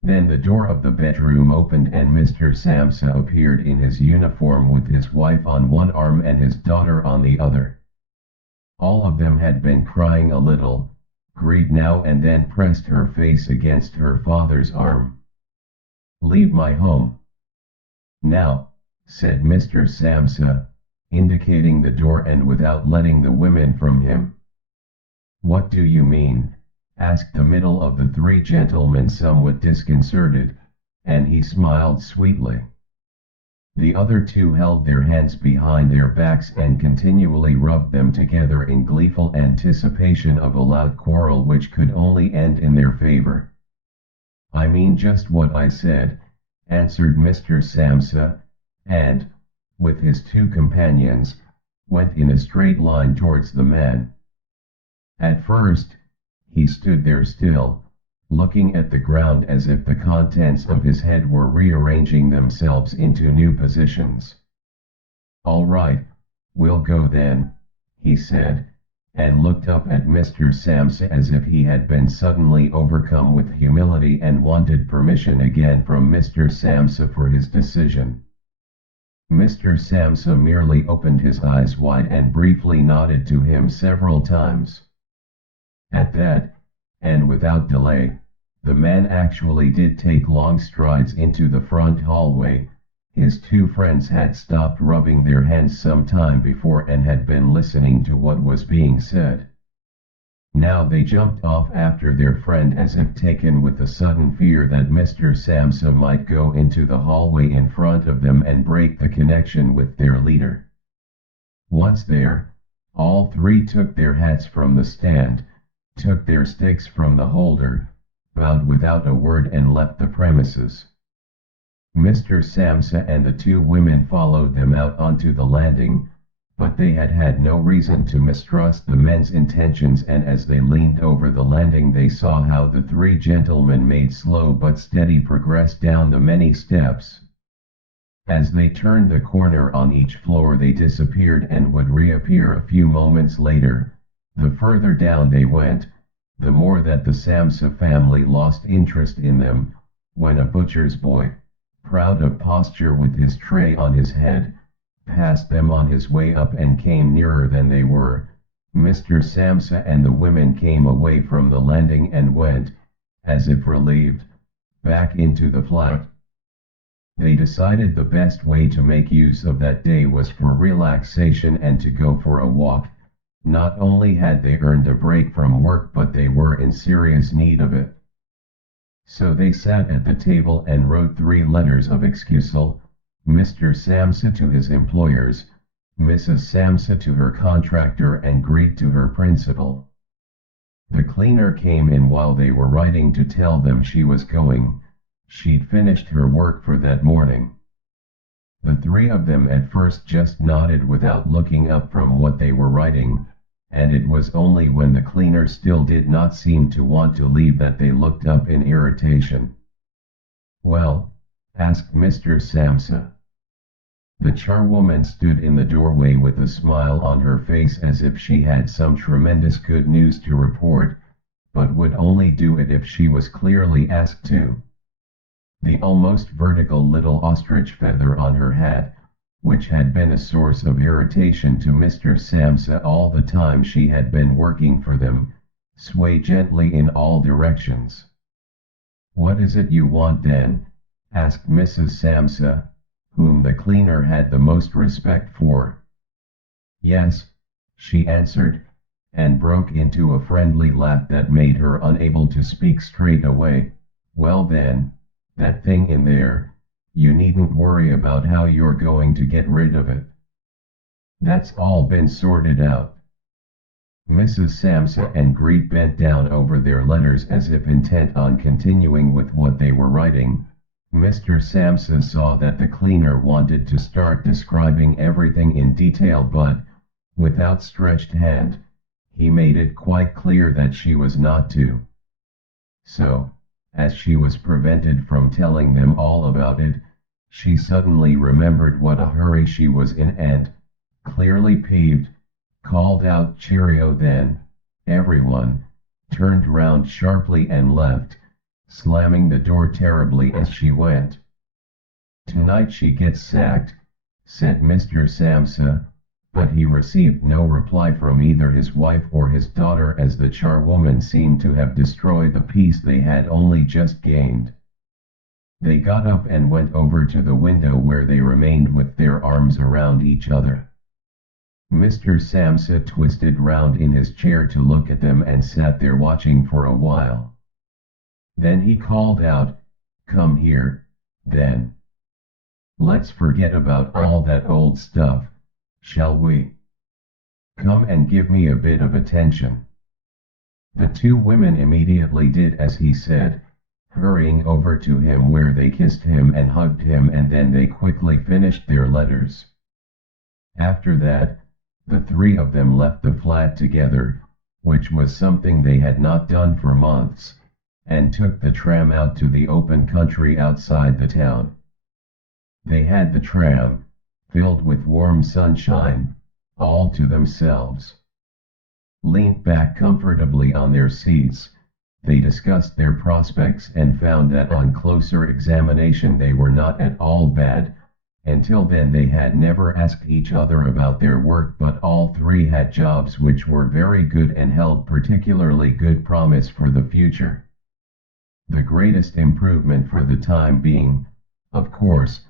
Then the door of the bedroom opened and Mr. Samsa appeared in his uniform with his wife on one arm and his daughter on the other. All of them had been crying a little. Greed now and then pressed her face against her father's arm. "Leave my home now," said Mr. Samsa, indicating the door and without letting the women from him. "What do you mean?" asked the middle of the three gentlemen somewhat disconcerted, and he smiled sweetly. The other two held their hands behind their backs and continually rubbed them together in gleeful anticipation of a loud quarrel which could only end in their favor. "I mean just what I said," answered Mr. Samsa, and, with his two companions, went in a straight line towards the man. At first, he stood there still, looking at the ground as if the contents of his head were rearranging themselves into new positions. "All right, we'll go then," he said, and looked up at Mr. Samsa as if he had been suddenly overcome with humility and wanted permission again from Mr. Samsa for his decision. Mr. Samsa merely opened his eyes wide and briefly nodded to him several times. At that, and without delay, the man actually did take long strides into the front hallway. His two friends had stopped rubbing their hands some time before and had been listening to what was being said. Now they jumped off after their friend as if taken with a sudden fear that Mr. Samsa might go into the hallway in front of them and break the connection with their leader. Once there, all three took their hats from the stand, took their sticks from the holder, bowed without a word and left the premises. Mr. Samsa and the two women followed them out onto the landing, but they had had no reason to mistrust the men's intentions, and as they leaned over the landing they saw how the three gentlemen made slow but steady progress down the many steps. As they turned the corner on each floor they disappeared and would reappear a few moments later. The further down they went, the more that the Samsa family lost interest in them, when a butcher's boy, proud of posture with his tray on his head, passed them on his way up and came nearer than they were. Mr. Samsa and the women came away from the landing and went, as if relieved, back into the flat. They decided the best way to make use of that day was for relaxation and to go for a walk. Not only had they earned a break from work, but they were in serious need of it. So they sat at the table and wrote 3 letters of excusal, Mr. Samsa to his employers, Mrs. Samsa to her contractor, and Greet to her principal. The cleaner came in while they were writing to tell them she was going. She'd finished her work for that morning. The 3 of them at first just nodded without looking up from what they were writing, and it was only when the cleaner still did not seem to want to leave that they looked up in irritation. "Well?" asked Mr. Samsa. The charwoman stood in the doorway with a smile on her face as if she had some tremendous good news to report, but would only do it if she was clearly asked to. The almost vertical little ostrich feather on her hat, which had been a source of irritation to Mr. Samsa all the time she had been working for them, swayed gently in all directions. "What is it you want then?" asked Mrs. Samsa, whom the cleaner had the most respect for. "Yes," she answered, and broke into a friendly laugh that made her unable to speak straight away. "Well then, that thing in there, you needn't worry about how you're going to get rid of it. That's all been sorted out." Mrs. Samsa and Greet bent down over their letters as if intent on continuing with what they were writing. Mr. Samsa saw that the cleaner wanted to start describing everything in detail, but, with outstretched hand, he made it quite clear that she was not to. So, as she was prevented from telling them all about it, she suddenly remembered what a hurry she was in and, clearly peeved, called out "Cheerio then, everyone," turned round sharply and left, slamming the door terribly as she went. "Tonight she gets sacked," said Mr. Samsa, but he received no reply from either his wife or his daughter, as the charwoman seemed to have destroyed the peace they had only just gained. They got up and went over to the window, where they remained with their arms around each other. Mr. Samsa twisted round in his chair to look at them and sat there watching for a while. Then he called out, "Come here, then. Let's forget about all that old stuff, shall we? Come and give me a bit of attention." The 2 women immediately did as he said, hurrying over to him, where they kissed him and hugged him, and then they quickly finished their letters. After that, the 3 of them left the flat together, which was something they had not done for months, and took the tram out to the open country outside the town. They had the tram, filled with warm sunshine, all to themselves. Leaned back comfortably on their seats, they discussed their prospects and found that on closer examination they were not at all bad. Until then they had never asked each other about their work, but all three had jobs which were very good and held particularly good promise for the future. The greatest improvement for the time being, of course,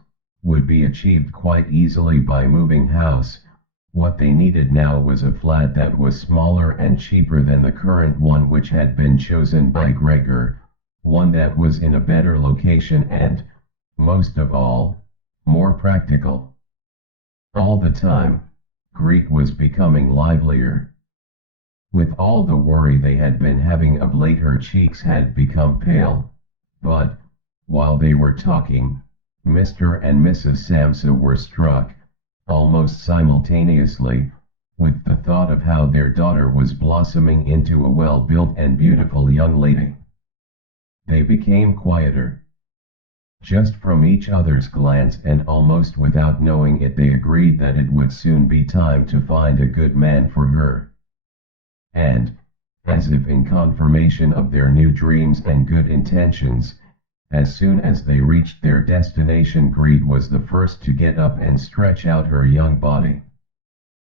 would be achieved quite easily by moving house. What they needed now was a flat that was smaller and cheaper than the current one which had been chosen by Gregor, one that was in a better location and, most of all, more practical. All the time, Greek was becoming livelier. With all the worry they had been having of late, her cheeks had become pale, but, while they were talking, Mr. and Mrs. Samsa were struck, almost simultaneously, with the thought of how their daughter was blossoming into a well-built and beautiful young lady. They became quieter. Just from each other's glance and almost without knowing it, they agreed that it would soon be time to find a good man for her. And, as if in confirmation of their new dreams and good intentions, as soon as they reached their destination, Greed was the first to get up and stretch out her young body.